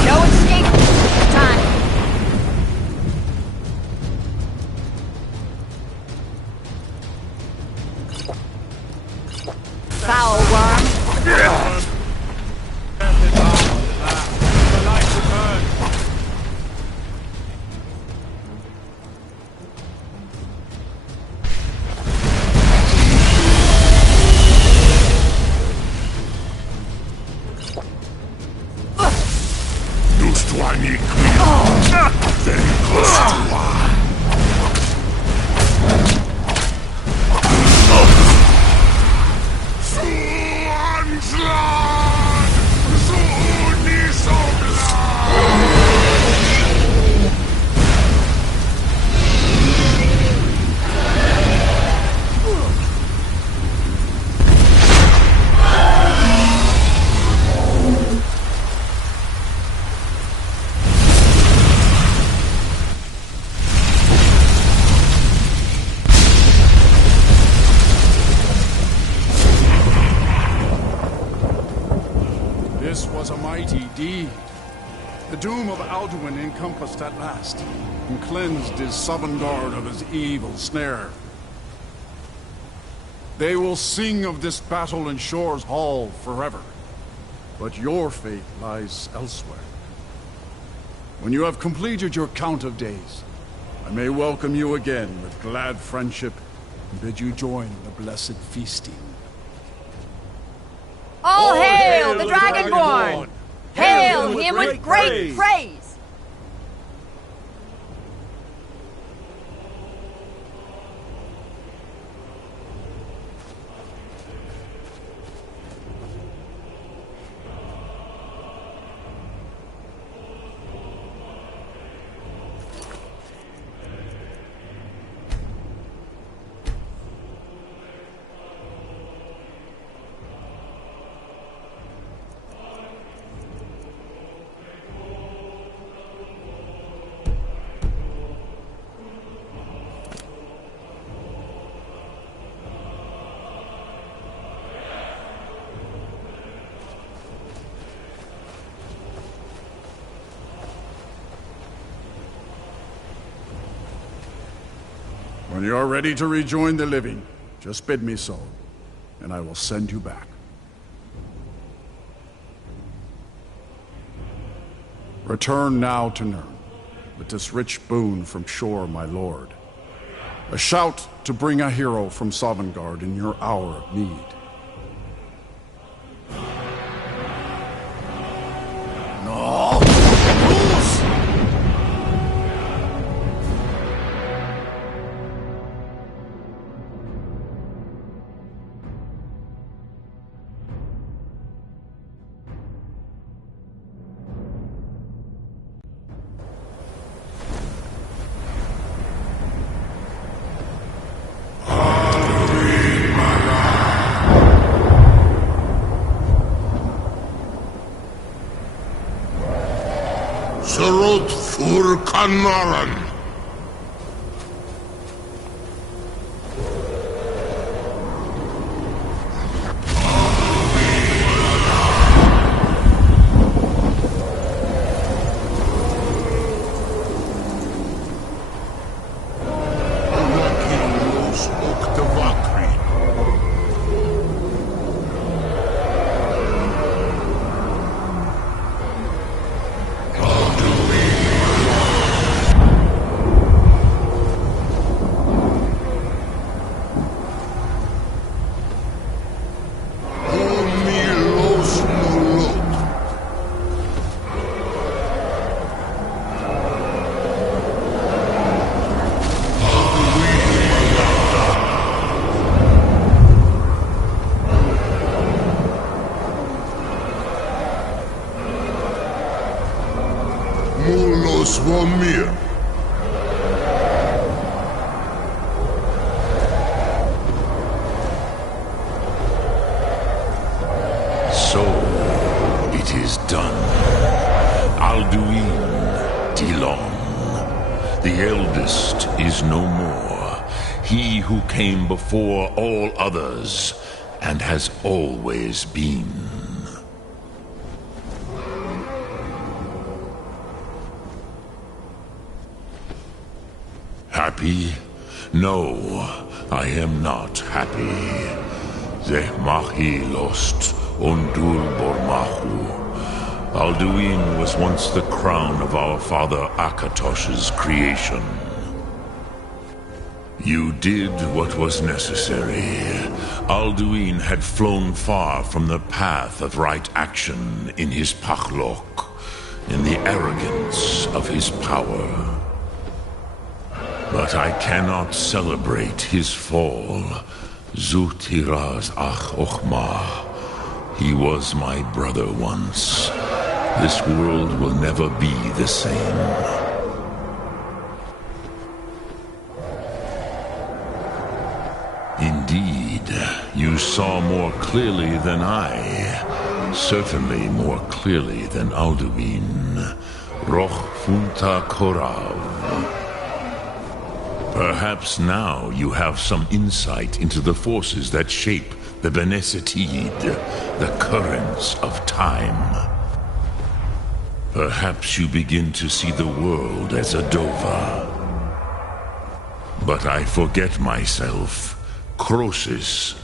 No escape this time. Foul worm. Dustwani quia. Then Kostua. Suanzlan! This was a mighty deed. The doom of Alduin encompassed at last, and cleansed his Sovngarde of his evil snare. They will sing of this battle in Shore's Hall forever, but your fate lies elsewhere. When you have completed your count of days, I may welcome you again with glad friendship and bid you join the blessed feasting. All hail the Dragonborn! Hail him with great praise! When you are ready to rejoin the living, just bid me so, and I will send you back. Return now to Nirn, with this rich boon from Shore, my lord. A shout to bring a hero from Sovngarde in your hour of need. No! Anmaran! Swamir. So, it is done. Alduin Dilon, the eldest, is no more. He who came before all others, and has always been. Happy? No, I am not happy. Zehmahi lost Ondul Bormahu. Alduin was once the crown of our father Akatosh's creation. You did what was necessary. Alduin had flown far from the path of right action in his Pachlok, in the arrogance of his power. But I cannot celebrate his fall. Zutiraz Ach Ochma. He was my brother once. This world will never be the same. Indeed, you saw more clearly than I. Certainly more clearly than Alduin. Roch Funta Korav. Perhaps now you have some insight into the forces that shape the Benesetid, the currents of time. Perhaps you begin to see the world as a Dova. But I forget myself. Crosis,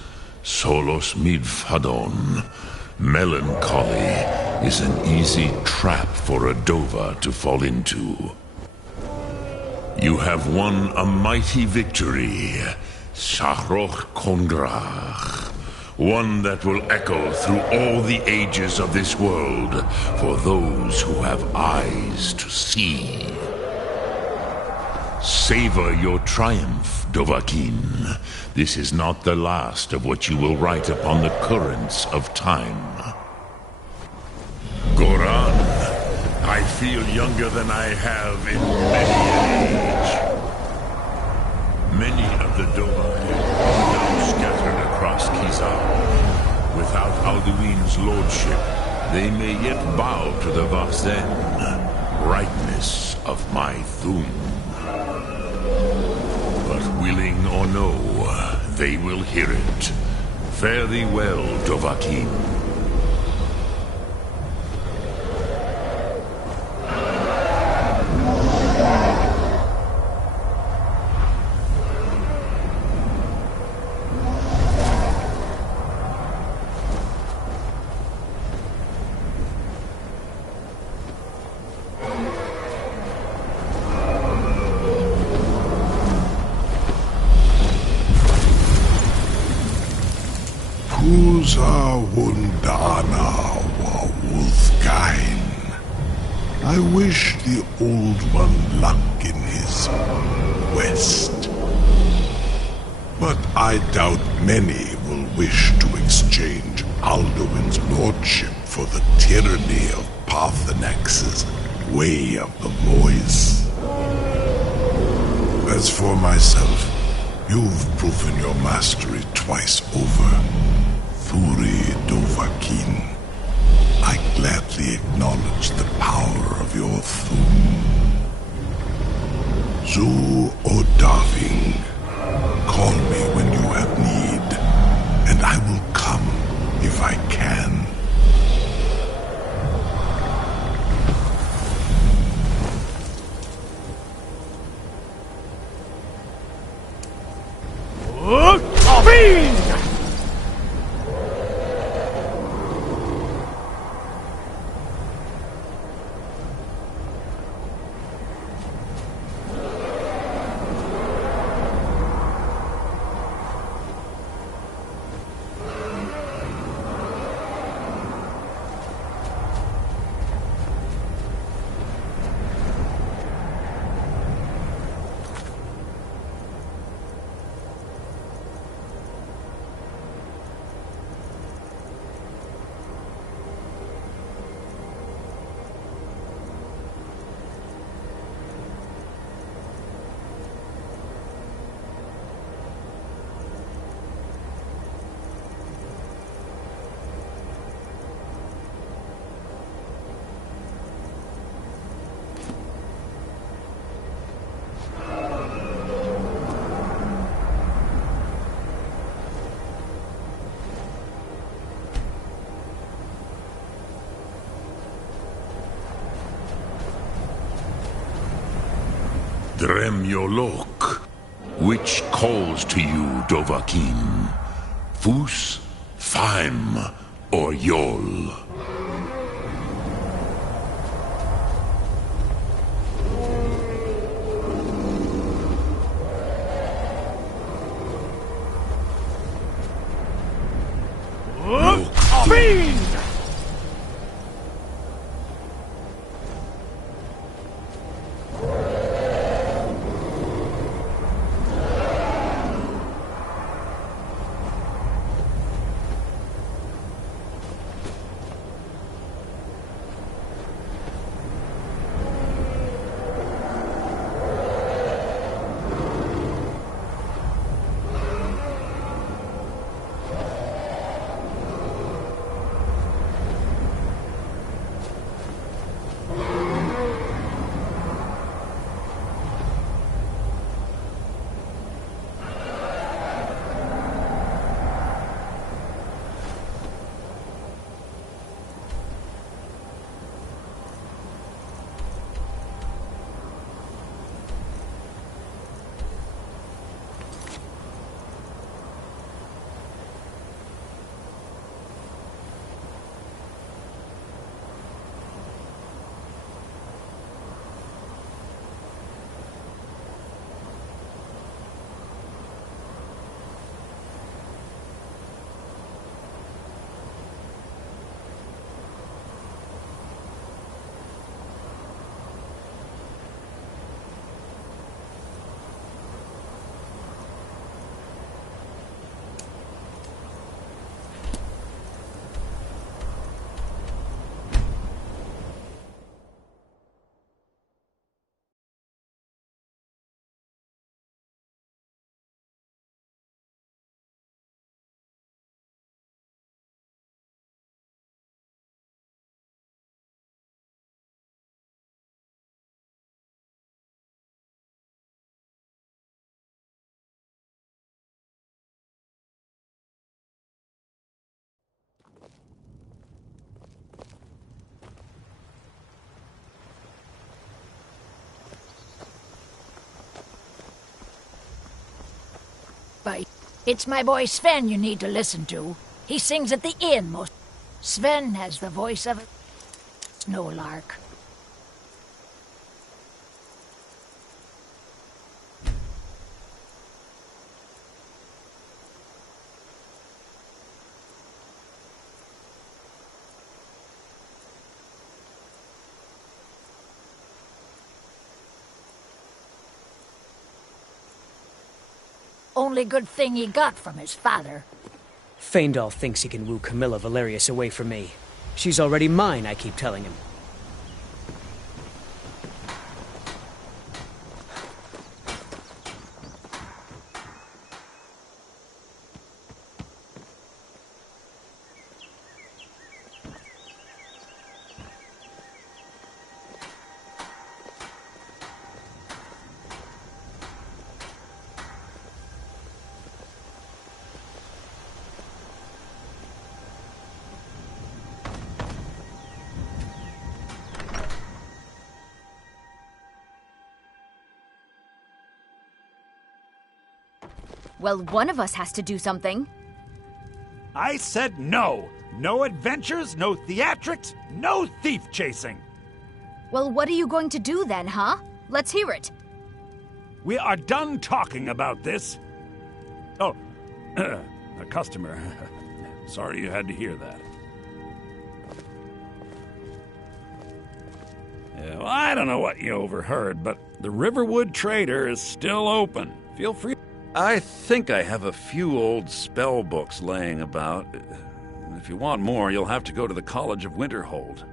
Solos Midfadon. Melancholy is an easy trap for a Dova to fall into. You have won a mighty victory, Shahroch Kongrach. One that will echo through all the ages of this world for those who have eyes to see. Savor your triumph, Dovahkiin. This is not the last of what you will write upon the currents of time. Goran, I feel younger than I have in many an age. Many of the Dova are now scattered across Kizar. Without Alduin's lordship, they may yet bow to the Vahzen, brightness of my Thum. But willing or no, they will hear it. Fare thee well, Dovahkiin. I wish the Old One luck in his quest. But I doubt many will wish to exchange Alduin's lordship for the tyranny of Paarthurnax's way of the voice. As for myself, you've proven your mastery twice over. Thuri Dovahkiin, I gladly acknowledge the power of your Thum. Zu or Darving, call me when you have need, and I will come if I can. Dremyolok, which calls to you, Dovahkiin? Fus, Faim, or Yol? It's my boy Sven you need to listen to. He sings at the inn most. Sven has the voice of a snowlark. Only good thing he got from his father. Faendal thinks he can woo Camilla Valerius away from me. She's already mine, I keep telling him. Well, one of us has to do something. I said no. No adventures, no theatrics, no thief chasing. Well, what are you going to do then, huh? Let's hear it. We are done talking about this. Oh, a customer. Sorry you had to hear that. Yeah, well, I don't know what you overheard, but the Riverwood Trader is still open. Feel free. I think I have a few old spell books laying about. If you want more, you'll have to go to the College of Winterhold.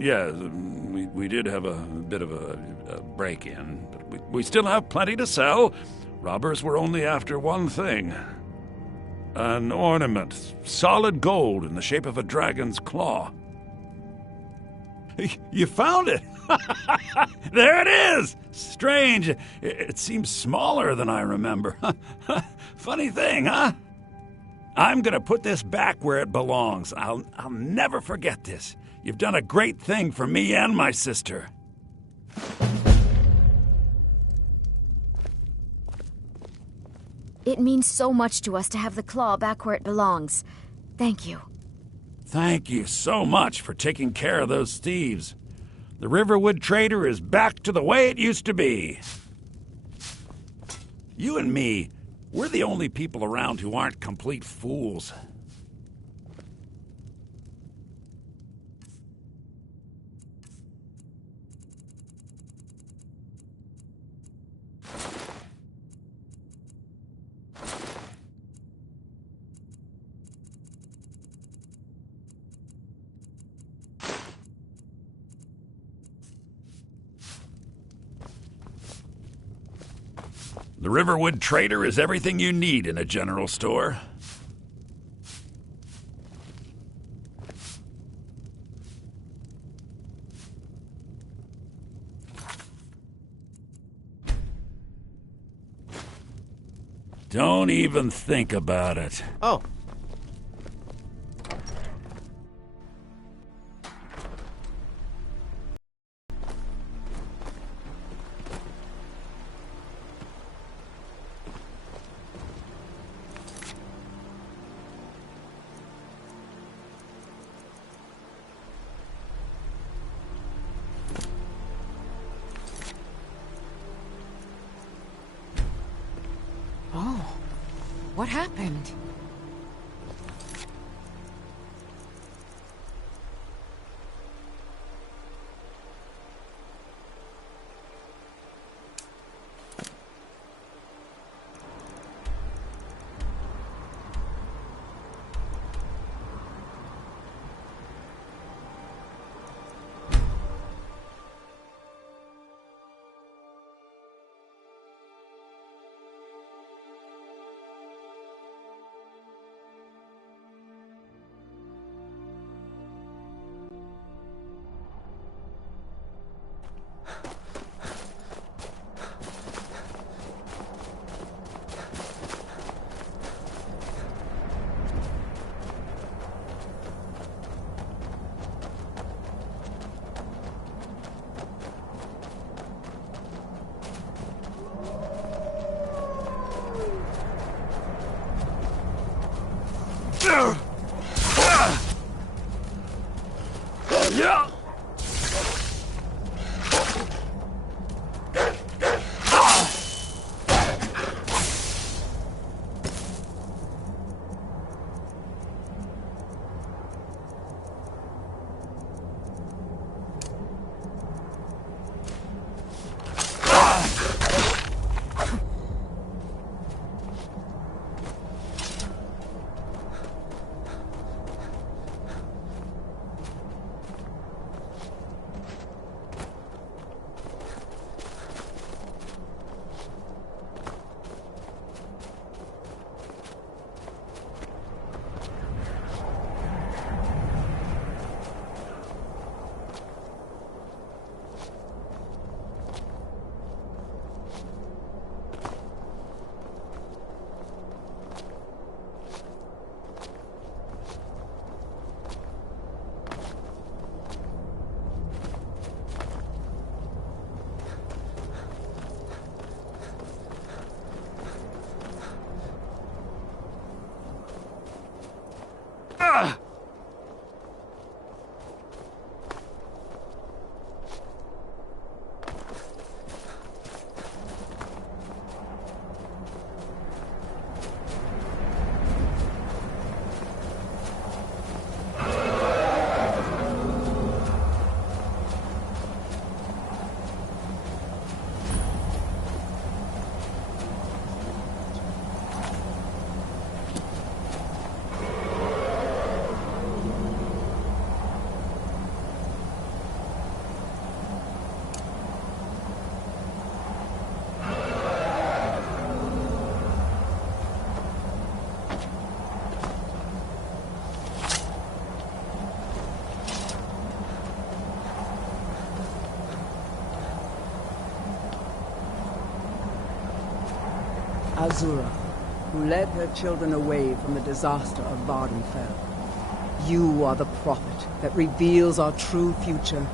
Yeah, we did have a bit of a break-in, but we still have plenty to sell. Robbers were only after one thing. An ornament, solid gold in the shape of a dragon's claw. You found it! There it is! Strange. It seems smaller than I remember. Funny thing, huh? I'm gonna put this back where it belongs. I'll never forget this. You've done a great thing for me and my sister. It means so much to us to have the claw back where it belongs. Thank you. Thank you so much for taking care of those thieves. The Riverwood Trader is back to the way it used to be. You and me, we're the only people around who aren't complete fools. The Riverwood Trader is everything you need in a general store. Don't even think about it. Oh. Oh, what happened? Azura, who led her children away from the disaster of Vardenfell. You are the prophet that reveals our true future.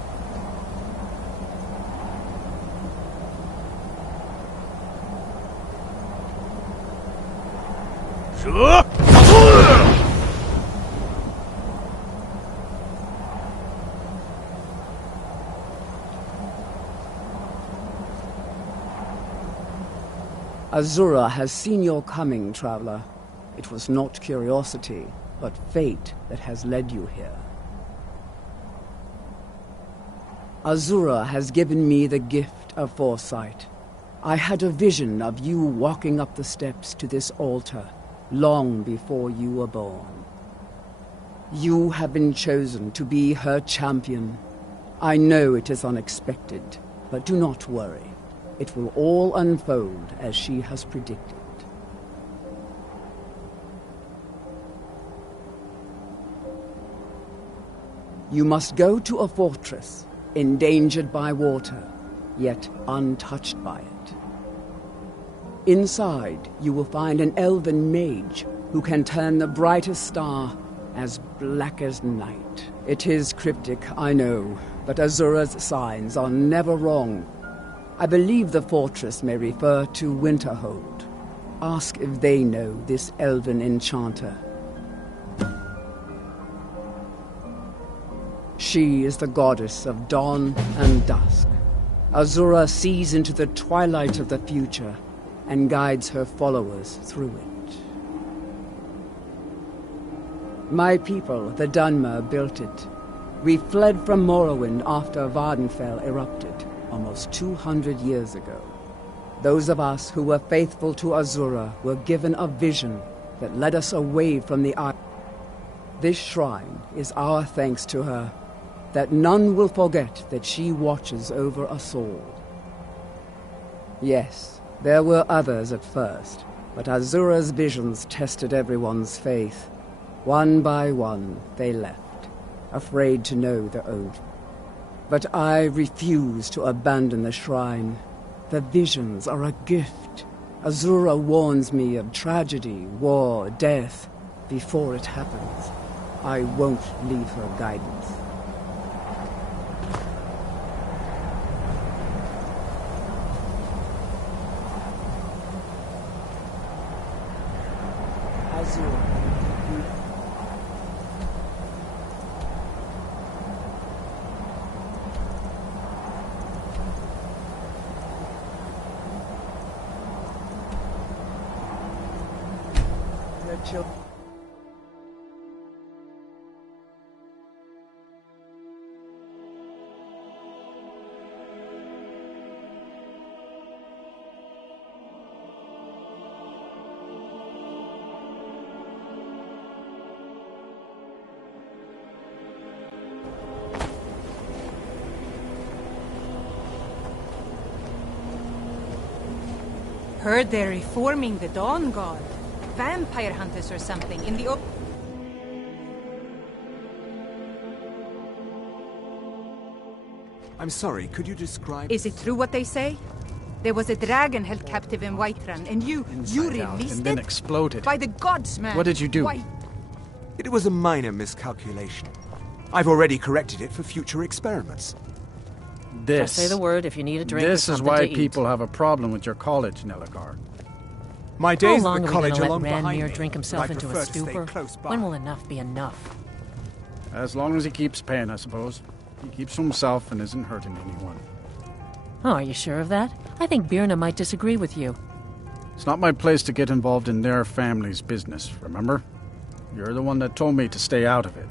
Azura has seen your coming, traveler. It was not curiosity, but fate that has led you here. Azura has given me the gift of foresight. I had a vision of you walking up the steps to this altar, long before you were born. You have been chosen to be her champion. I know it is unexpected, but do not worry. It will all unfold as she has predicted. You must go to a fortress, endangered by water, yet untouched by it. Inside, you will find an elven mage who can turn the brightest star as black as night. It is cryptic, I know, but Azura's signs are never wrong. I believe the fortress may refer to Winterhold. Ask if they know this elven enchanter. She is the goddess of dawn and dusk. Azura sees into the twilight of the future and guides her followers through it. My people, the Dunmer, built it. We fled from Morrowind after Vardenfell erupted, almost 200 years ago. Those of us who were faithful to Azura were given a vision that led us away from the island. This shrine is our thanks to her, that none will forget that she watches over us all. Yes, there were others at first, but Azura's visions tested everyone's faith. One by one, they left, afraid to know their own. But I refuse to abandon the shrine. The visions are a gift. Azura warns me of tragedy, war, death, before it happens. I won't leave her guidance. Azura. children. Heard they're reforming the Dawn God. Vampire hunters or something in the I'm sorry, could you describe... Is it true what they say? There was a dragon held captive in Whiterun, and you released and then it? exploded. By the gods, man! What did you do? Why? It was a minor miscalculation. I've already corrected it for future experiments. This. Just say the word if you need a drink. This is why people have a problem with your college, Nelagar. My days How long at the are we college gonna are long let behind Ranmir me, drink himself but I into a prefer to stay stupor? close by. When will enough be enough? As long as he keeps paying, I suppose. He keeps to himself and isn't hurting anyone. Oh, are you sure of that? I think Birna might disagree with you. It's not my place to get involved in their family's business, remember? You're the one that told me to stay out of it.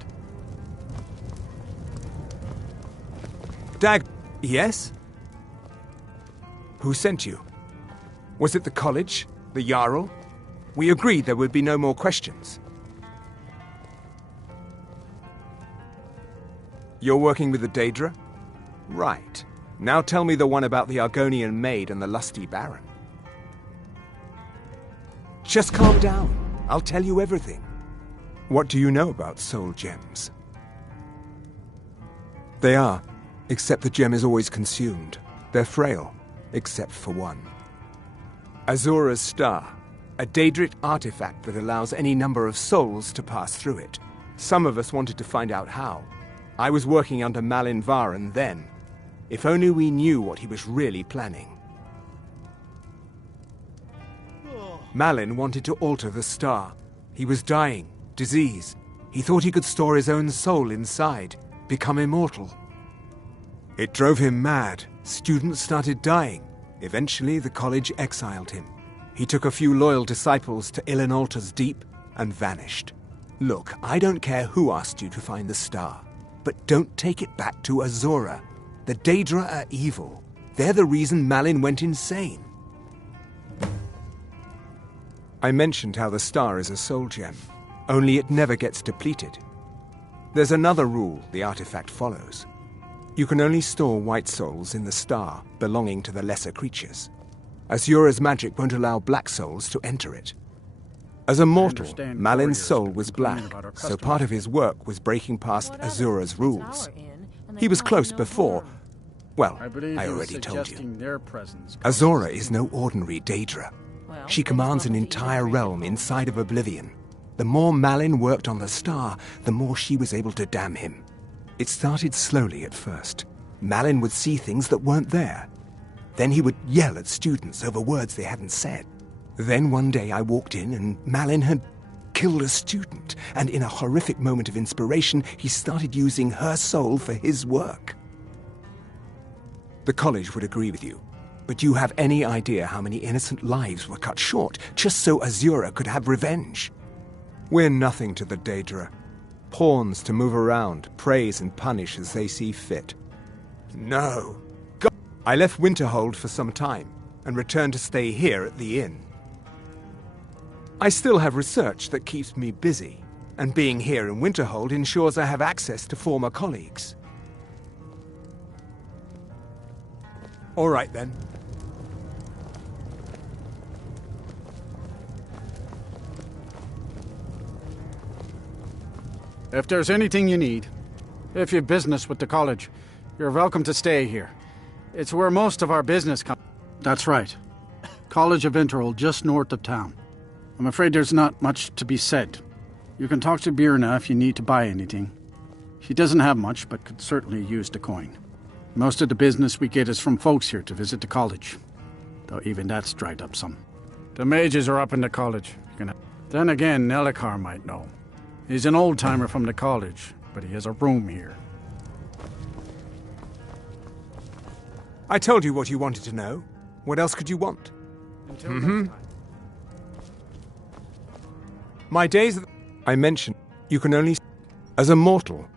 Dag... Yes? Who sent you? Was it the college? The Jarl? We agreed there would be no more questions. You're working with the Daedra? Right. Now tell me the one about the Argonian maid and the lusty baron. Just calm down. I'll tell you everything. What do you know about soul gems? They are, except the gem is always consumed. They're frail, except for one. Azura's Star, a Daedric artifact that allows any number of souls to pass through it. Some of us wanted to find out how. I was working under Malin Varen then. If only we knew what he was really planning. Malin wanted to alter the star. He was dying, disease. He thought he could store his own soul inside, become immortal. It drove him mad. Students started dying. Eventually, the college exiled him. He took a few loyal disciples to Illinalta's Deep and vanished. Look, I don't care who asked you to find the star, but don't take it back to Azura. The Daedra are evil. They're the reason Malin went insane. I mentioned how the star is a soul gem, only it never gets depleted. There's another rule the artifact follows. You can only store white souls in the star belonging to the lesser creatures. Azura's magic won't allow black souls to enter it. As a mortal, Malin's soul was black, so part of his work was breaking past Azura's rules. He was close before. Well, I already told you. Azura is no ordinary Daedra. She commands an entire realm inside of Oblivion. The more Malin worked on the star, the more she was able to damn him. It started slowly at first. Malin would see things that weren't there. Then he would yell at students over words they hadn't said. Then one day I walked in and Malin had killed a student, and in a horrific moment of inspiration, he started using her soul for his work. The college would agree with you, but do you have any idea how many innocent lives were cut short just so Azura could have revenge? We're nothing to the Daedra. Pawns to move around, praise and punish as they see fit. No. I left Winterhold for some time and returned to stay here at the inn. I still have research that keeps me busy, and being here in Winterhold ensures I have access to former colleagues. All right, then. If there's anything you need, if you've business with the college, you're welcome to stay here. It's where most of our business comes. That's right. College of Winterhold, just north of town. I'm afraid there's not much to be said. You can talk to Birna if you need to buy anything. She doesn't have much, but could certainly use the coin. Most of the business we get is from folks here to visit the college, though even that's dried up some. The mages are up in the college. Then again, Nelagar might know. He's an old-timer from the college, but he has a room here. I told you what you wanted to know. What else could you want? My days... I mentioned, you can only... As a mortal.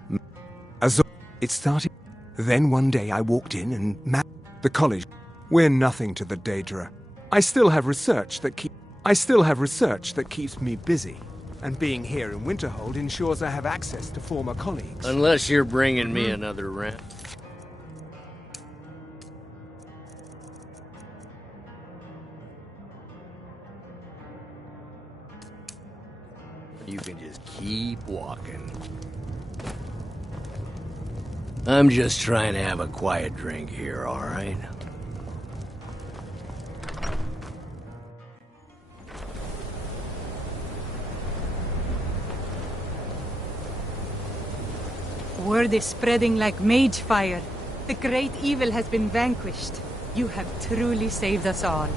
As a... It started... Then one day I walked in and... The college. We're nothing to the Daedra. I still have research that keeps me busy. And being here in Winterhold ensures I have access to former colleagues. Unless you're bringing me another rent. You can just keep walking. I'm just trying to have a quiet drink here, all right? Word is spreading like mage fire. The great evil has been vanquished. You have truly saved us all.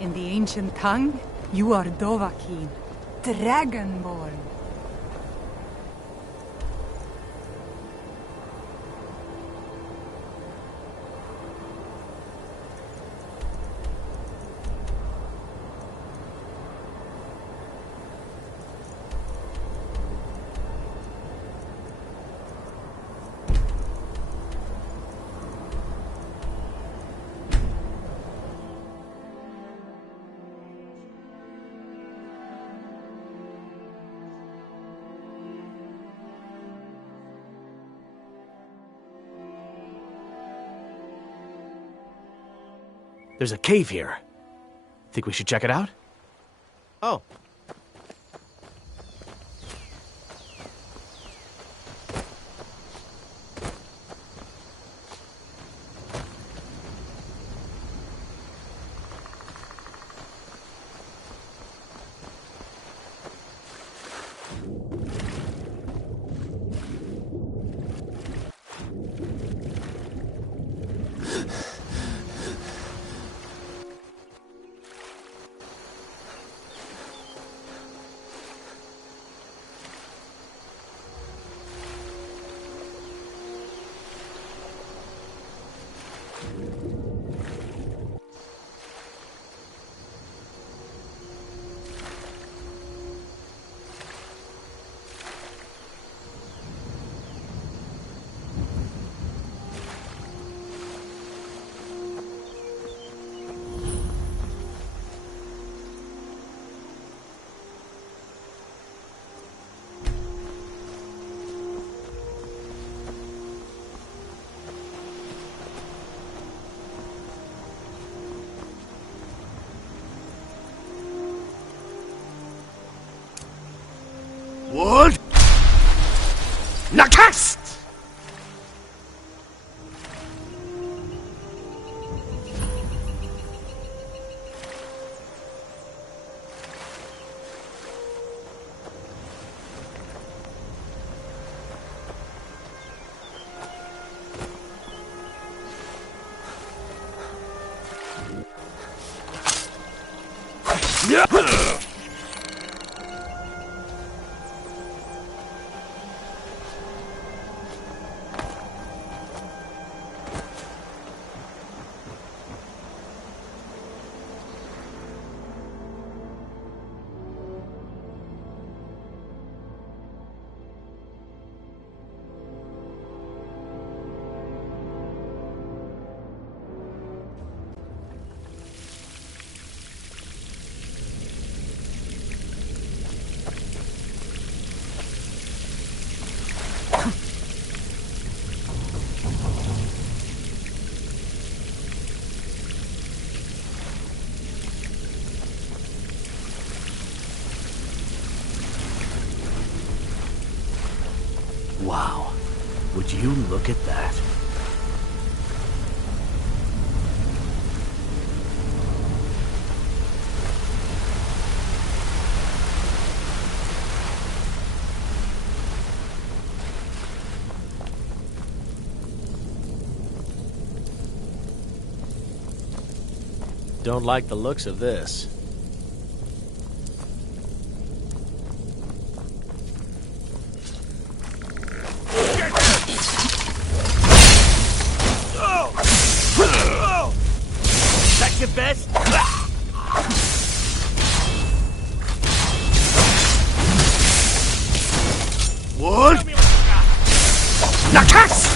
In the ancient tongue, you are Dovahkiin, Dragonborn. There's a cave here. Think we should check it out? Oh. What? Nakas! Would you look at that? Don't like the looks of this. That's your best? What? Nakas!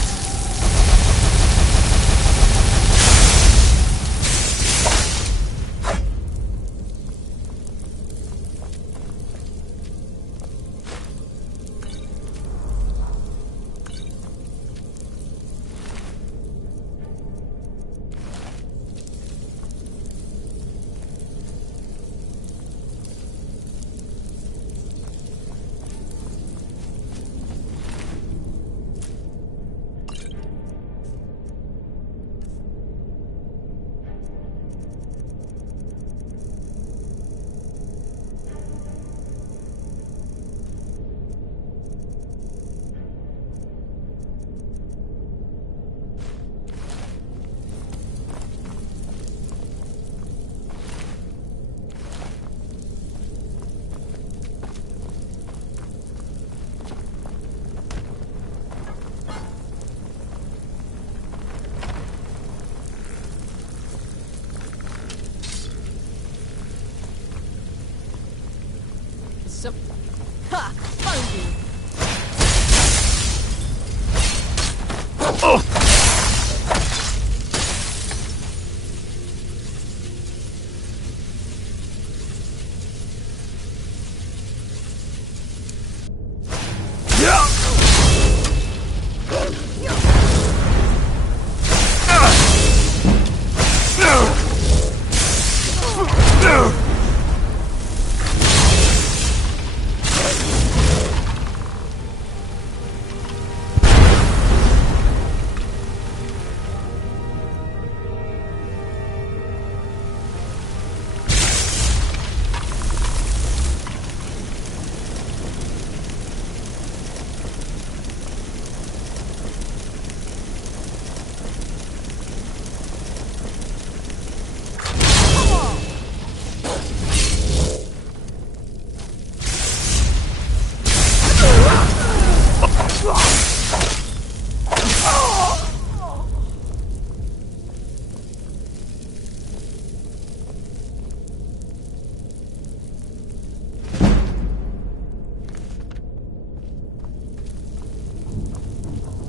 Ha! Found you!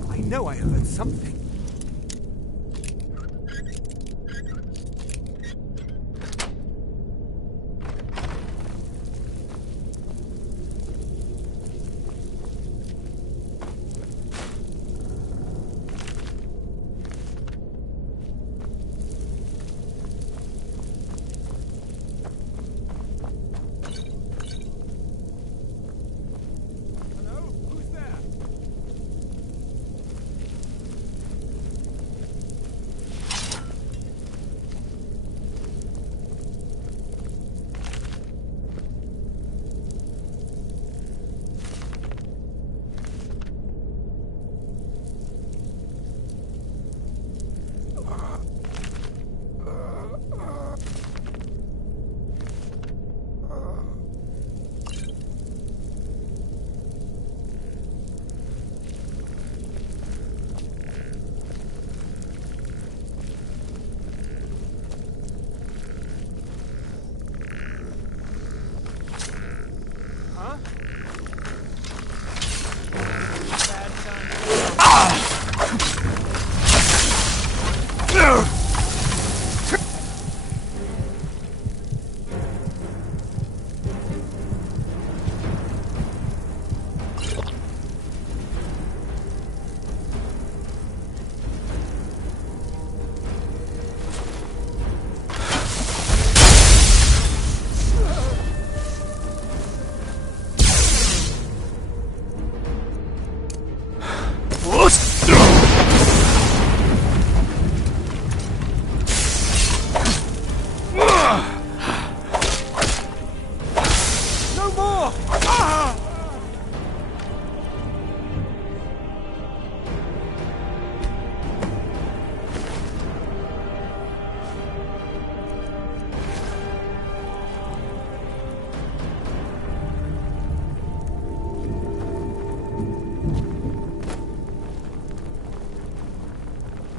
I know I heard something.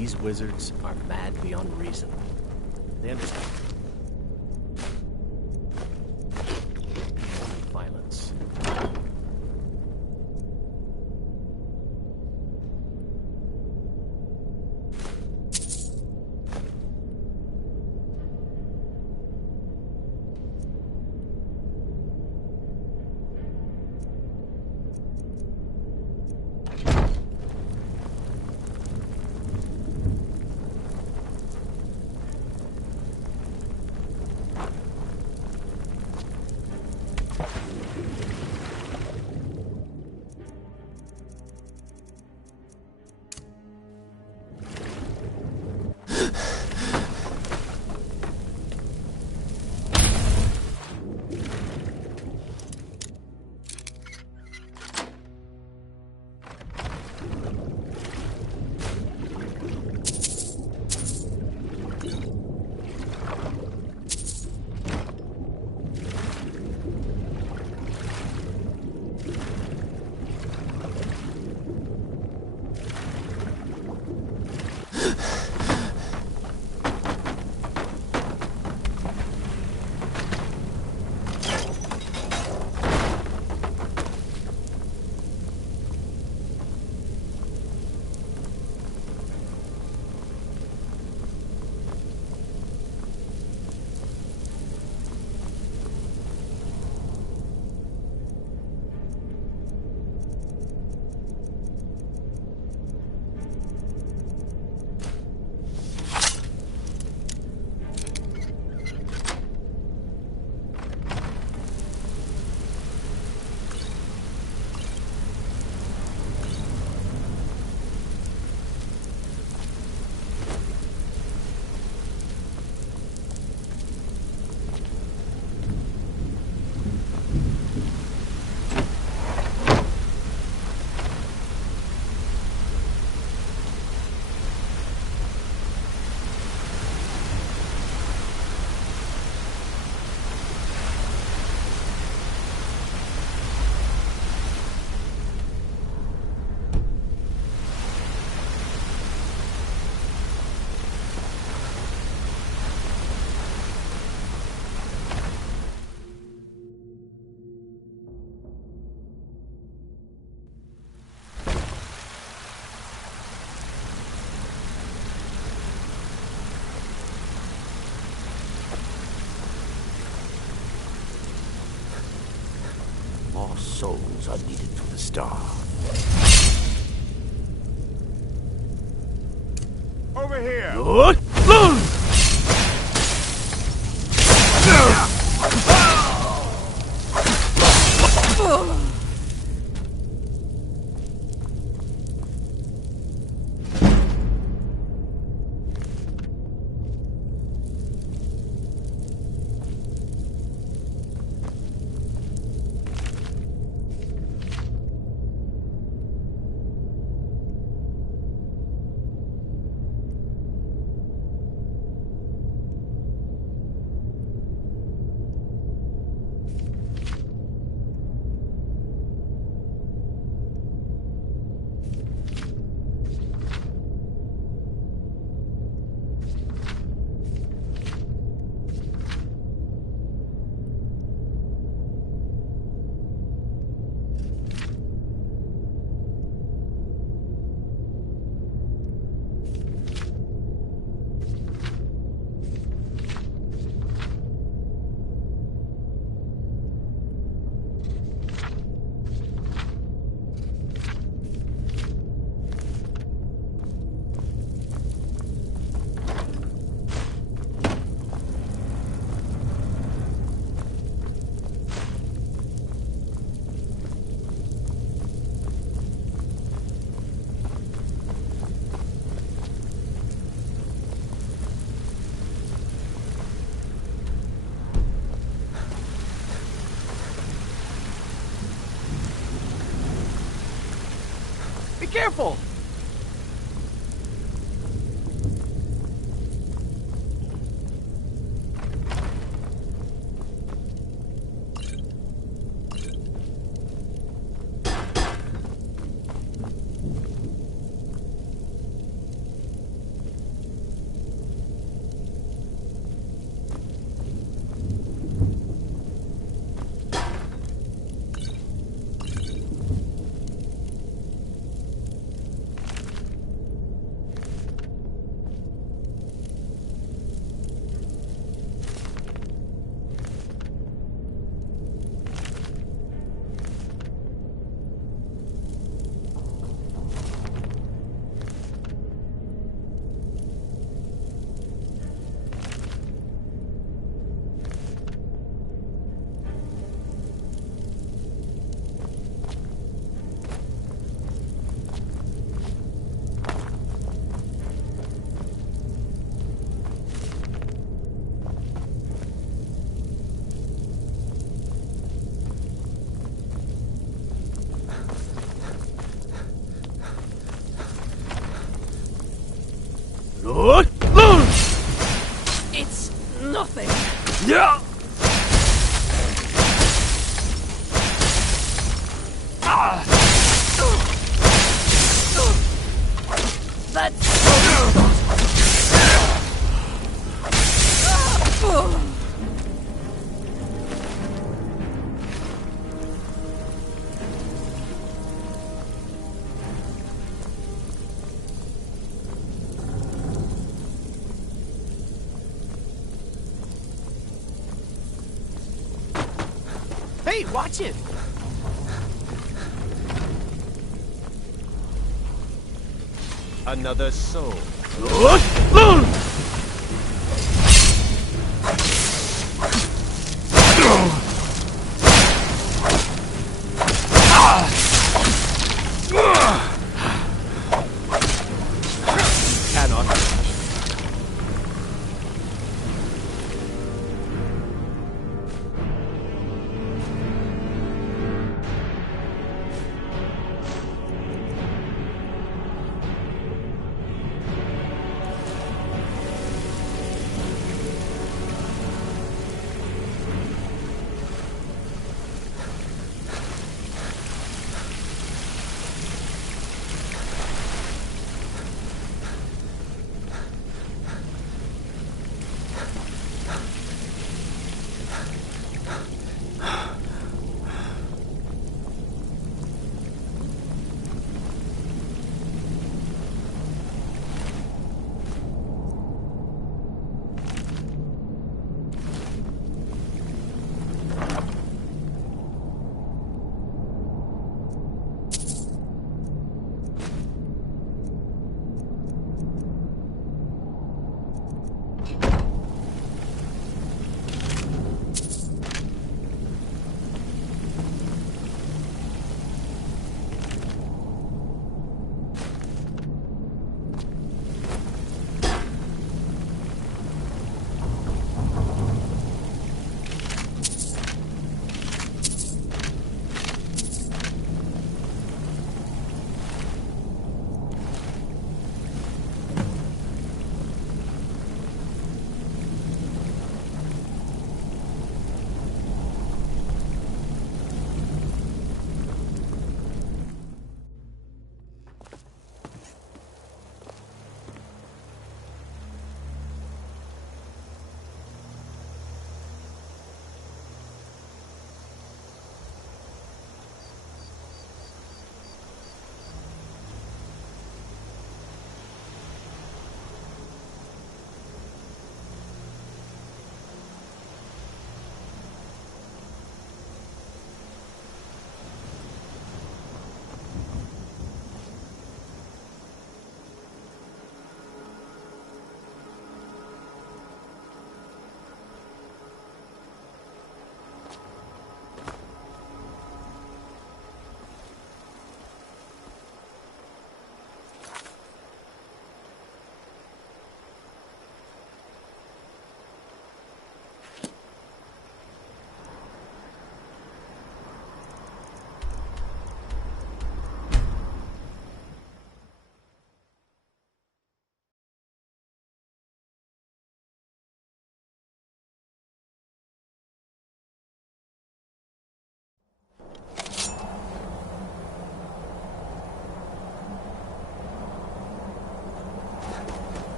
These wizards are mad beyond reason. They understand. Only violence. Souls are needed for the star. Over here! Be careful! It's nothing. Yeah. Hey, watch it! Another soul. Cannot.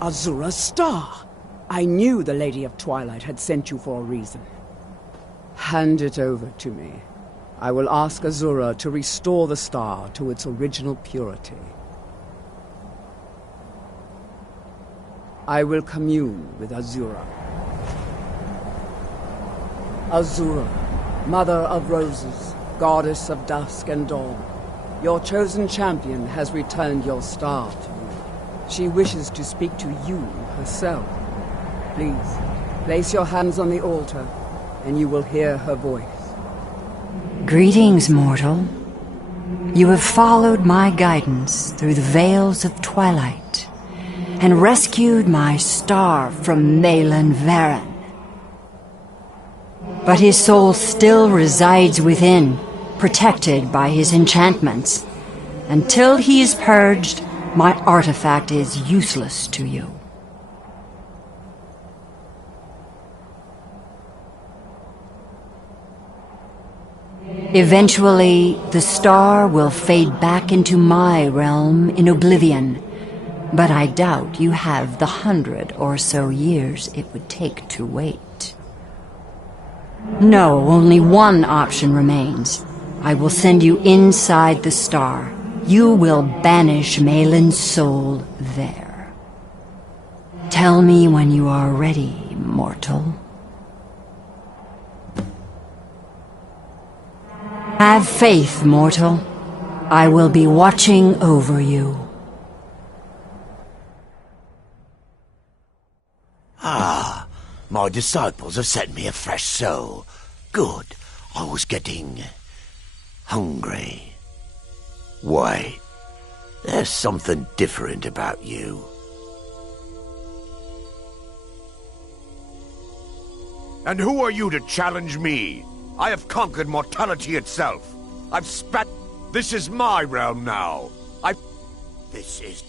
Azura's star! I knew the Lady of Twilight had sent you for a reason. Hand it over to me. I will ask Azura to restore the star to its original purity. I will commune with Azura. Azura, Mother of Roses, Goddess of Dusk and Dawn, your chosen champion has returned your star to you. She wishes to speak to you herself. Please, place your hands on the altar, and you will hear her voice. Greetings, mortal. You have followed my guidance through the veils of twilight and rescued my star from Malin Varen. But his soul still resides within, protected by his enchantments. Until he is purged, my artifact is useless to you. Eventually, the star will fade back into my realm in oblivion, but I doubt you have the 100 or so years it would take to wait. No, only one option remains. I will send you inside the star. You will banish Malin's soul there. Tell me when you are ready, mortal. Have faith, mortal. I will be watching over you. Ah, my disciples have sent me a fresh soul. Good. I was getting hungry. Wait, there's something different about you. And who are you to challenge me? I have conquered mortality itself. I've spat... This is my realm now. This is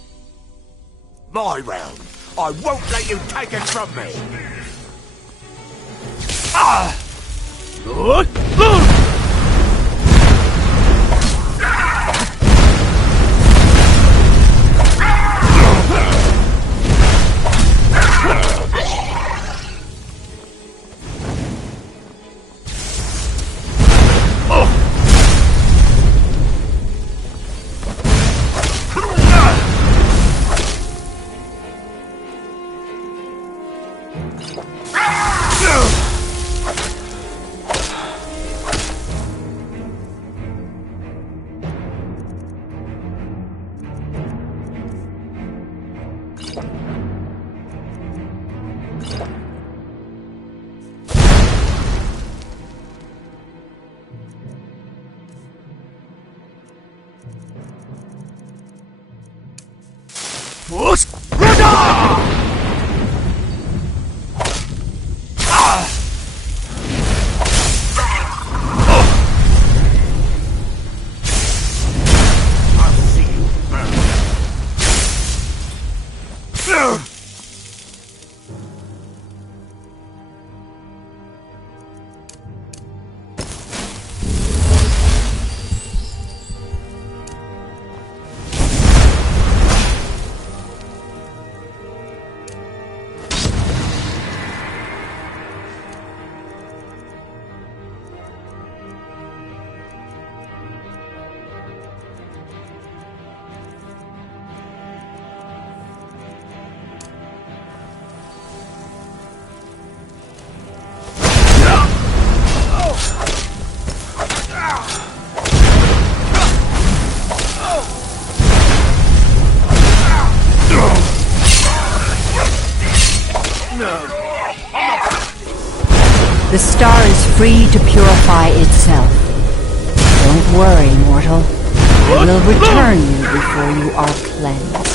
my realm. I won't let you take it from me. Ah! The star is free to purify itself. Don't worry, mortal. I will return you before you are cleansed.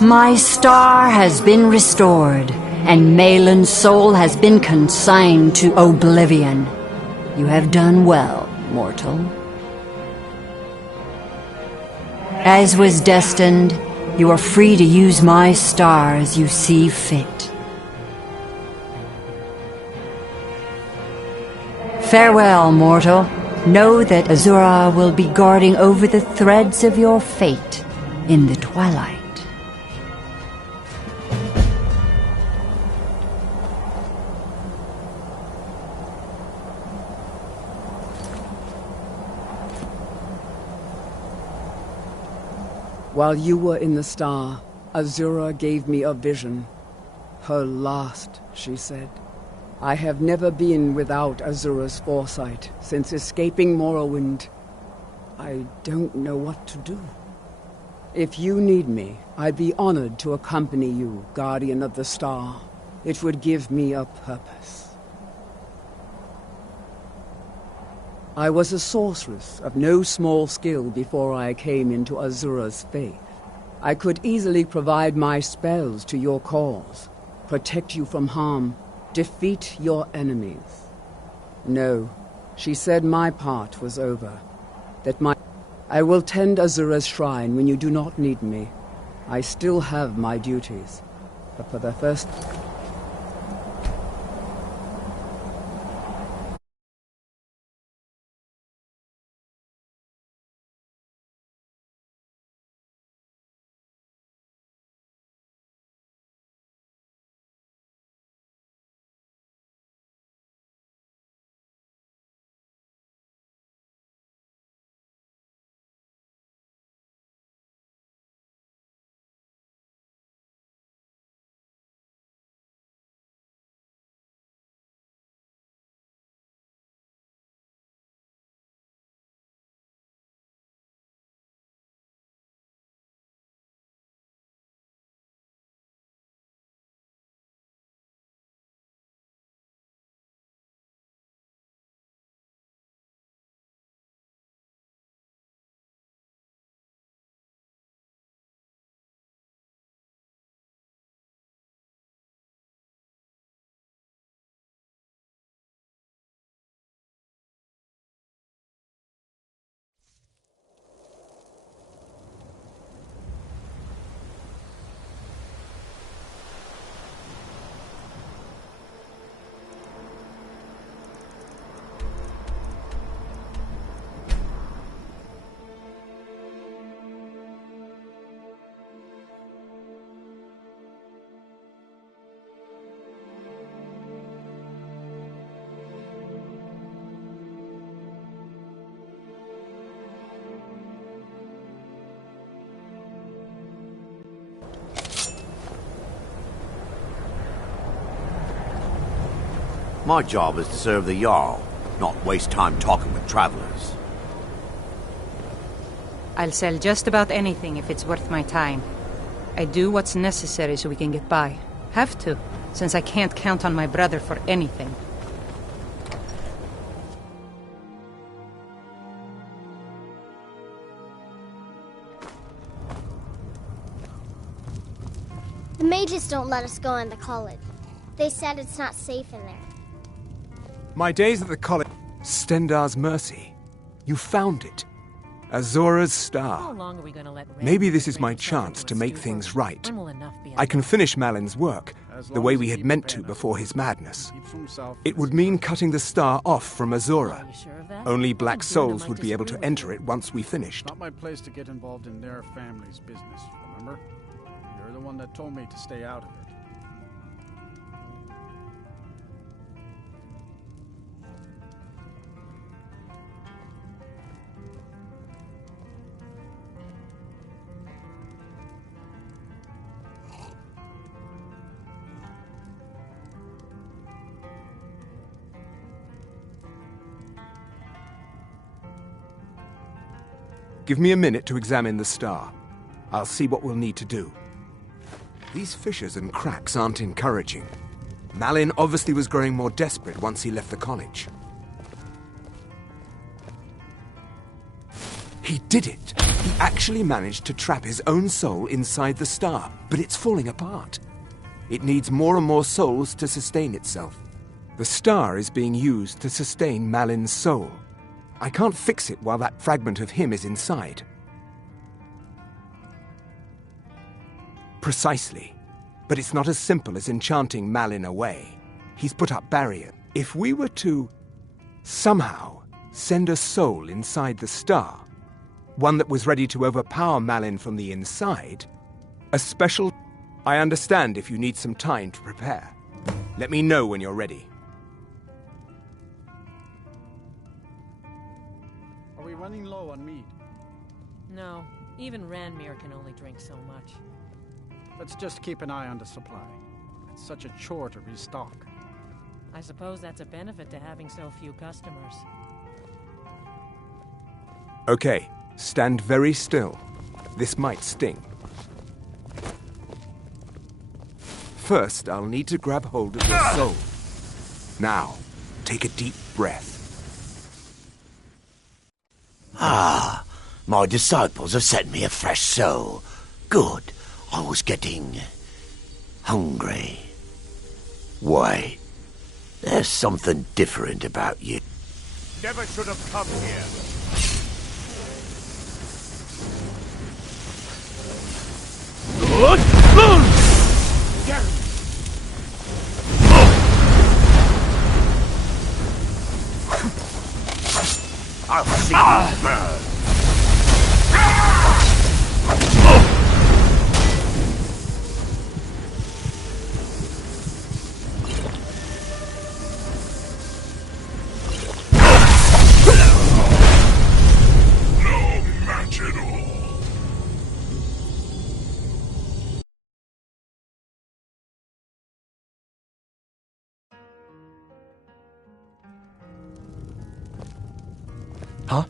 My star has been restored, and Malin's soul has been consigned to oblivion. You have done well, mortal. As was destined, you are free to use my star as you see fit. Farewell, mortal. Know that Azura will be guarding over the threads of your fate in the twilight. While you were in the star, Azura gave me a vision. Her last, she said. I have never been without Azura's foresight since escaping Morrowind. I don't know what to do. If you need me, I'd be honored to accompany you, Guardian of the Star. It would give me a purpose. I was a sorceress of no small skill before I came into Azura's faith. I could easily provide my spells to your cause, protect you from harm, defeat your enemies. No, she said my part was over. I will tend Azura's shrine when you do not need me. I still have my duties, but for the first... My job is to serve the Jarl, not waste time talking with travelers. I'll sell just about anything if it's worth my time. I do what's necessary so we can get by. Have to, since I can't count on my brother for anything. The mages don't let us go in the college. They said it's not safe in there. My days at the college... Stendarr's mercy. You found it. Azura's star. How long are we going to let Maybe this is my chance to make things right. I can finish Malin's work, the way we had meant to before his madness. It would mean cutting the star off from Azura. Only black souls would be able to enter it once we finished. Not my place to get involved in their family's business, remember? You're the one that told me to stay out of it. Give me a minute to examine the star. I'll see what we'll need to do. These fissures and cracks aren't encouraging. Malin obviously was growing more desperate once he left the college. He did it! He actually managed to trap his own soul inside the star, but it's falling apart. It needs more and more souls to sustain itself. The star is being used to sustain Malin's soul. I can't fix it while that fragment of him is inside. Precisely. But it's not as simple as enchanting Malin away. He's put up barriers. If we were to somehow send a soul inside the star, one that was ready to overpower Malin from the inside, a special... I understand if you need some time to prepare. Let me know when you're ready. Are we running low on mead? No, even Ranmir can only drink so much. Let's just keep an eye on the supply. It's such a chore to restock. I suppose that's a benefit to having so few customers. Okay, stand very still. This might sting. First, I'll need to grab hold of your soul. Now, take a deep breath. Ah, my disciples have sent me a fresh soul. Good. I was getting hungry. Wait, there's something different about you. Never should have come here. I'll see you burn. Huh?